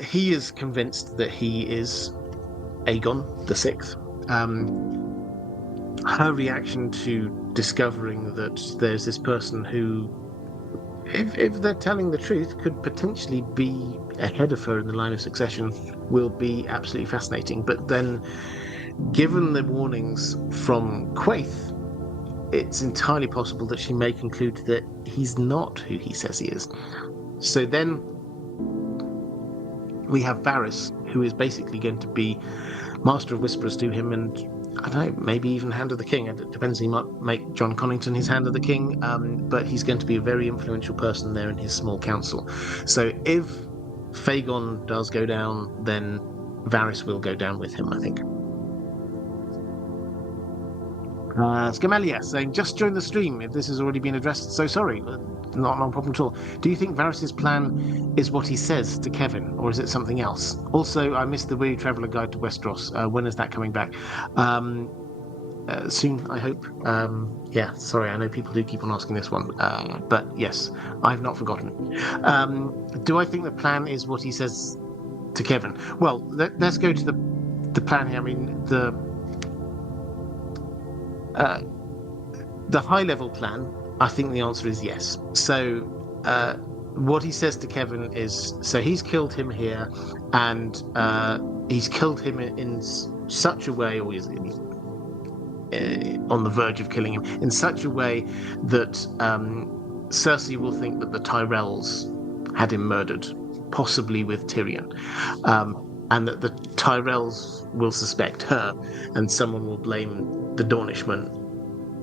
he is convinced that he is Aegon the Sixth. Her reaction to discovering that there's this person who, if they're telling the truth, could potentially be ahead of her in the line of succession, will be absolutely fascinating. But then, given the warnings from Quaithe, it's entirely possible that she may conclude that he's not who he says he is. So then we have Varys, who is basically going to be Master of Whisperers to him, and I don't know, maybe even Hand of the King. It depends. He might make John Connington his Hand of the King, but he's going to be a very influential person there in his small council. So if Fagon does go down, then Varys will go down with him, I think. Scamelia saying, just during the stream, if this has already been addressed, so sorry, not a problem at all. Do you think Varys' plan is what he says to Kevin, or is it something else? Also, I missed the Weary Traveller Guide to Westeros. When is that coming back? Soon, I hope. Yeah, sorry, I know people do keep on asking this one, but yes, I've not forgotten. Do I think the plan is what he says to Kevin? Well, let's go to the plan here. I mean, the high-level plan, I think the answer is yes. So what he says to Kevin is, so he's killed him here, and he's killed him in such a way, or he's on the verge of killing him, in such a way that Cersei will think that the Tyrells had him murdered, possibly with Tyrion, and that the Tyrells will suspect her, and someone will blame the Dornishmen.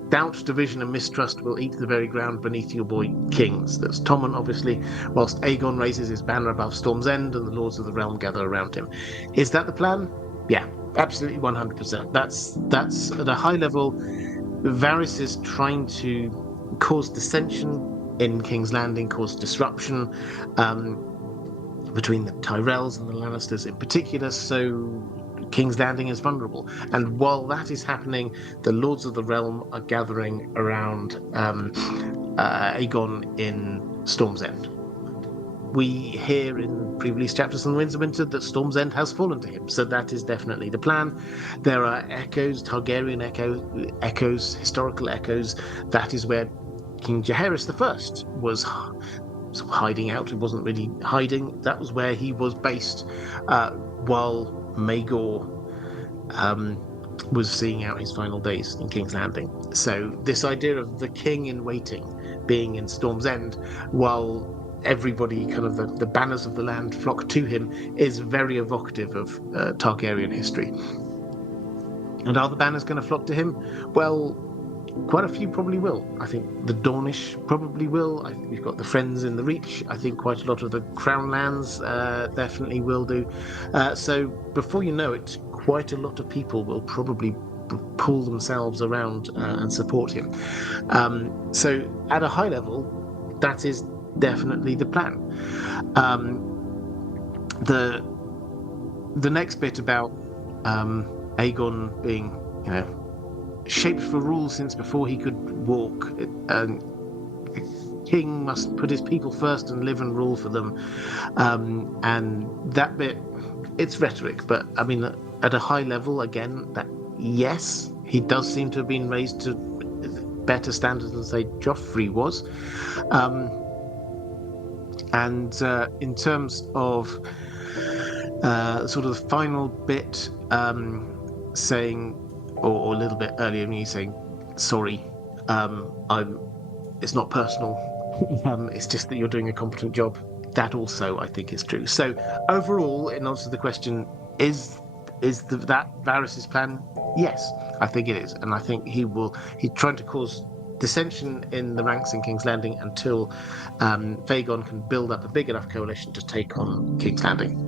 Doubt, division, and mistrust will eat the very ground beneath your boy kings. That's Tommen, obviously, whilst Aegon raises his banner above Storm's End and the Lords of the Realm gather around him. Is that the plan? Yeah, absolutely 100%. That's at a high level. Varys is trying to cause dissension in King's Landing, cause disruption between the Tyrells and the Lannisters in particular, so King's Landing is vulnerable. And while that is happening, the Lords of the Realm are gathering around Aegon in Storm's End. We hear in pre-release chapters on the Winds of Winter that Storm's End has fallen to him, so that is definitely the plan. There are echoes, Targaryen echoes, historical echoes. That is where King Jaehaerys I was hiding out. He wasn't really hiding. That was where he was based while Maegor was seeing out his final days in King's Landing. So this idea of the king in waiting being in Storm's End while everybody, kind of the banners of the land, flock to him is very evocative of Targaryen history. And are the banners going to flock to him? Well, quite a few probably will. I think the Dornish probably will. I think we've got the Friends in the Reach. I think quite a lot of the Crown lands definitely will do. So before you know it, quite a lot of people will probably pull themselves around and support him. So at a high level, that is definitely the plan. The next bit about Aegon being, shaped for rule since before he could walk. A king must put his people first and live and rule for them. And that bit, it's rhetoric, but I mean, at a high level, again, that yes, he does seem to have been raised to better standards than, say, Joffrey was. And in terms of sort of the final bit, saying, or a little bit earlier, me saying, sorry, it's not personal, it's just that you're doing a competent job. That also, I think, is true. So overall, in answer to the question, is that Varys' plan? Yes, I think it is. And I think he's trying to cause dissension in the ranks in King's Landing until Fagon can build up a big enough coalition to take on King's Landing.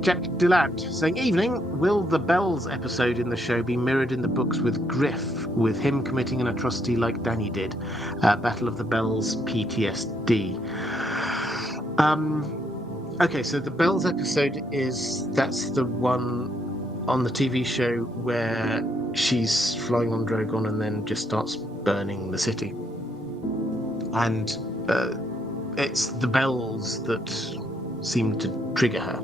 Jack Deland saying, evening, will the Bells episode in the show be mirrored in the books with Griff, with him committing an atrocity like Danny did? Battle of the Bells PTSD. Okay, so the Bells episode that's the one on the TV show where she's flying on Drogon and then just starts burning the city. And it's the bells that seem to trigger her.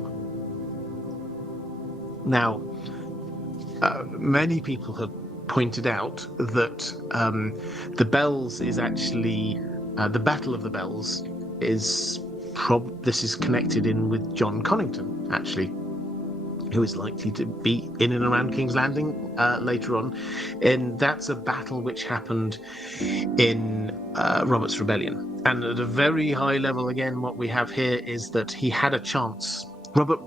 Now, many people have pointed out that the bells is actually the Battle of the Bells is this is connected in with John Connington, actually, who is likely to be in and around King's Landing later on. And that's a battle which happened in Robert's Rebellion. And at a very high level, again, what we have here is that he had a chance. Robert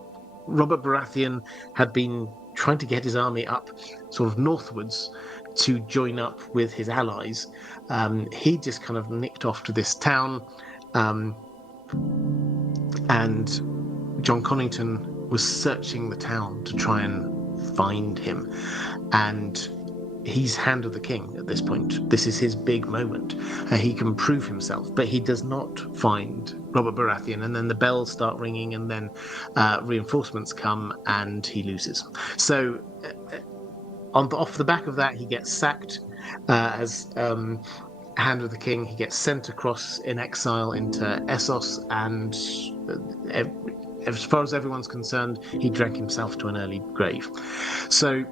Baratheon had been trying to get his army up sort of northwards to join up with his allies. He just kind of nicked off to this town, and John Connington was searching the town to try and find him. And he's Hand of the King at this point. This is his big moment. He can prove himself, but he does not find Robert Baratheon. And then the bells start ringing, and then reinforcements come, and he loses. So off the back of that, he gets sacked as Hand of the King. He gets sent across in exile into Essos, and as far as everyone's concerned, he drank himself to an early grave. So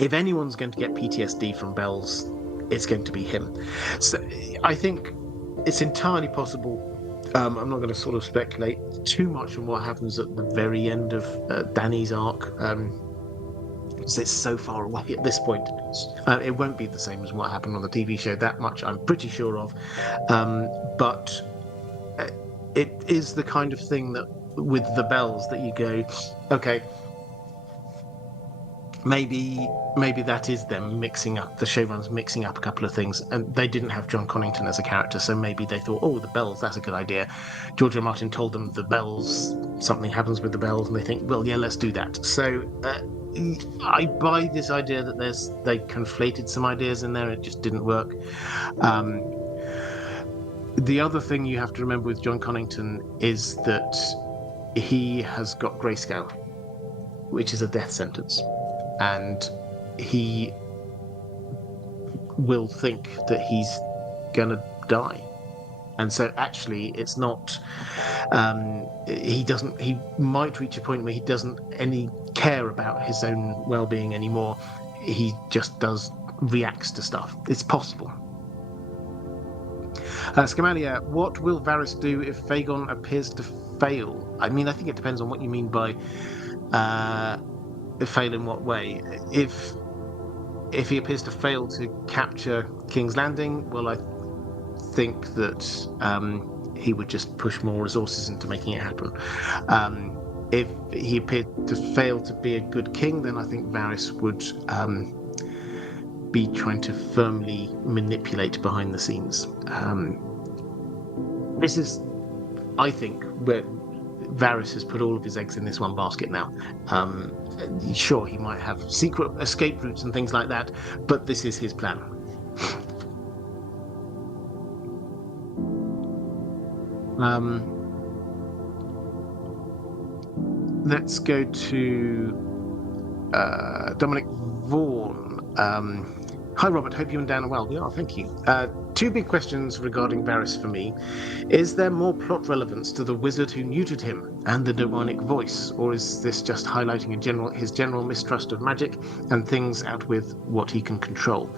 if anyone's going to get PTSD from bells, it's going to be him. So I think it's entirely possible. I'm not going to sort of speculate too much on what happens at the very end of Dany's arc. Because it's so far away at this point. It won't be the same as what happened on the TV show. That much I'm pretty sure of. But it is the kind of thing that with the bells that you go, okay, maybe that is them mixing up, the showrunners mixing up a couple of things, and they didn't have John Connington as a character, so maybe they thought, oh, the bells, that's a good idea. George R. Martin told them the bells, something happens with the bells, and they think, well, yeah, let's do that. So I buy this idea that they conflated some ideas in there, it just didn't work. The other thing you have to remember with John Connington is that he has got grayscale, which is a death sentence. And he will think that he's gonna die. And so actually it's not, he might reach a point where he doesn't care about his own well-being anymore. He just reacts to stuff. It's possible. Scamalia, what will Varys do if Fagon appears to fail? I mean, I think it depends on what you mean by fail in what way. If he appears to fail to capture King's Landing, well, I think that he would just push more resources into making it happen. If he appeared to fail to be a good king, then I think Varys would be trying to firmly manipulate behind the scenes. This is, I think, where Varys has put all of his eggs in this one basket now. Sure, he might have secret escape routes and things like that, but this is his plan. Let's go to Dominic Vaughan. Hi, Robert. Hope you and Dan are well. We are, thank you. Two big questions regarding Varys for me. Is there more plot relevance to the wizard who neutered him and the demonic voice, or is this just highlighting his general mistrust of magic and things outwith what he can control?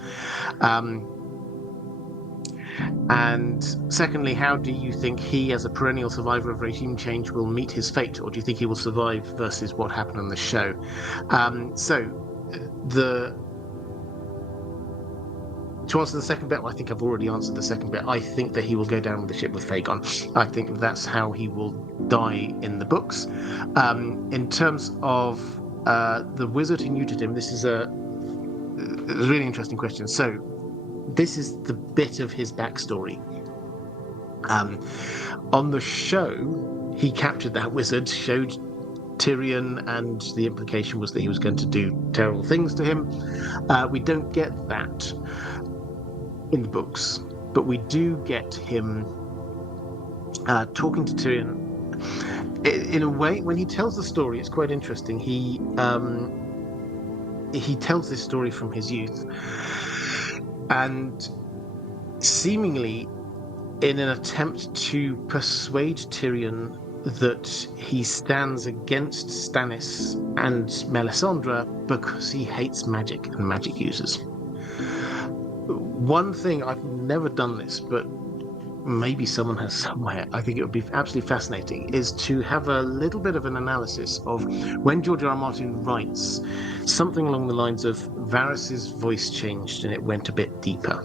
And secondly, how do you think he, as a perennial survivor of regime change, will meet his fate, or do you think he will survive versus what happened on the show? To answer the second bit, I think I've already answered the second bit. I think that he will go down with the ship with Fagon. I think that's how he will die in the books. In terms of the wizard who neutered him, this is a really interesting question. So this is the bit of his backstory. On the show, he captured that wizard, showed Tyrion, and the implication was that he was going to do terrible things to him. We don't get that in the books, but we do get him talking to Tyrion. In a way, when he tells the story, it's quite interesting. He tells this story from his youth, and seemingly in an attempt to persuade Tyrion that he stands against Stannis and Melisandre because he hates magic and magic users. One thing, I've never done this, but maybe someone has somewhere, I think it would be absolutely fascinating, is to have a little bit of an analysis of when George R. R. Martin writes something along the lines of Varys's voice changed and it went a bit deeper.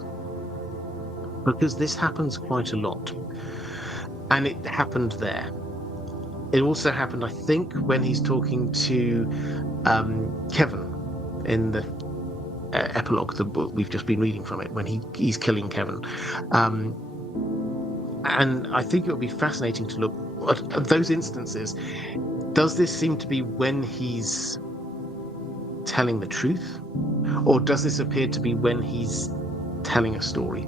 Because this happens quite a lot. And it happened there. It also happened, I think, when he's talking to Kevin in the epilogue that we've just been reading from it, when he's killing Kevin. And I think it would be fascinating to look at those instances. Does this seem to be when he's telling the truth? Or does this appear to be when he's telling a story?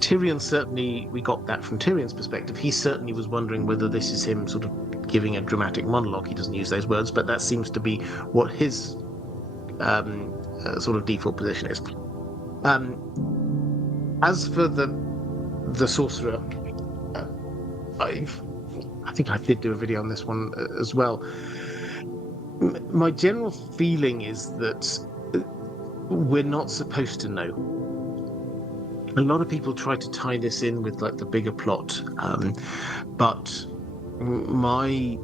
Tyrion, certainly, we got that from Tyrion's perspective. He certainly was wondering whether this is him sort of giving a dramatic monologue. He doesn't use those words, but that seems to be what his sort of default position is. As for the sorcerer, I think I did do a video on this one as well. My general feeling is that we're not supposed to know. A lot of people try to tie this in with like the bigger plot, but my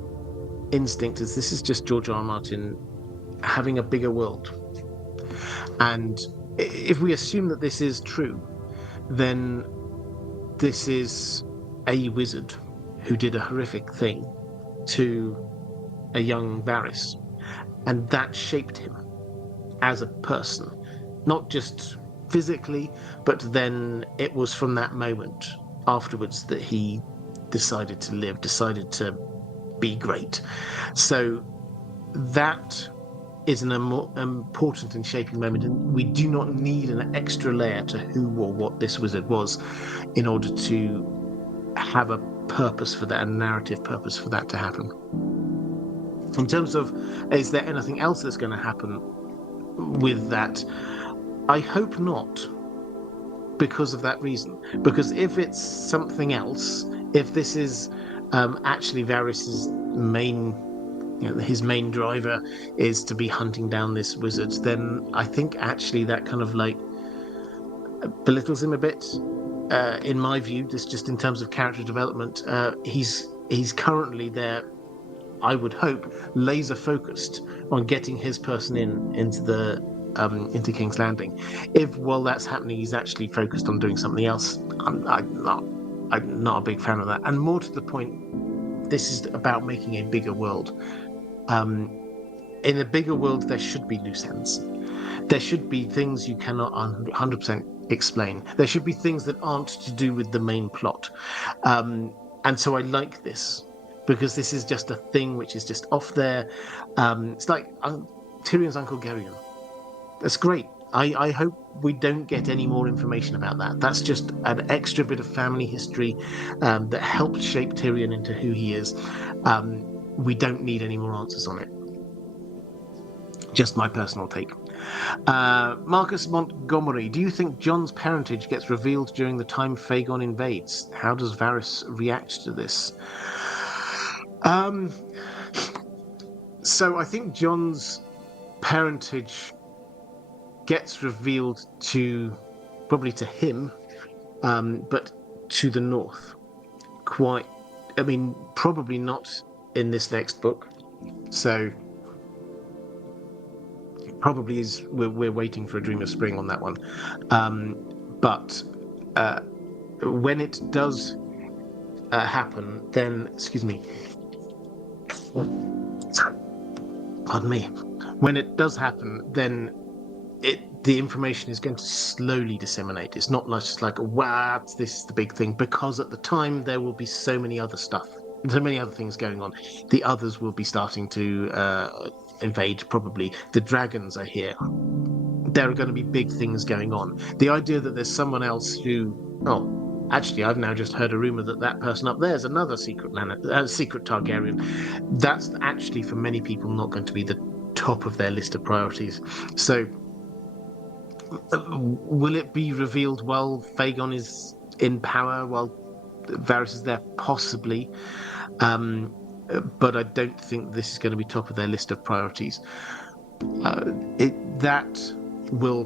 instinct is this is just George R. R. Martin having a bigger world. And if we assume that this is true, then this is a wizard who did a horrific thing to a young Varys, and that shaped him as a person, not just physically, but then it was from that moment afterwards that he decided to live, decided to be great. So that is an important and shaping moment, and we do not need an extra layer to who or what this wizard was in order to have a purpose for that, a narrative purpose for that to happen. In terms of, is there anything else that's going to happen with that? I hope not, because of that reason. Because if it's something else, if this is actually Varys's his main driver is to be hunting down this wizard, then I think actually that kind of like belittles him a bit. In my view, this just in terms of character development, he's currently there, I would hope, laser focused on getting his person into King's Landing. If while that's happening, he's actually focused on doing something else, I'm not a big fan of that. And more to the point, this is about making a bigger world. In a bigger world, there should be loose ends. There should be things you cannot 100% explain. There should be things that aren't to do with the main plot. And so I like this, because this is just a thing which is just off there. It's like Tyrion's Uncle Geryon. That's great. I hope we don't get any more information about that. That's just an extra bit of family history that helped shape Tyrion into who he is. We don't need any more answers on it. Just my personal take. Marcus Montgomery, do you think Jon's parentage gets revealed during the time Fagon invades? How does Varys react to this? So I think Jon's parentage gets revealed probably to him, but to the north. Probably not in this next book. So probably we're waiting for A Dream of Spring on that one. But when it does happen, then excuse me. Pardon me. When it does happen, then the information is going to slowly disseminate. It's not just like, wow, this is the big thing, because at the time there will be so many other stuff so many other things going on. The others will be starting to invade, probably. The dragons are here. There are going to be big things going on. The idea that there's someone else who, oh, actually, I've now just heard a rumor that that person up there is another secret Targaryen. That's actually, for many people, not going to be the top of their list of priorities. So, will it be revealed while Fagon is in power, while Varys is there? Possibly. But I don't think this is going to be top of their list of priorities. That will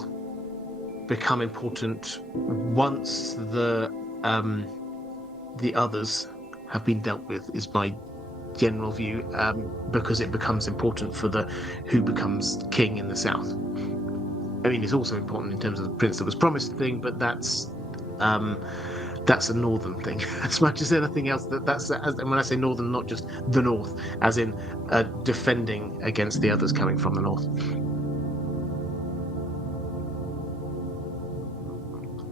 become important once the others have been dealt with, is my general view, because it becomes important for the who becomes king in the south. I mean, it's also important in terms of the prince that was promised thing, but that's a northern thing as much as anything else. And when I say northern, not just the north, as in defending against the others coming from the north.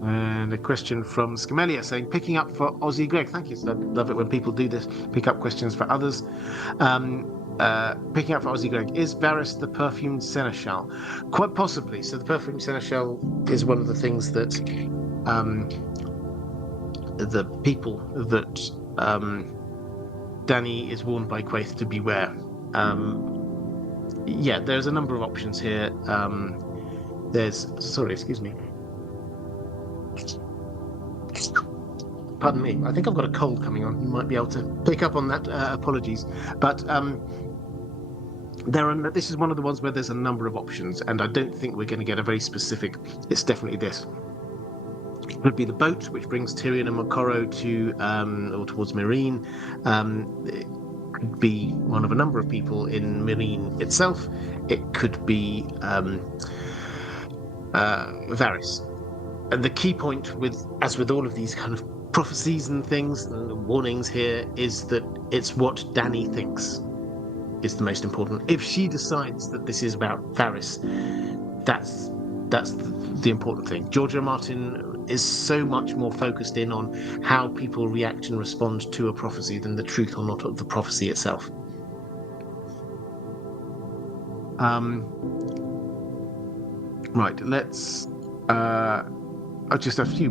And a question from Scamelia saying, picking up for Aussie Greg. Thank you. I love it when people do this, pick up questions for others. Picking up for Aussie Greg, is Varys the perfumed seneschal? Quite possibly. So the perfumed seneschal is one of the things that the people that Dany is warned by Quaithe to beware. Yeah, there's a number of options here. Excuse me. Pardon me. I think I've got a cold coming on. You might be able to pick up on that. Apologies, but this is one of the ones where there's a number of options, and I don't think we're going to get a very specific. It's definitely this. It would be the boat, which brings Tyrion and Moqorro or towards Meereen. It could be one of a number of people in Meereen itself. It could be Varys. And the key point, as with all of these kind of prophecies and things and warnings here, is that it's what Dany thinks is the most important. If she decides that this is about Varys, that's the important thing. George R. Martin is so much more focused in on how people react and respond to a prophecy than the truth or not of the prophecy itself. Right, let's just a few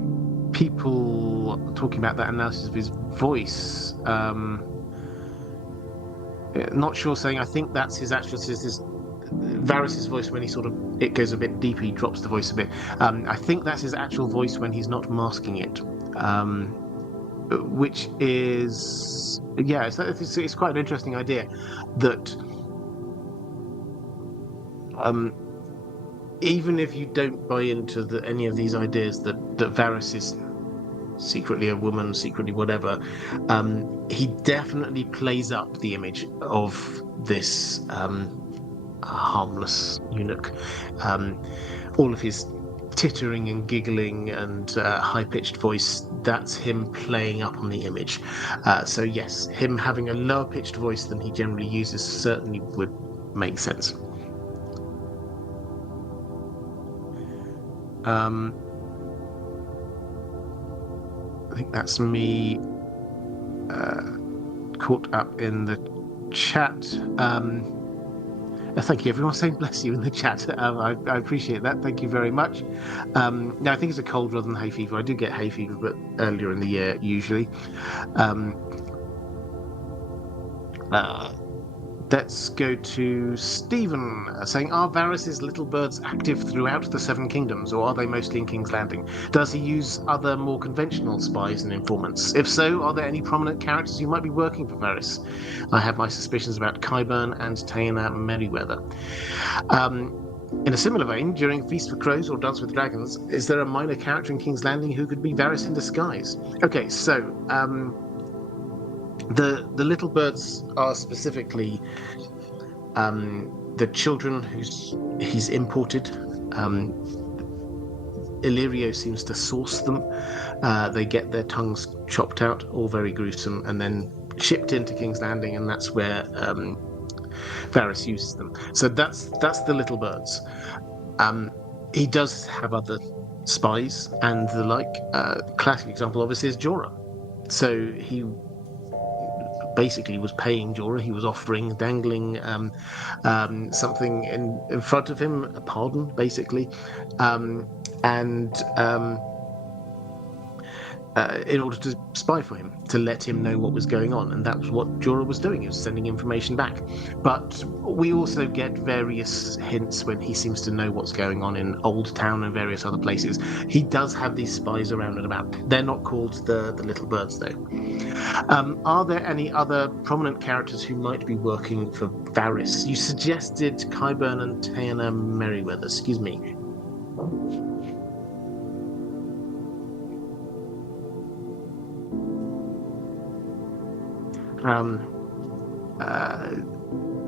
people talking about that analysis of his voice. Not sure, saying I think that's his actual. This Varys' voice when he it goes a bit deeper. He drops the voice a bit. I think that's his actual voice when he's not masking it, which is it's quite an interesting idea that even if you don't buy into any of these ideas that Varys is secretly a woman, secretly whatever, he definitely plays up the image of this harmless eunuch. All of his tittering and giggling and high-pitched voice, that's him playing up on the image. So yes, him having a lower-pitched voice than he generally uses certainly would make sense. I think that's me caught up in the chat. Thank you, everyone saying bless you in the chat. I appreciate that. Thank you very much. Now, I think it's a cold rather than hay fever. I do get hay fever, but earlier in the year, usually. Let's go to Stephen saying, are Varys' little birds active throughout the Seven Kingdoms, or are they mostly in King's Landing? Does he use other more conventional spies and informants? If so, are there any prominent characters who might be working for Varys? I have my suspicions about Qyburn and Taena Merryweather. In a similar vein, during Feast for Crows or Dance with Dragons, is there a minor character in King's Landing who could be Varys in disguise? Okay, so the little birds are specifically the children he's imported. Illyrio seems to source them. They get their tongues chopped out, all very gruesome, and then shipped into King's Landing, and that's where Varys uses them. So that's the little birds. He does have other spies and the like. Classic example, obviously, is Jorah. So basically was paying Jorah. He was dangling something in front of him, a pardon, basically, and in order to spy for him, to let him know what was going on. And that was what Jorah was doing. He was sending information back. But we also get various hints when he seems to know what's going on in Old Town and various other places. He does have these spies around and about. They're not called the little birds, though. Are there any other prominent characters who might be working for Varys? You suggested Qyburn and Taena Merryweather. Excuse me.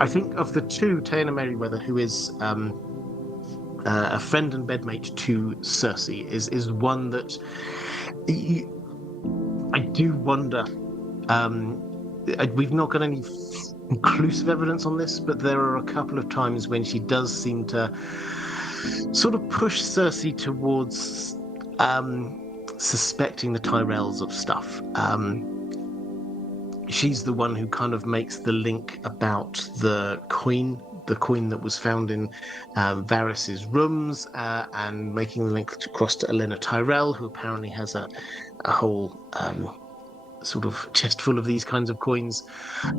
I think of the two, Taena Merryweather, who is a friend and bedmate to Cersei, is one that I do wonder. We've not got any conclusive evidence on this, but there are a couple of times when she does seem to sort of push Cersei towards suspecting the Tyrells of stuff. She's the one who kind of makes the link about the coin that was found in Varys's rooms, and making the link across to Olenna Tyrell, who apparently has a whole sort of chest full of these kinds of coins.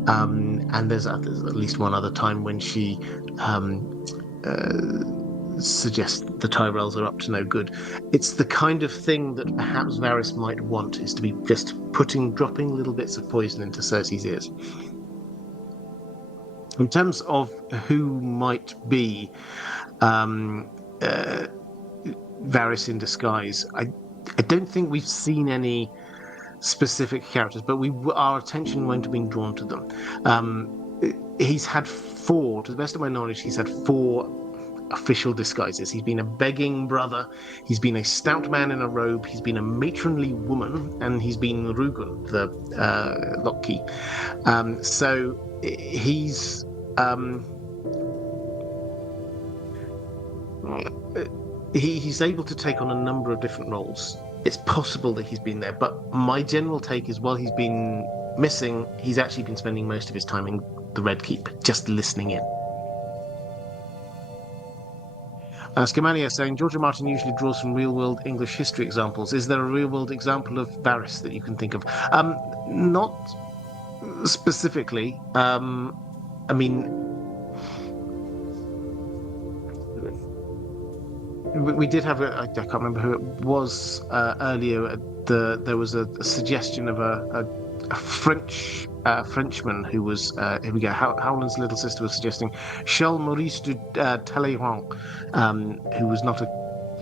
And there's at least one other time when she suggests the Tyrells are up to no good. It's the kind of thing that perhaps Varys might want, is to be just dropping little bits of poison into Cersei's ears. In terms of who might be Varys in disguise, I don't think we've seen any specific characters, but our attention won't have been drawn to them. He's had to the best of my knowledge, he's had 4 official disguises. He's been a begging brother, he's been a stout man in a robe, he's been a matronly woman, and he's been Rugun, the Lockkeep. So he's able to take on a number of different roles. It's possible that he's been there, but my general take is, while he's been missing, he's actually been spending most of his time in the Red Keep, just listening in. Scamania saying, George R. Martin usually draws from real-world English history examples. Is there a real-world example of Varys that you can think of? Not specifically. I mean, we did have I can't remember who it was earlier. There was a suggestion of a Frenchman who was here we go. Howland's little sister was suggesting Charles Maurice de Talleyrand, who was not a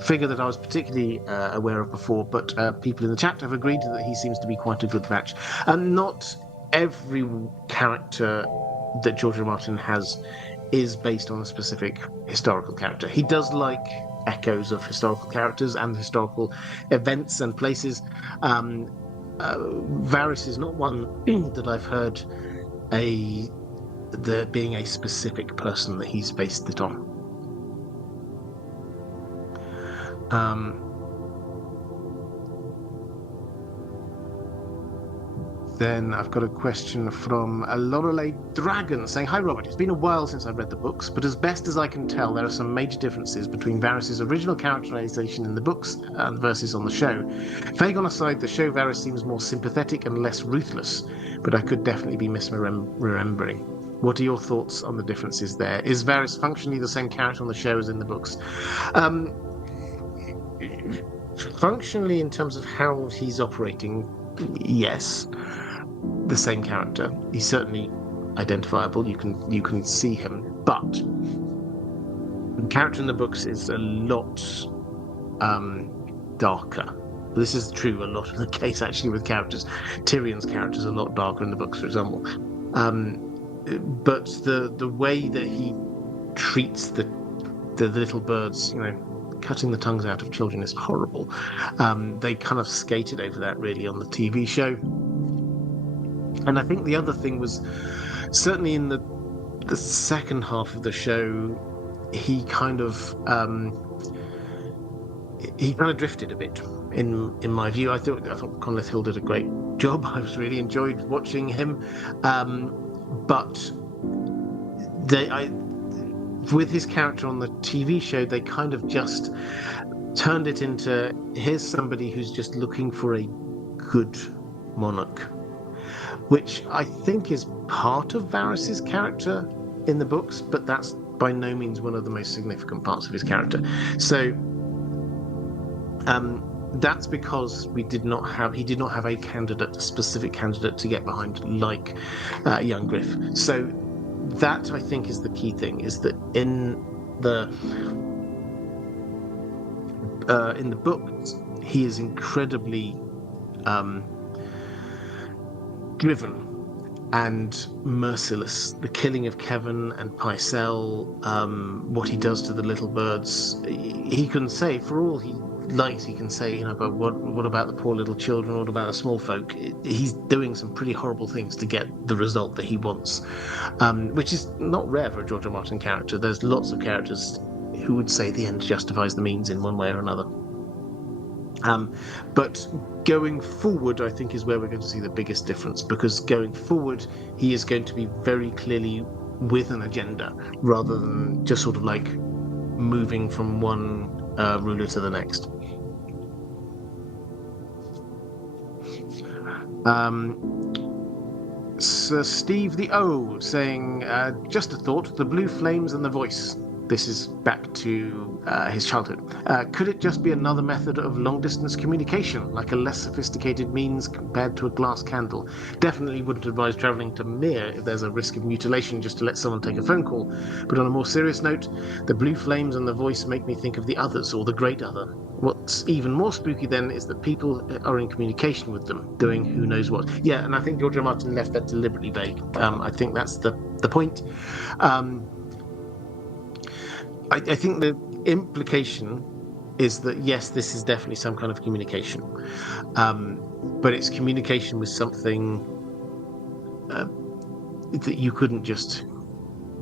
figure that I was particularly aware of before, but people in the chat have agreed that he seems to be quite a good match. And not every character that George R. R. Martin has is based on a specific historical character. He does like echoes of historical characters and historical events and places. Varys is not one that I've heard there being a specific person that he's based it on. Then I've got a question from a Lorelei Dragon saying, Hi Robert, it's been a while since I've read the books, but as best as I can tell, there are some major differences between Varys' original characterization in the books versus on the show. Vagon aside, the show Varys seems more sympathetic and less ruthless, but I could definitely be misremembering. What are your thoughts on the differences there? Is Varys functionally the same character on the show as in the books? Functionally, in terms of how he's operating, yes. The same character. He's certainly identifiable. You can see him, but the character in the books is a lot darker. This is true a lot of the case actually with characters. Tyrion's character is a lot darker in the books, for example. But the way that he treats the little birds, cutting the tongues out of children, is horrible. They kind of skated over that really on the TV show. And I think the other thing was, certainly in the second half of the show, he kind of drifted a bit. in my view. I thought Conleth Hill did a great job. I was really enjoyed watching him, but with his character on the TV show, they kind of just turned it into, here's somebody who's just looking for a good monarch, which I think is part of Varys's character in the books, but that's by no means one of the most significant parts of his character. So that's because he did not have a specific candidate to get behind like young Griff. So that, I think, is the key thing, is that in the books, he is incredibly driven and merciless. The killing of Kevin and Pycelle, what he does to the little birds, he can say, for all he likes, he can say, but what about the poor little children? What about the small folk? He's doing some pretty horrible things to get the result that he wants, which is not rare for a George R. R. Martin character. There's lots of characters who would say the end justifies the means in one way or another. But going forward, I think, is where we're going to see the biggest difference, because going forward, he is going to be very clearly with an agenda, rather than just sort of like moving from one ruler to the next. Sir Steve the O saying, just a thought, the blue flames and the voice. This is back to his childhood. Could it just be another method of long-distance communication, like a less sophisticated means compared to a glass candle? Definitely wouldn't advise travelling to Mir if there's a risk of mutilation just to let someone take a phone call. But on a more serious note, the blue flames and the voice make me think of the others, or the great other. What's even more spooky then is that people are in communication with them, doing who knows what. Yeah, and I think George R. R. Martin left that deliberately vague. I think that's the point. I think the implication is that, yes, this is definitely some kind of communication, but it's communication with something that you couldn't just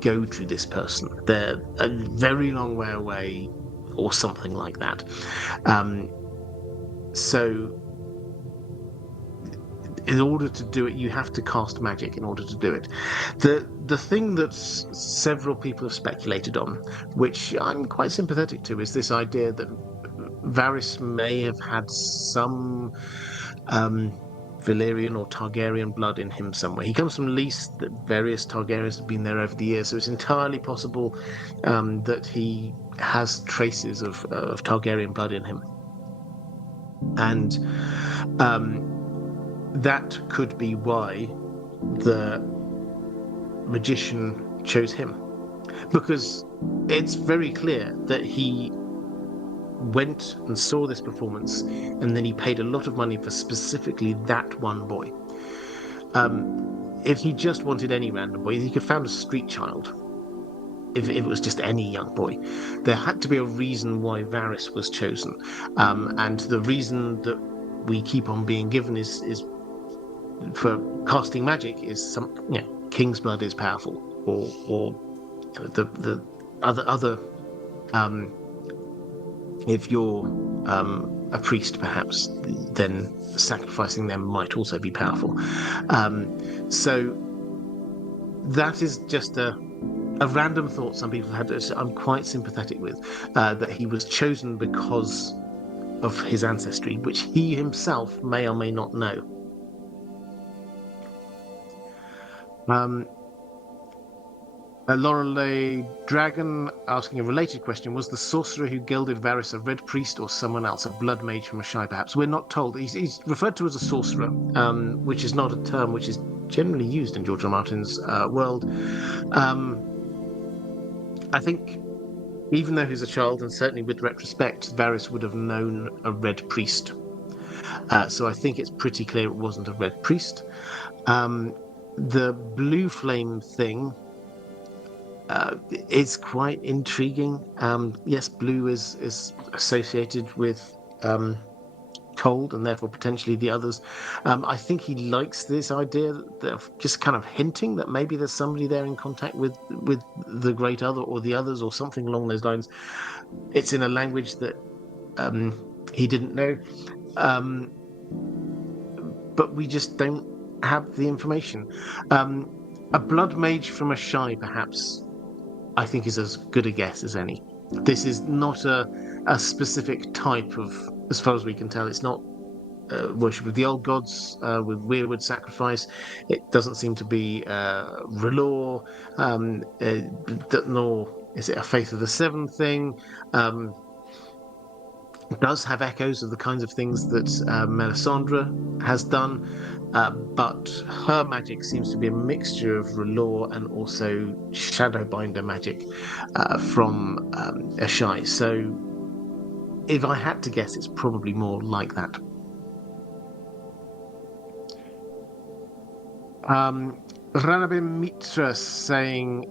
go to this person. They're a very long way away, or something like that. So in order to do it, you have to cast magic in order to do it. The thing that several people have speculated on, which I'm quite sympathetic to, is this idea that Varys may have had some Valyrian or Targaryen blood in him somewhere. He comes from Lys, that various Targaryens have been there over the years, so it's entirely possible that he has traces of Targaryen blood in him. And that could be why the magician chose him, because it's very clear that he went and saw this performance, and then he paid a lot of money for specifically that one boy. If he just wanted any random boy, he could have found a street child. If it was just any young boy, there had to be a reason why Varys was chosen, and the reason that we keep on being given is for casting magic is some, king's blood is powerful, or the other if you're a priest, perhaps, then sacrificing them might also be powerful. So that is just a random thought some people had, that I'm quite sympathetic with, that he was chosen because of his ancestry, which he himself may or may not know. Lorelei Dragon asking a related question: was the sorcerer who gilded Varys a red priest or someone else, a blood mage from Ashai perhaps? We're not told. He's referred to as a sorcerer, which is not a term which is generally used in George R. R. Martin's world. I think, even though he's a child, and certainly with retrospect, Varys would have known a red priest. So I think it's pretty clear it wasn't a red priest. The blue flame thing is quite intriguing. Yes, blue is associated with cold, and therefore potentially the others. I think he likes this idea of just kind of hinting that maybe there's somebody there in contact with the great other, or the others, or something along those lines. It's in a language that he didn't know. Um, but we just don't have the information. A blood mage from a shy, perhaps, I think is as good a guess as any. This is not a specific type of, as far as we can tell, it's not worship of the old gods with weirwood sacrifice. It doesn't seem to be R'hllor, nor is it a Faith of the Seven thing. It does have echoes of the kinds of things that Melisandre has done, but her magic seems to be a mixture of R'hllor and also Shadowbinder magic from Ashai. So if I had to guess, it's probably more like that. Ranabim Mitra saying,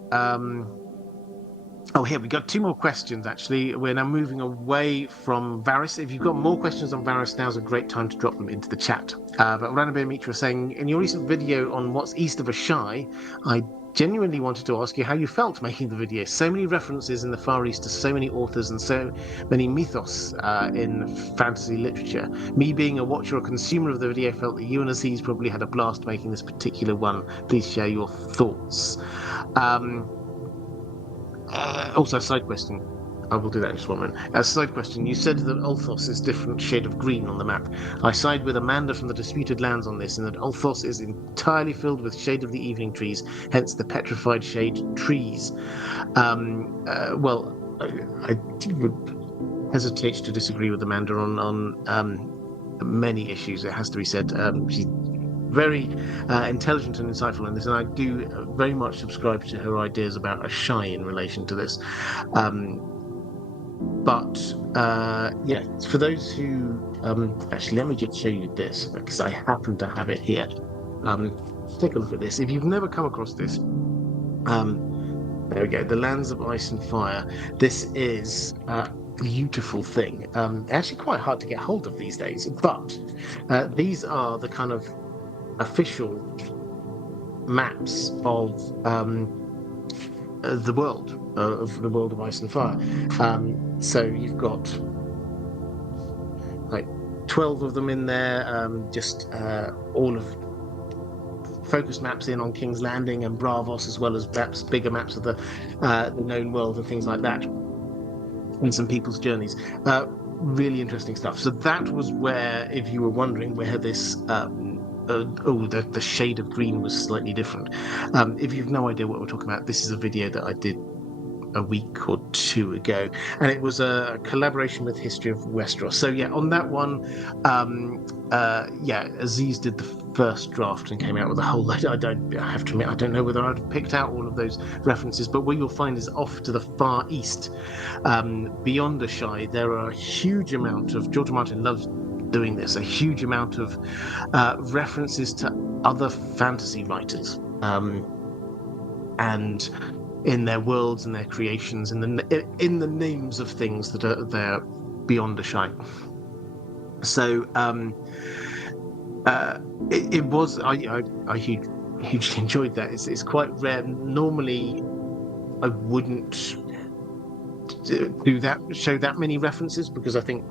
oh, here we got 2 more questions. Actually, we're now moving away from Varys. If you've got more questions on Varys, now's a great time to drop them into the chat. But Ranabir Mitra saying, in your recent video on what's east of Ashai, I genuinely wanted to ask you how you felt making the video. So many references in the Far East to so many authors and so many mythos in fantasy literature. Me being a watcher or consumer of the video felt that you and Aziz probably had a blast making this particular one. Please share your thoughts. Also, a side question. I will do that in just one minute. A side question. You said that Ulthos is different shade of green on the map. I side with Amanda from the Disputed Lands on this, in that Ulthos is entirely filled with shade of the evening trees, hence the petrified shade trees. Well, I would hesitate to disagree with Amanda on many issues. It has to be said. She's very intelligent and insightful in this, and I do very much subscribe to her ideas about Ashai in relation to this. Yeah, for those who actually, let me just show you this because I happen to have it here. Take a look at this. If you've never come across this, there we go. The Lands of Ice and Fire. This is a beautiful thing. Actually, quite hard to get hold of these days, but these are the kind of official maps of the world of Ice and Fire. So you've got like 12 of them in there, just all of focused maps in on King's Landing and Bravos, as well as maps, bigger maps of the known world and things like that, and some people's journeys. Really interesting stuff. So that was where, if you were wondering where this the shade of green was slightly different. If you've no idea what we're talking about, this is a video that I did a week or 2 ago, and it was a collaboration with History of Westeros. So yeah, on that one, Aziz did the first draft and came out with a whole load. I have to admit, I don't know whether I'd picked out all of those references, but what you'll find is off to the far east, beyond Ashai, there are a huge amount of, George Martin loves doing this, a huge amount of references to other fantasy writers, and in their worlds and their creations, in the names of things that are there beyond Ashai. So it was, I hugely enjoyed that. It's quite rare. Normally, I wouldn't do that, show that many references, because I think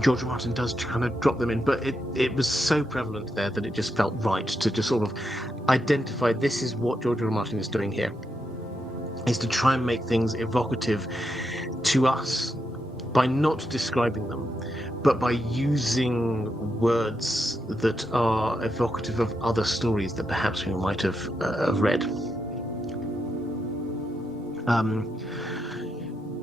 George Martin does kind of drop them in, but it was so prevalent there that it just felt right to just sort of identify this is what George Martin is doing here, is to try and make things evocative to us by not describing them, but by using words that are evocative of other stories that perhaps we might have read.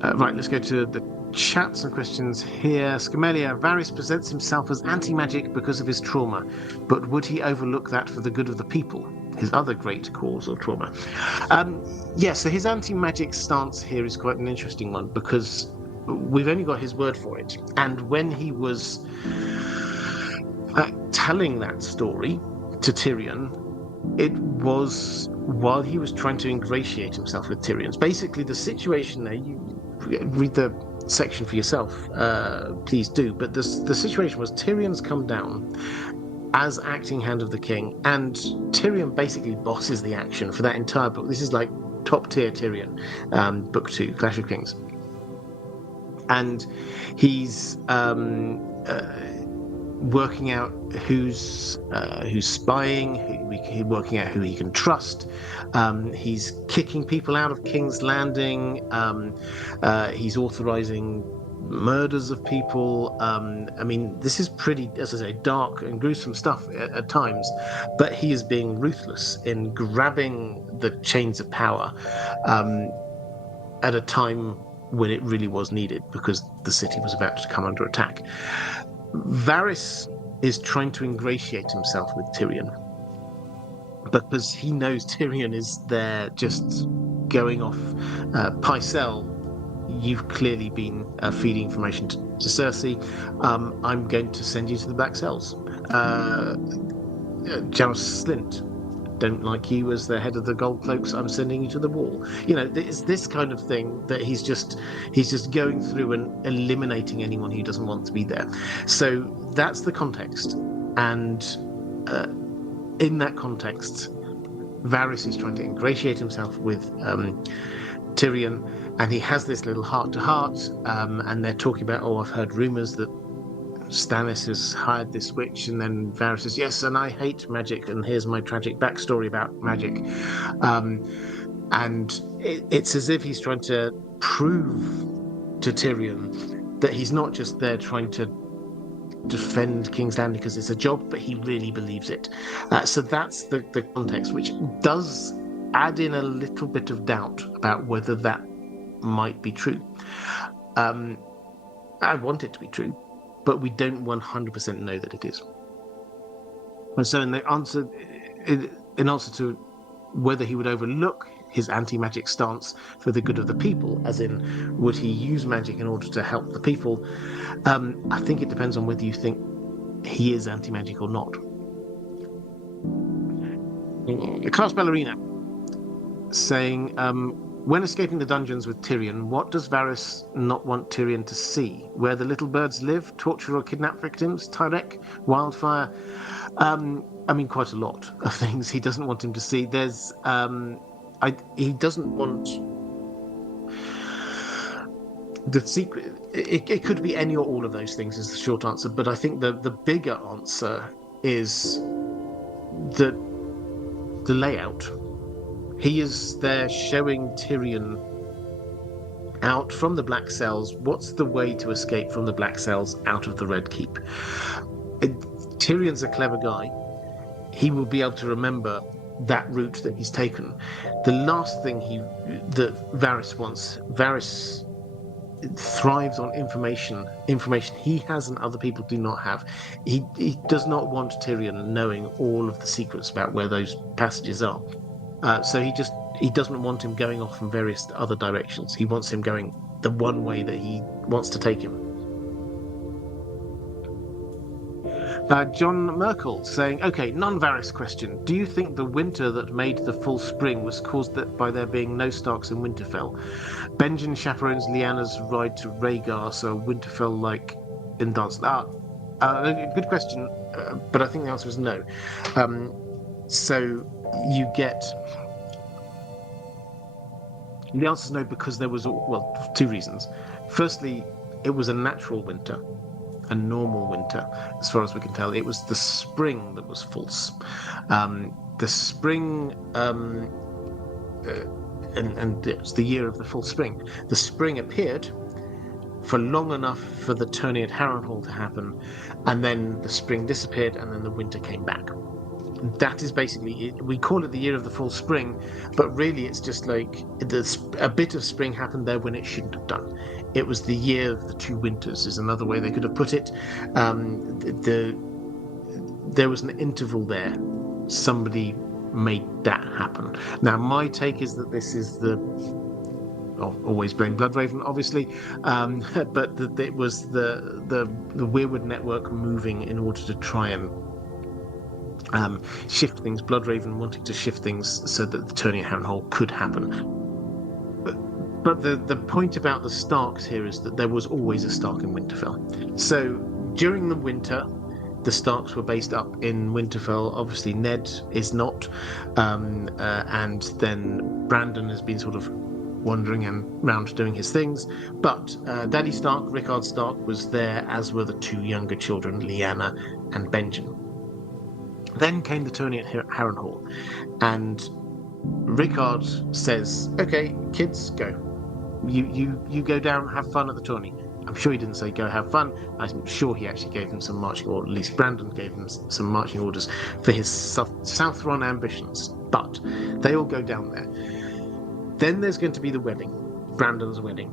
Right, let's go to the chat. Some questions here. Scamelia, Varys presents himself as anti-magic because of his trauma, but would he overlook that for the good of the people, his other great cause of trauma? So his anti-magic stance here is quite an interesting one, because we've only got his word for it. And when he was telling that story to Tyrion, it was while he was trying to ingratiate himself with Tyrion. Basically, the situation there, you read the section for yourself, please do, but the situation was Tyrion's come down as acting hand of the king, and Tyrion basically bosses the action for that entire book. This is like top tier Tyrion, book 2, Clash of Kings. And he's working out who's spying, working out who he can trust. He's kicking people out of King's Landing. He's authorizing murders of people. I mean, this is pretty, as I say, dark and gruesome stuff at times, but he is being ruthless in grabbing the chains of power at a time when it really was needed, because the city was about to come under attack. Varys is trying to ingratiate himself with Tyrion, because he knows Tyrion is there just going off. Pycelle, you've clearly been feeding information to Cersei. I'm going to send you to the Black Cells. Janos Slint, don't like you as the head of the Gold Cloaks. I'm sending you to the Wall. You know, it's this kind of thing that he's just going through and eliminating anyone who doesn't want to be there. So that's the context, and in that context, Varys is trying to ingratiate himself with Tyrion, and he has this little heart-to-heart, and they're talking about, I've heard rumors that Stannis has hired this witch, and then Varys says, yes, and I hate magic, and here's my tragic backstory about magic. And it's as if he's trying to prove to Tyrion that he's not just there trying to defend King's Landing because it's a job, but he really believes it. So that's the context, which does add in a little bit of doubt about whether that might be true. I want it to be true, but we don't 100% know that it is. And so in answer to whether he would overlook his anti-magic stance for the good of the people, as in, would he use magic in order to help the people? I think it depends on whether you think he is anti-magic or not. Class Ballerina saying, when escaping the dungeons with Tyrion, what does Varys not want Tyrion to see? Where the little birds live, torture or kidnap victims, Tyrek, wildfire. I mean, quite a lot of things he doesn't want him to see. There's, he doesn't want the secret. It could be any or all of those things, is the short answer. But I think the bigger answer is the layout. He is there showing Tyrion out from the Black Cells. What's the way to escape from the Black Cells out of the Red Keep? Tyrion's a clever guy. He will be able to remember that route that he's taken. The last thing that Varys wants, Varys thrives on information he has and other people do not have. He does not want Tyrion knowing all of the secrets about where those passages are. So he doesn't want him going off in various other directions. He wants him going the one way that he wants to take him. John Merkel saying, okay, non-Varys question. Do you think the winter that made the full spring was caused by there being no Starks in Winterfell? Benjen chaperones Lyanna's ride to Rhaegar, so Winterfell-like in dance. Good question, but I think the answer is no. So you get... The answer is no, because there was, two reasons. Firstly, it was a natural winter, a normal winter, as far as we can tell. It was the spring that was false. The spring, and it's the year of the full spring. The spring appeared for long enough for the tourney at Harrenhal to happen, and then the spring disappeared, and then the winter came back. That is basically it. We call it the year of the full spring, but really it's just like a bit of spring happened there when it shouldn't have done. It was the year of the two winters, is another way they could have put it. There was an interval there. Somebody made that happen. Now, my take is that this is always blame Bloodraven, obviously, but that it was the Weirwood network moving in order to try and shift things. Bloodraven wanting to shift things so that the tourney at Harrenhal could happen. But the point about the Starks here is that there was always a Stark in Winterfell. So during the winter, the Starks were based up in Winterfell. Obviously, Ned is not, and then Brandon has been sort of wandering and round doing his things. But Daddy Stark, Rickard Stark, was there, as were the two younger children, Lyanna and Benjen. Then came the tourney at Harrenhal, and Rickard says, "Okay, kids, go. You go down, have fun at the tourney." I'm sure he didn't say go have fun. I'm sure he actually gave them some marching, or at least Brandon gave them some marching orders for his Southron ambitions. But they all go down there. Then there's going to be the wedding, Brandon's wedding.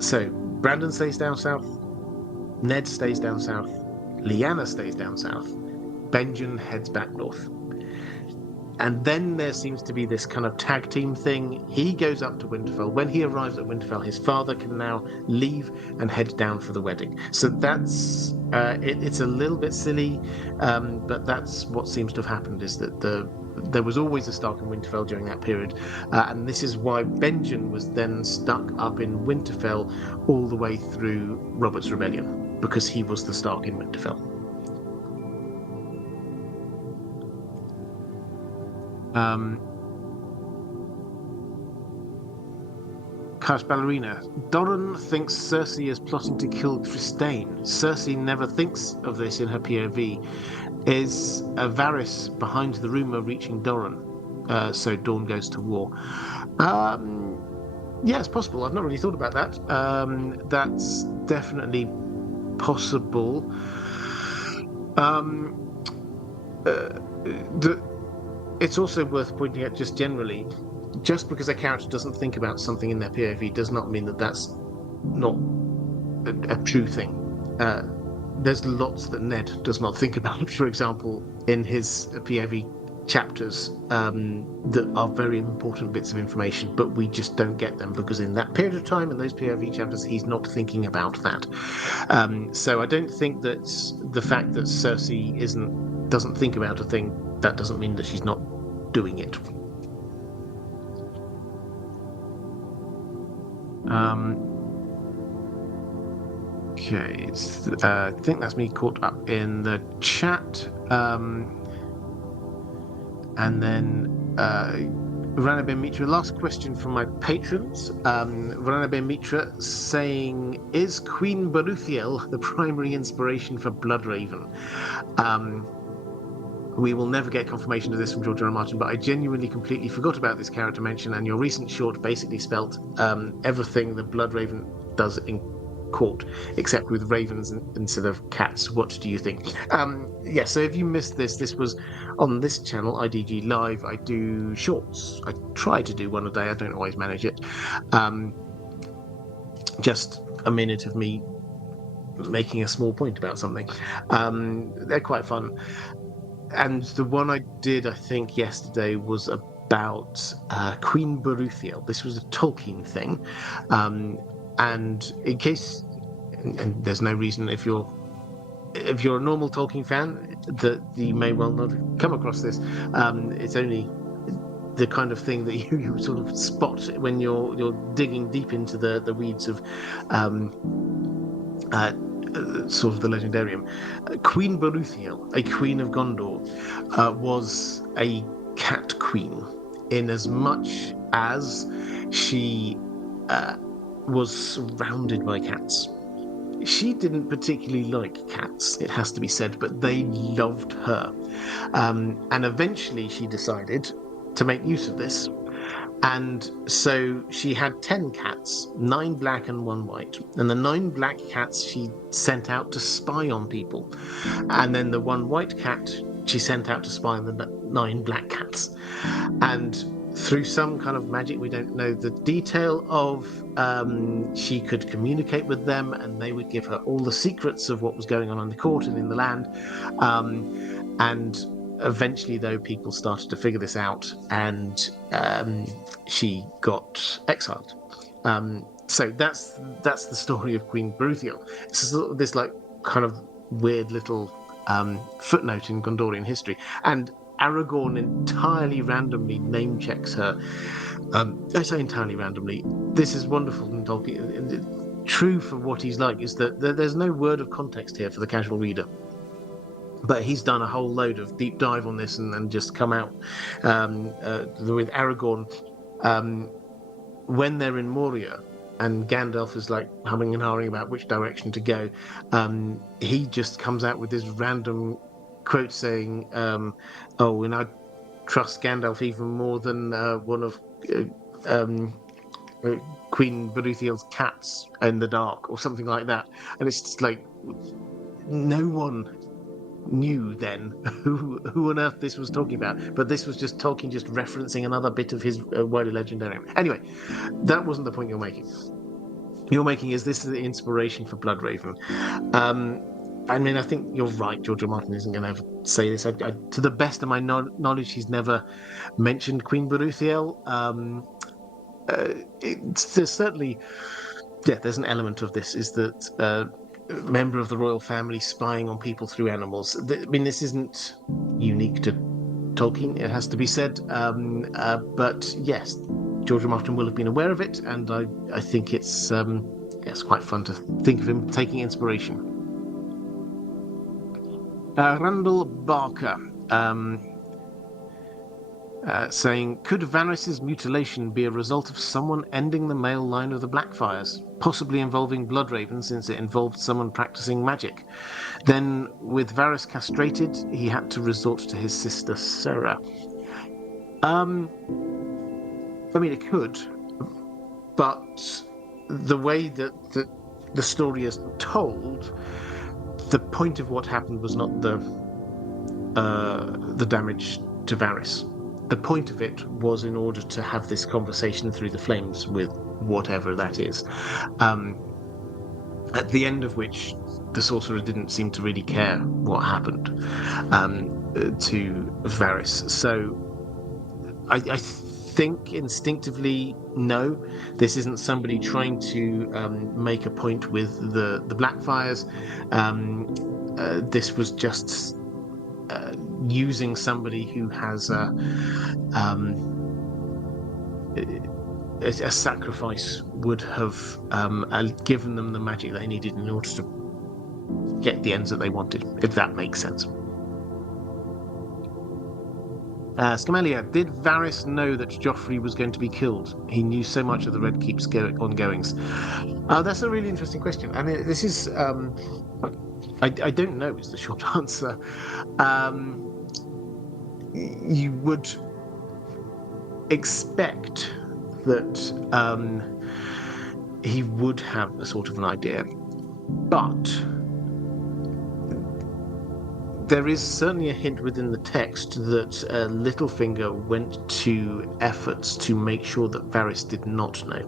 So Brandon stays down south, Ned stays down south, Lyanna stays down south, Benjen heads back north. And then there seems to be this kind of tag team thing. He goes up to Winterfell. When he arrives at Winterfell, his father can now leave and head down for the wedding. So that's it's a little bit silly, but that's what seems to have happened, is that there was always a Stark in Winterfell during that period. And this is why Benjen was then stuck up in Winterfell all the way through Robert's Rebellion, because he was the Stark in Winterfell. Cash Ballerina. Doran thinks Cersei is plotting to kill Trystane. Cersei never thinks of this in her POV. Is Varys behind the rumor reaching Doran? So Dawn goes to war. Yeah, it's possible. I've not really thought about that. That's definitely possible. It's also worth pointing out, just generally, just because a character doesn't think about something in their POV does not mean that that's not a true thing. There's lots that Ned does not think about, for example, in his POV chapters, that are very important bits of information, but we just don't get them because in that period of time, in those POV chapters, he's not thinking about that. So I don't think that the fact that Cersei doesn't think about a thing, that doesn't mean that she's not doing it. Okay, I think that's me caught up in the chat. And then Rana Ben Mitra, last question from my patrons. Rana Ben Mitra saying, is Queen Baruthiel the primary inspiration for Bloodraven? We will never get confirmation of this from George R. R. Martin, but I genuinely completely forgot about this character mention, and your recent short basically spelt everything the Bloodraven does in court, except with ravens instead of cats. What do you think? Yeah, so if you missed this was on this channel, IDG Live. I do shorts. I try to do one a day. I don't always manage it. Just a minute of me making a small point about something. They're quite fun. And the one I did, I think, yesterday was about Queen Baruthiel. This was a Tolkien thing. And in case, and there's no reason if you're a normal Tolkien fan that you may well not come across this. It's only the kind of thing that you sort of spot when you're digging deep into the weeds of sort of the legendarium. Queen Baruthiel, a queen of Gondor, was a cat queen, in as much as she was surrounded by cats. She didn't particularly like cats, it has to be said, but they loved her. And eventually she decided to make use of this. And so she had 10 cats, 9 black and 1 white. And the 9 black cats she sent out to spy on people. And then the 1 white cat she sent out to spy on the 9 black cats. And through some kind of magic, we don't know the detail of, she could communicate with them and they would give her all the secrets of what was going on in the court and in the land. And eventually, though, people started to figure this out, and she got exiled. So that's the story of Queen Baruthiel. It's this like kind of weird little footnote in Gondorian history, and Aragorn entirely randomly name checks her. I say entirely randomly. This is wonderful in Tolkien. True for what he's like is that there's no word of context here for the casual reader. But he's done a whole load of deep dive on this and just come out with Aragorn when they're in Moria and Gandalf is like humming and hawing about which direction to go, he just comes out with this random quote saying, "Oh, and I trust Gandalf even more than one of um, Queen Beruthiel's cats in the dark," or something like that. And it's just like no one knew then who on earth this was talking about, but this was just Tolkien just referencing another bit of his wider legendarium. Anyway, that wasn't the point you're making. You're making is this is the inspiration for Bloodraven. I mean, I think you're right. George R. Martin isn't going to ever say this. To the best of my knowledge, he's never mentioned Queen Beruthiel. There's certainly, yeah, there's an element of this. Is that member of the royal family spying on people through animals? I mean, this isn't unique to Tolkien, it has to be said. But yes, George R. Martin will have been aware of it, and I think it's quite fun to think of him taking inspiration. Randall Barker saying, could Varys's mutilation be a result of someone ending the male line of the Blackfires, possibly involving Bloodraven since it involved someone practicing magic? Then, with Varys castrated, he had to resort to his sister Sarah. I mean, it could, but the way that the story is told, the point of what happened was not the damage to Varys. The point of it was in order to have this conversation through the flames with whatever that is. At the end of which, the sorcerer didn't seem to really care what happened to Varys. So I think instinctively, no, this isn't somebody trying to make a point with the Blackfires. This was just using somebody who has a sacrifice would have given them the magic they needed in order to get the ends that they wanted, if that makes sense. Scamelia, did Varys know that Joffrey was going to be killed? He knew so much of the Red Keep's ongoings. That's a really interesting question. I mean, this is... I don't know is the short answer. You would expect that he would have a sort of an idea, but there is certainly a hint within the text that Littlefinger went to efforts to make sure that Varys did not know.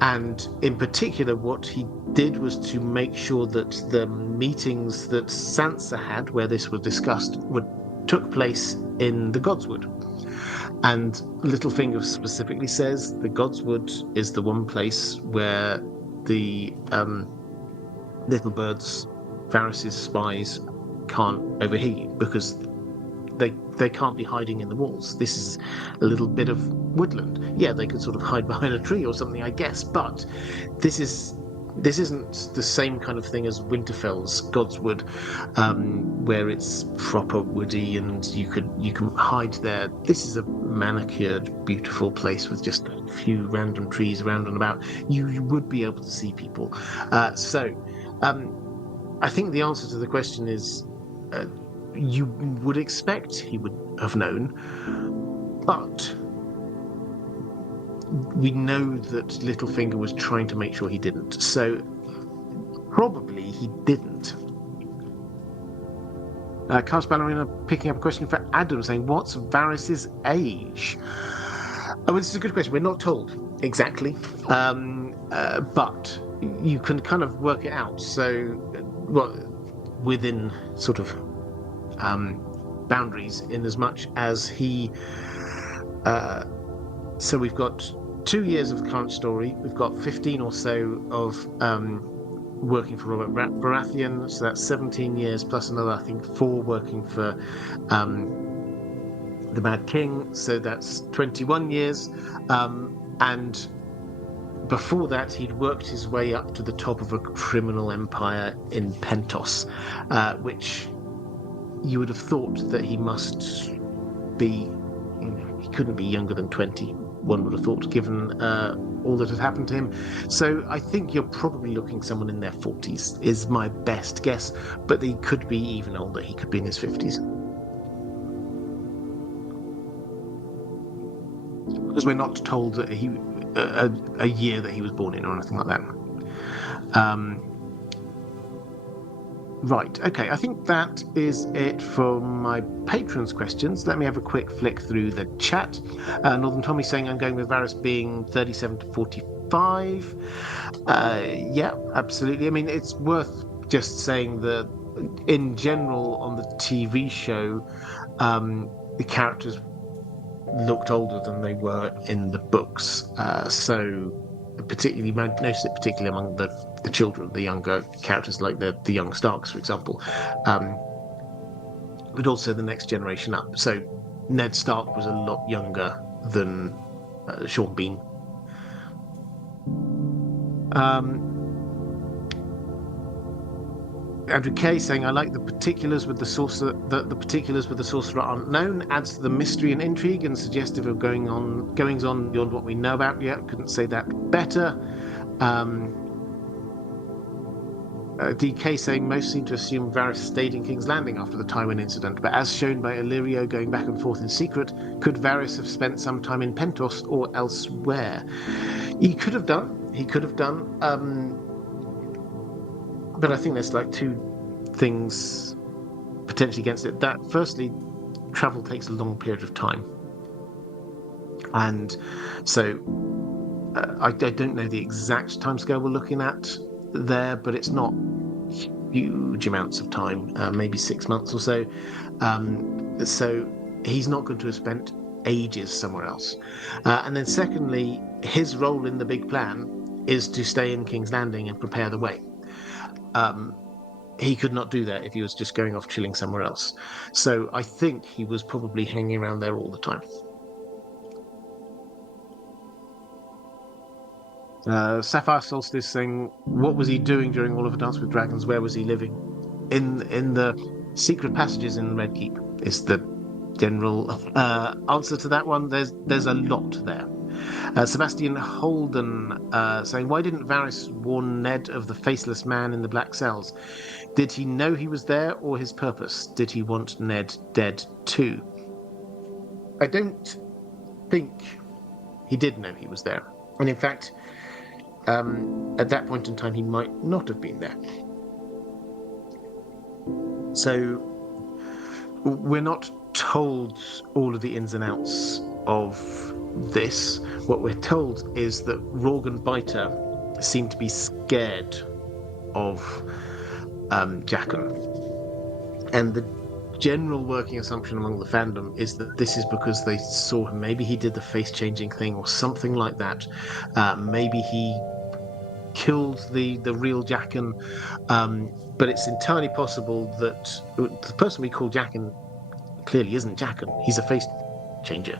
And in particular, what he did was to make sure that the meetings that Sansa had, where this was discussed, took place in the Godswood. And Littlefinger specifically says the Godswood is the one place where the little birds, Varys' spies, can't overhear you, because they can't be hiding in the walls. This is a little bit of woodland. Yeah, they could sort of hide behind a tree or something, I guess, but this isn't the same kind of thing as Winterfell's Godswood, where it's proper woody and you can hide there. This is a manicured, beautiful place with just a few random trees around and about. You would be able to see people. So I think the answer to the question is you would expect he would have known, but we know that Littlefinger was trying to make sure he didn't. So probably he didn't. Carlos Ballerina picking up a question for Adam, saying, what's Varys' age? Oh, this is a good question. We're not told exactly, but you can kind of work it out. So, within sort of boundaries, in as much as he... so we've got 2 years of the current story. We've got 15 or so of working for Robert Baratheon. So that's 17 years plus another, I think, 4 working for the Mad King. So that's 21 years. And before that, he'd worked his way up to the top of a criminal empire in Pentos, which you would have thought that he must be... He couldn't be younger than 20. one would have thought, given all that had happened to him. So I think you're probably looking someone in their 40s, is my best guess. But he could be even older. He could be in his 50s. Because we're not told that a year that he was born in or anything like that. Right, okay, I think that is it for my patrons' questions. Let me have a quick flick through the chat. Northern Tommy saying I'm going with Varys being 37 to 45. Yeah, absolutely. I mean, it's worth just saying that in general on the TV show, the characters looked older than they were in the books. So particularly notice it particularly among the children, the younger characters like the young Starks, for example, but also the next generation up. So Ned Stark was a lot younger than Sean Bean. Andrew Kay saying, I like the particulars with the sorcerer. The particulars with the sorcerer aren't known. Adds to the mystery and intrigue and suggestive of goings on beyond what we know about yet. Couldn't say that better. DK saying most seem to assume Varys stayed in King's Landing after the Tywin incident, but as shown by Illyrio going back and forth in secret, could Varys have spent some time in Pentos or elsewhere? He could have done. But I think there's like two things potentially against it. That firstly, travel takes a long period of time, and so I don't know the exact timescale we're looking at there, but it's not huge amounts of time, maybe 6 months or so. So he's not going to have spent ages somewhere else. And then secondly, his role in the big plan is to stay in King's Landing and prepare the way. He could not do that if he was just going off chilling somewhere else. So I think he was probably hanging around there all the time. Sapphire Solstice saying, what was he doing during all of the Dance with Dragons? Where was he living? In the secret passages in Red Keep is the general answer to that one. There's a lot there. Sebastian Holden saying, why didn't Varys warn Ned of the faceless man in the black cells? Did he know he was there, or his purpose? Did he want Ned dead too? I don't think he did know he was there. And in fact, at that point in time, he might not have been there. So we're not told all of the ins and outs of this. What we're told is that Rorgan Biter seemed to be scared of Jaqen, and the general working assumption among the fandom is that this is because they saw him. Maybe he did the face changing thing or something like that. Maybe he killed the real Jaqen, but it's entirely possible that the person we call Jaqen clearly isn't Jaqen. He's a face changer.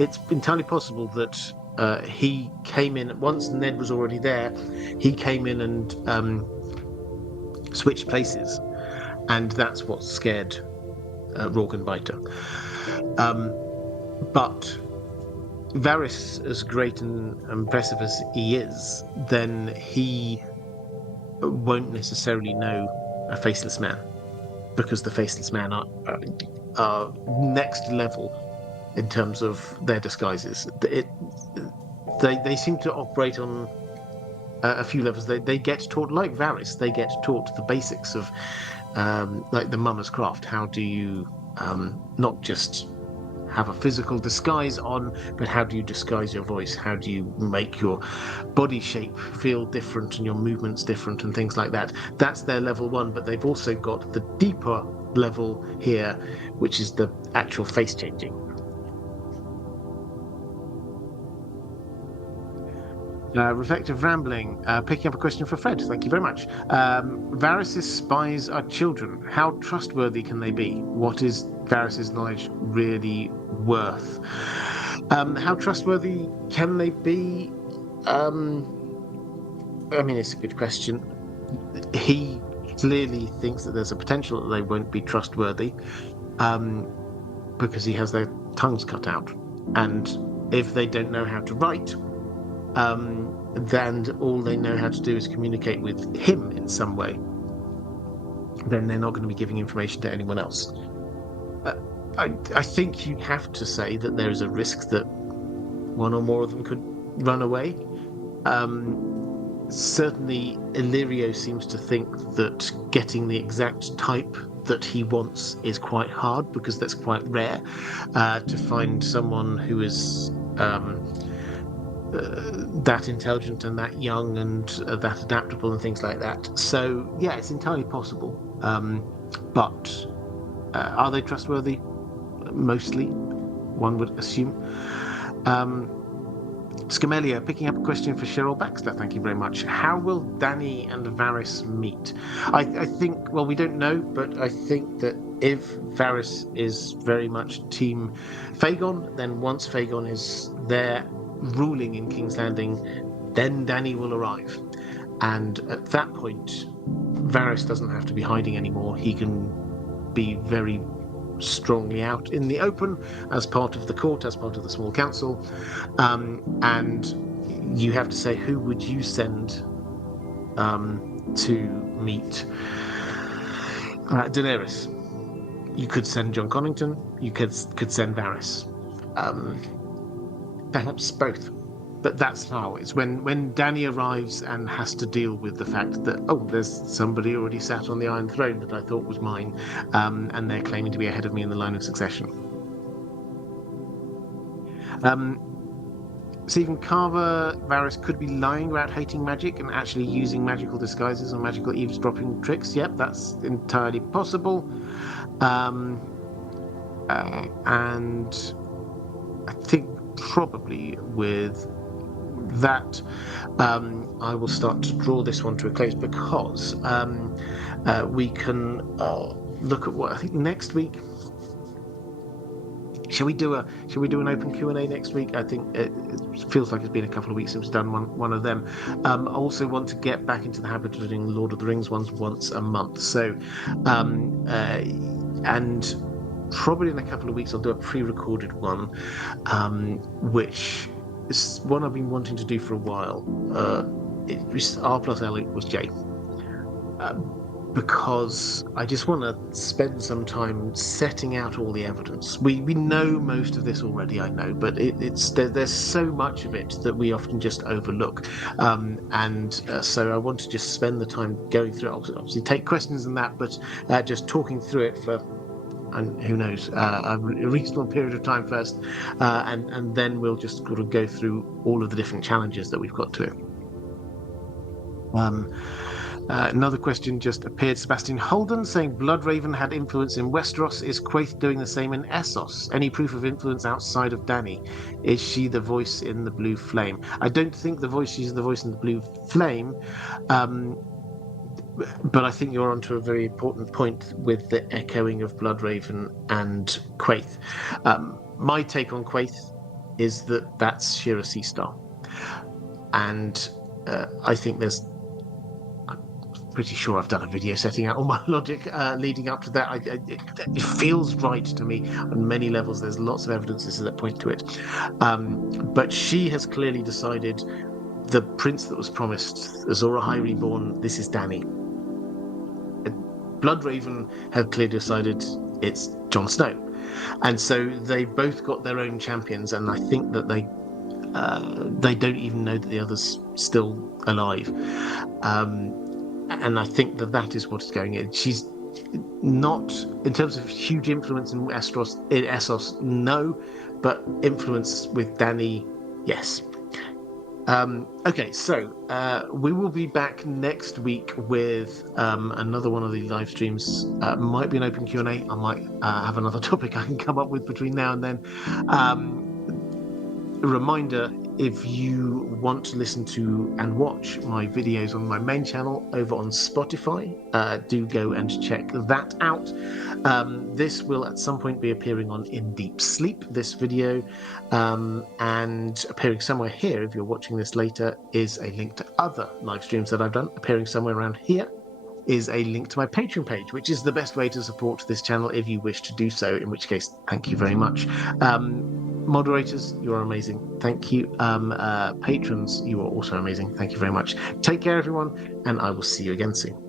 It's entirely possible that he came in once Ned was already there. He came in and switched places, and that's what scared Rorgan Biter. But Varys, as great and impressive as he is, then he won't necessarily know a faceless man, because the faceless man are next level in terms of their disguises. They seem to operate on a few levels. They get taught, like Varys, they get taught the basics of like the mummer's craft. How do you not just have a physical disguise on, but how do you disguise your voice? How do you make your body shape feel different and your movements different and things like that? That's their level one, but they've also got the deeper level here, which is the actual face changing. Reflective Rambling, picking up a question for Fred. Thank you very much. Varys' spies are children. How trustworthy can they be? What is Varys' knowledge really worth? How trustworthy can they be? I mean, it's a good question. He clearly thinks that there's a potential that they won't be trustworthy. because he has their tongues cut out. And if they don't know how to write, then all they know how to do is communicate with him in some way, then they're not going to be giving information to anyone else. I think you have to say that there is a risk that one or more of them could run away. Certainly, Illyrio seems to think that getting the exact type that he wants is quite hard, because that's quite rare to find someone who is that intelligent and that young and that adaptable and things like that. So yeah, it's entirely possible. But are they trustworthy? Mostly, one would assume. Scamelia, picking up a question for Cheryl Baxter, thank you very much. How will Dany and Varys meet? I think, well, we don't know, but I think that if Varys is very much Team Fagon, then once Fagon is there ruling in King's Landing, then Dany will arrive. And at that point, Varys doesn't have to be hiding anymore. He can be very strongly out in the open as part of the court, as part of the small council. And you have to say, who would you send to meet Daenerys? You could send John Connington, you could send Varys. Perhaps both. But that's how it's when Dany arrives and has to deal with the fact that, oh, there's somebody already sat on the Iron Throne that I thought was mine, and they're claiming to be ahead of me in the line of succession. Stephen Carver, Varys could be lying about hating magic and actually using magical disguises or magical eavesdropping tricks. Yep, that's entirely possible. And I think probably with that, I will start to draw this one to a close, because we can look at what I think next week. Shall we do an open Q&A next week? I think it feels like it's been a couple of weeks since we've done one of them. I also want to get back into the habit of doing Lord of the Rings ones once a month. So, and probably in a couple of weeks I'll do a pre-recorded one, which is one I've been wanting to do for a while. R plus L equals J. Because I just want to spend some time setting out all the evidence. We know most of this already, I know, but there's so much of it that we often just overlook. So I want to just spend the time going through it. Obviously take questions and that, but just talking through it for, and who knows, a reasonable period of time first, and then we'll just sort of go through all of the different challenges that we've got to it. Another question just appeared. Sebastian Holden saying Bloodraven had influence in Westeros. Is Quaithe doing the same in Essos? Any proof of influence outside of Dany? Is she the voice in the blue flame? I don't think she's the voice in the blue flame, but I think you're onto a very important point with the echoing of Bloodraven and Quaithe. My take on Quaithe is that that's Shira Seastar, and I think pretty sure I've done a video setting out all my logic leading up to that. It feels right to me on many levels. There's lots of evidences that point to it. But she has clearly decided the prince that was promised, Azor Ahai Reborn, this is Dany. Bloodraven have clearly decided it's Jon Snow. And so they both got their own champions, and I think that they don't even know that the other's still alive. And I think that is what is going in. She's not, in terms of huge influence in Essos, no, but influence with Dany, yes. Okay, so we will be back next week with another one of the live streams. Might be an open Q&A. I might have another topic I can come up with between now and then. A reminder, if you want to listen to and watch my videos on my main channel over on Spotify, do go and check that out. This will at some point be appearing on In Deep Sleep, this video, and appearing somewhere here, if you're watching this later, is a link to other live streams that I've done, appearing somewhere around here. is a link to my Patreon page, which is the best way to support this channel if you wish to do so, in which case, thank you very much. Moderators, you are amazing. Thank you. Patrons, you are also amazing. Thank you very much. Take care, everyone, and I will see you again soon.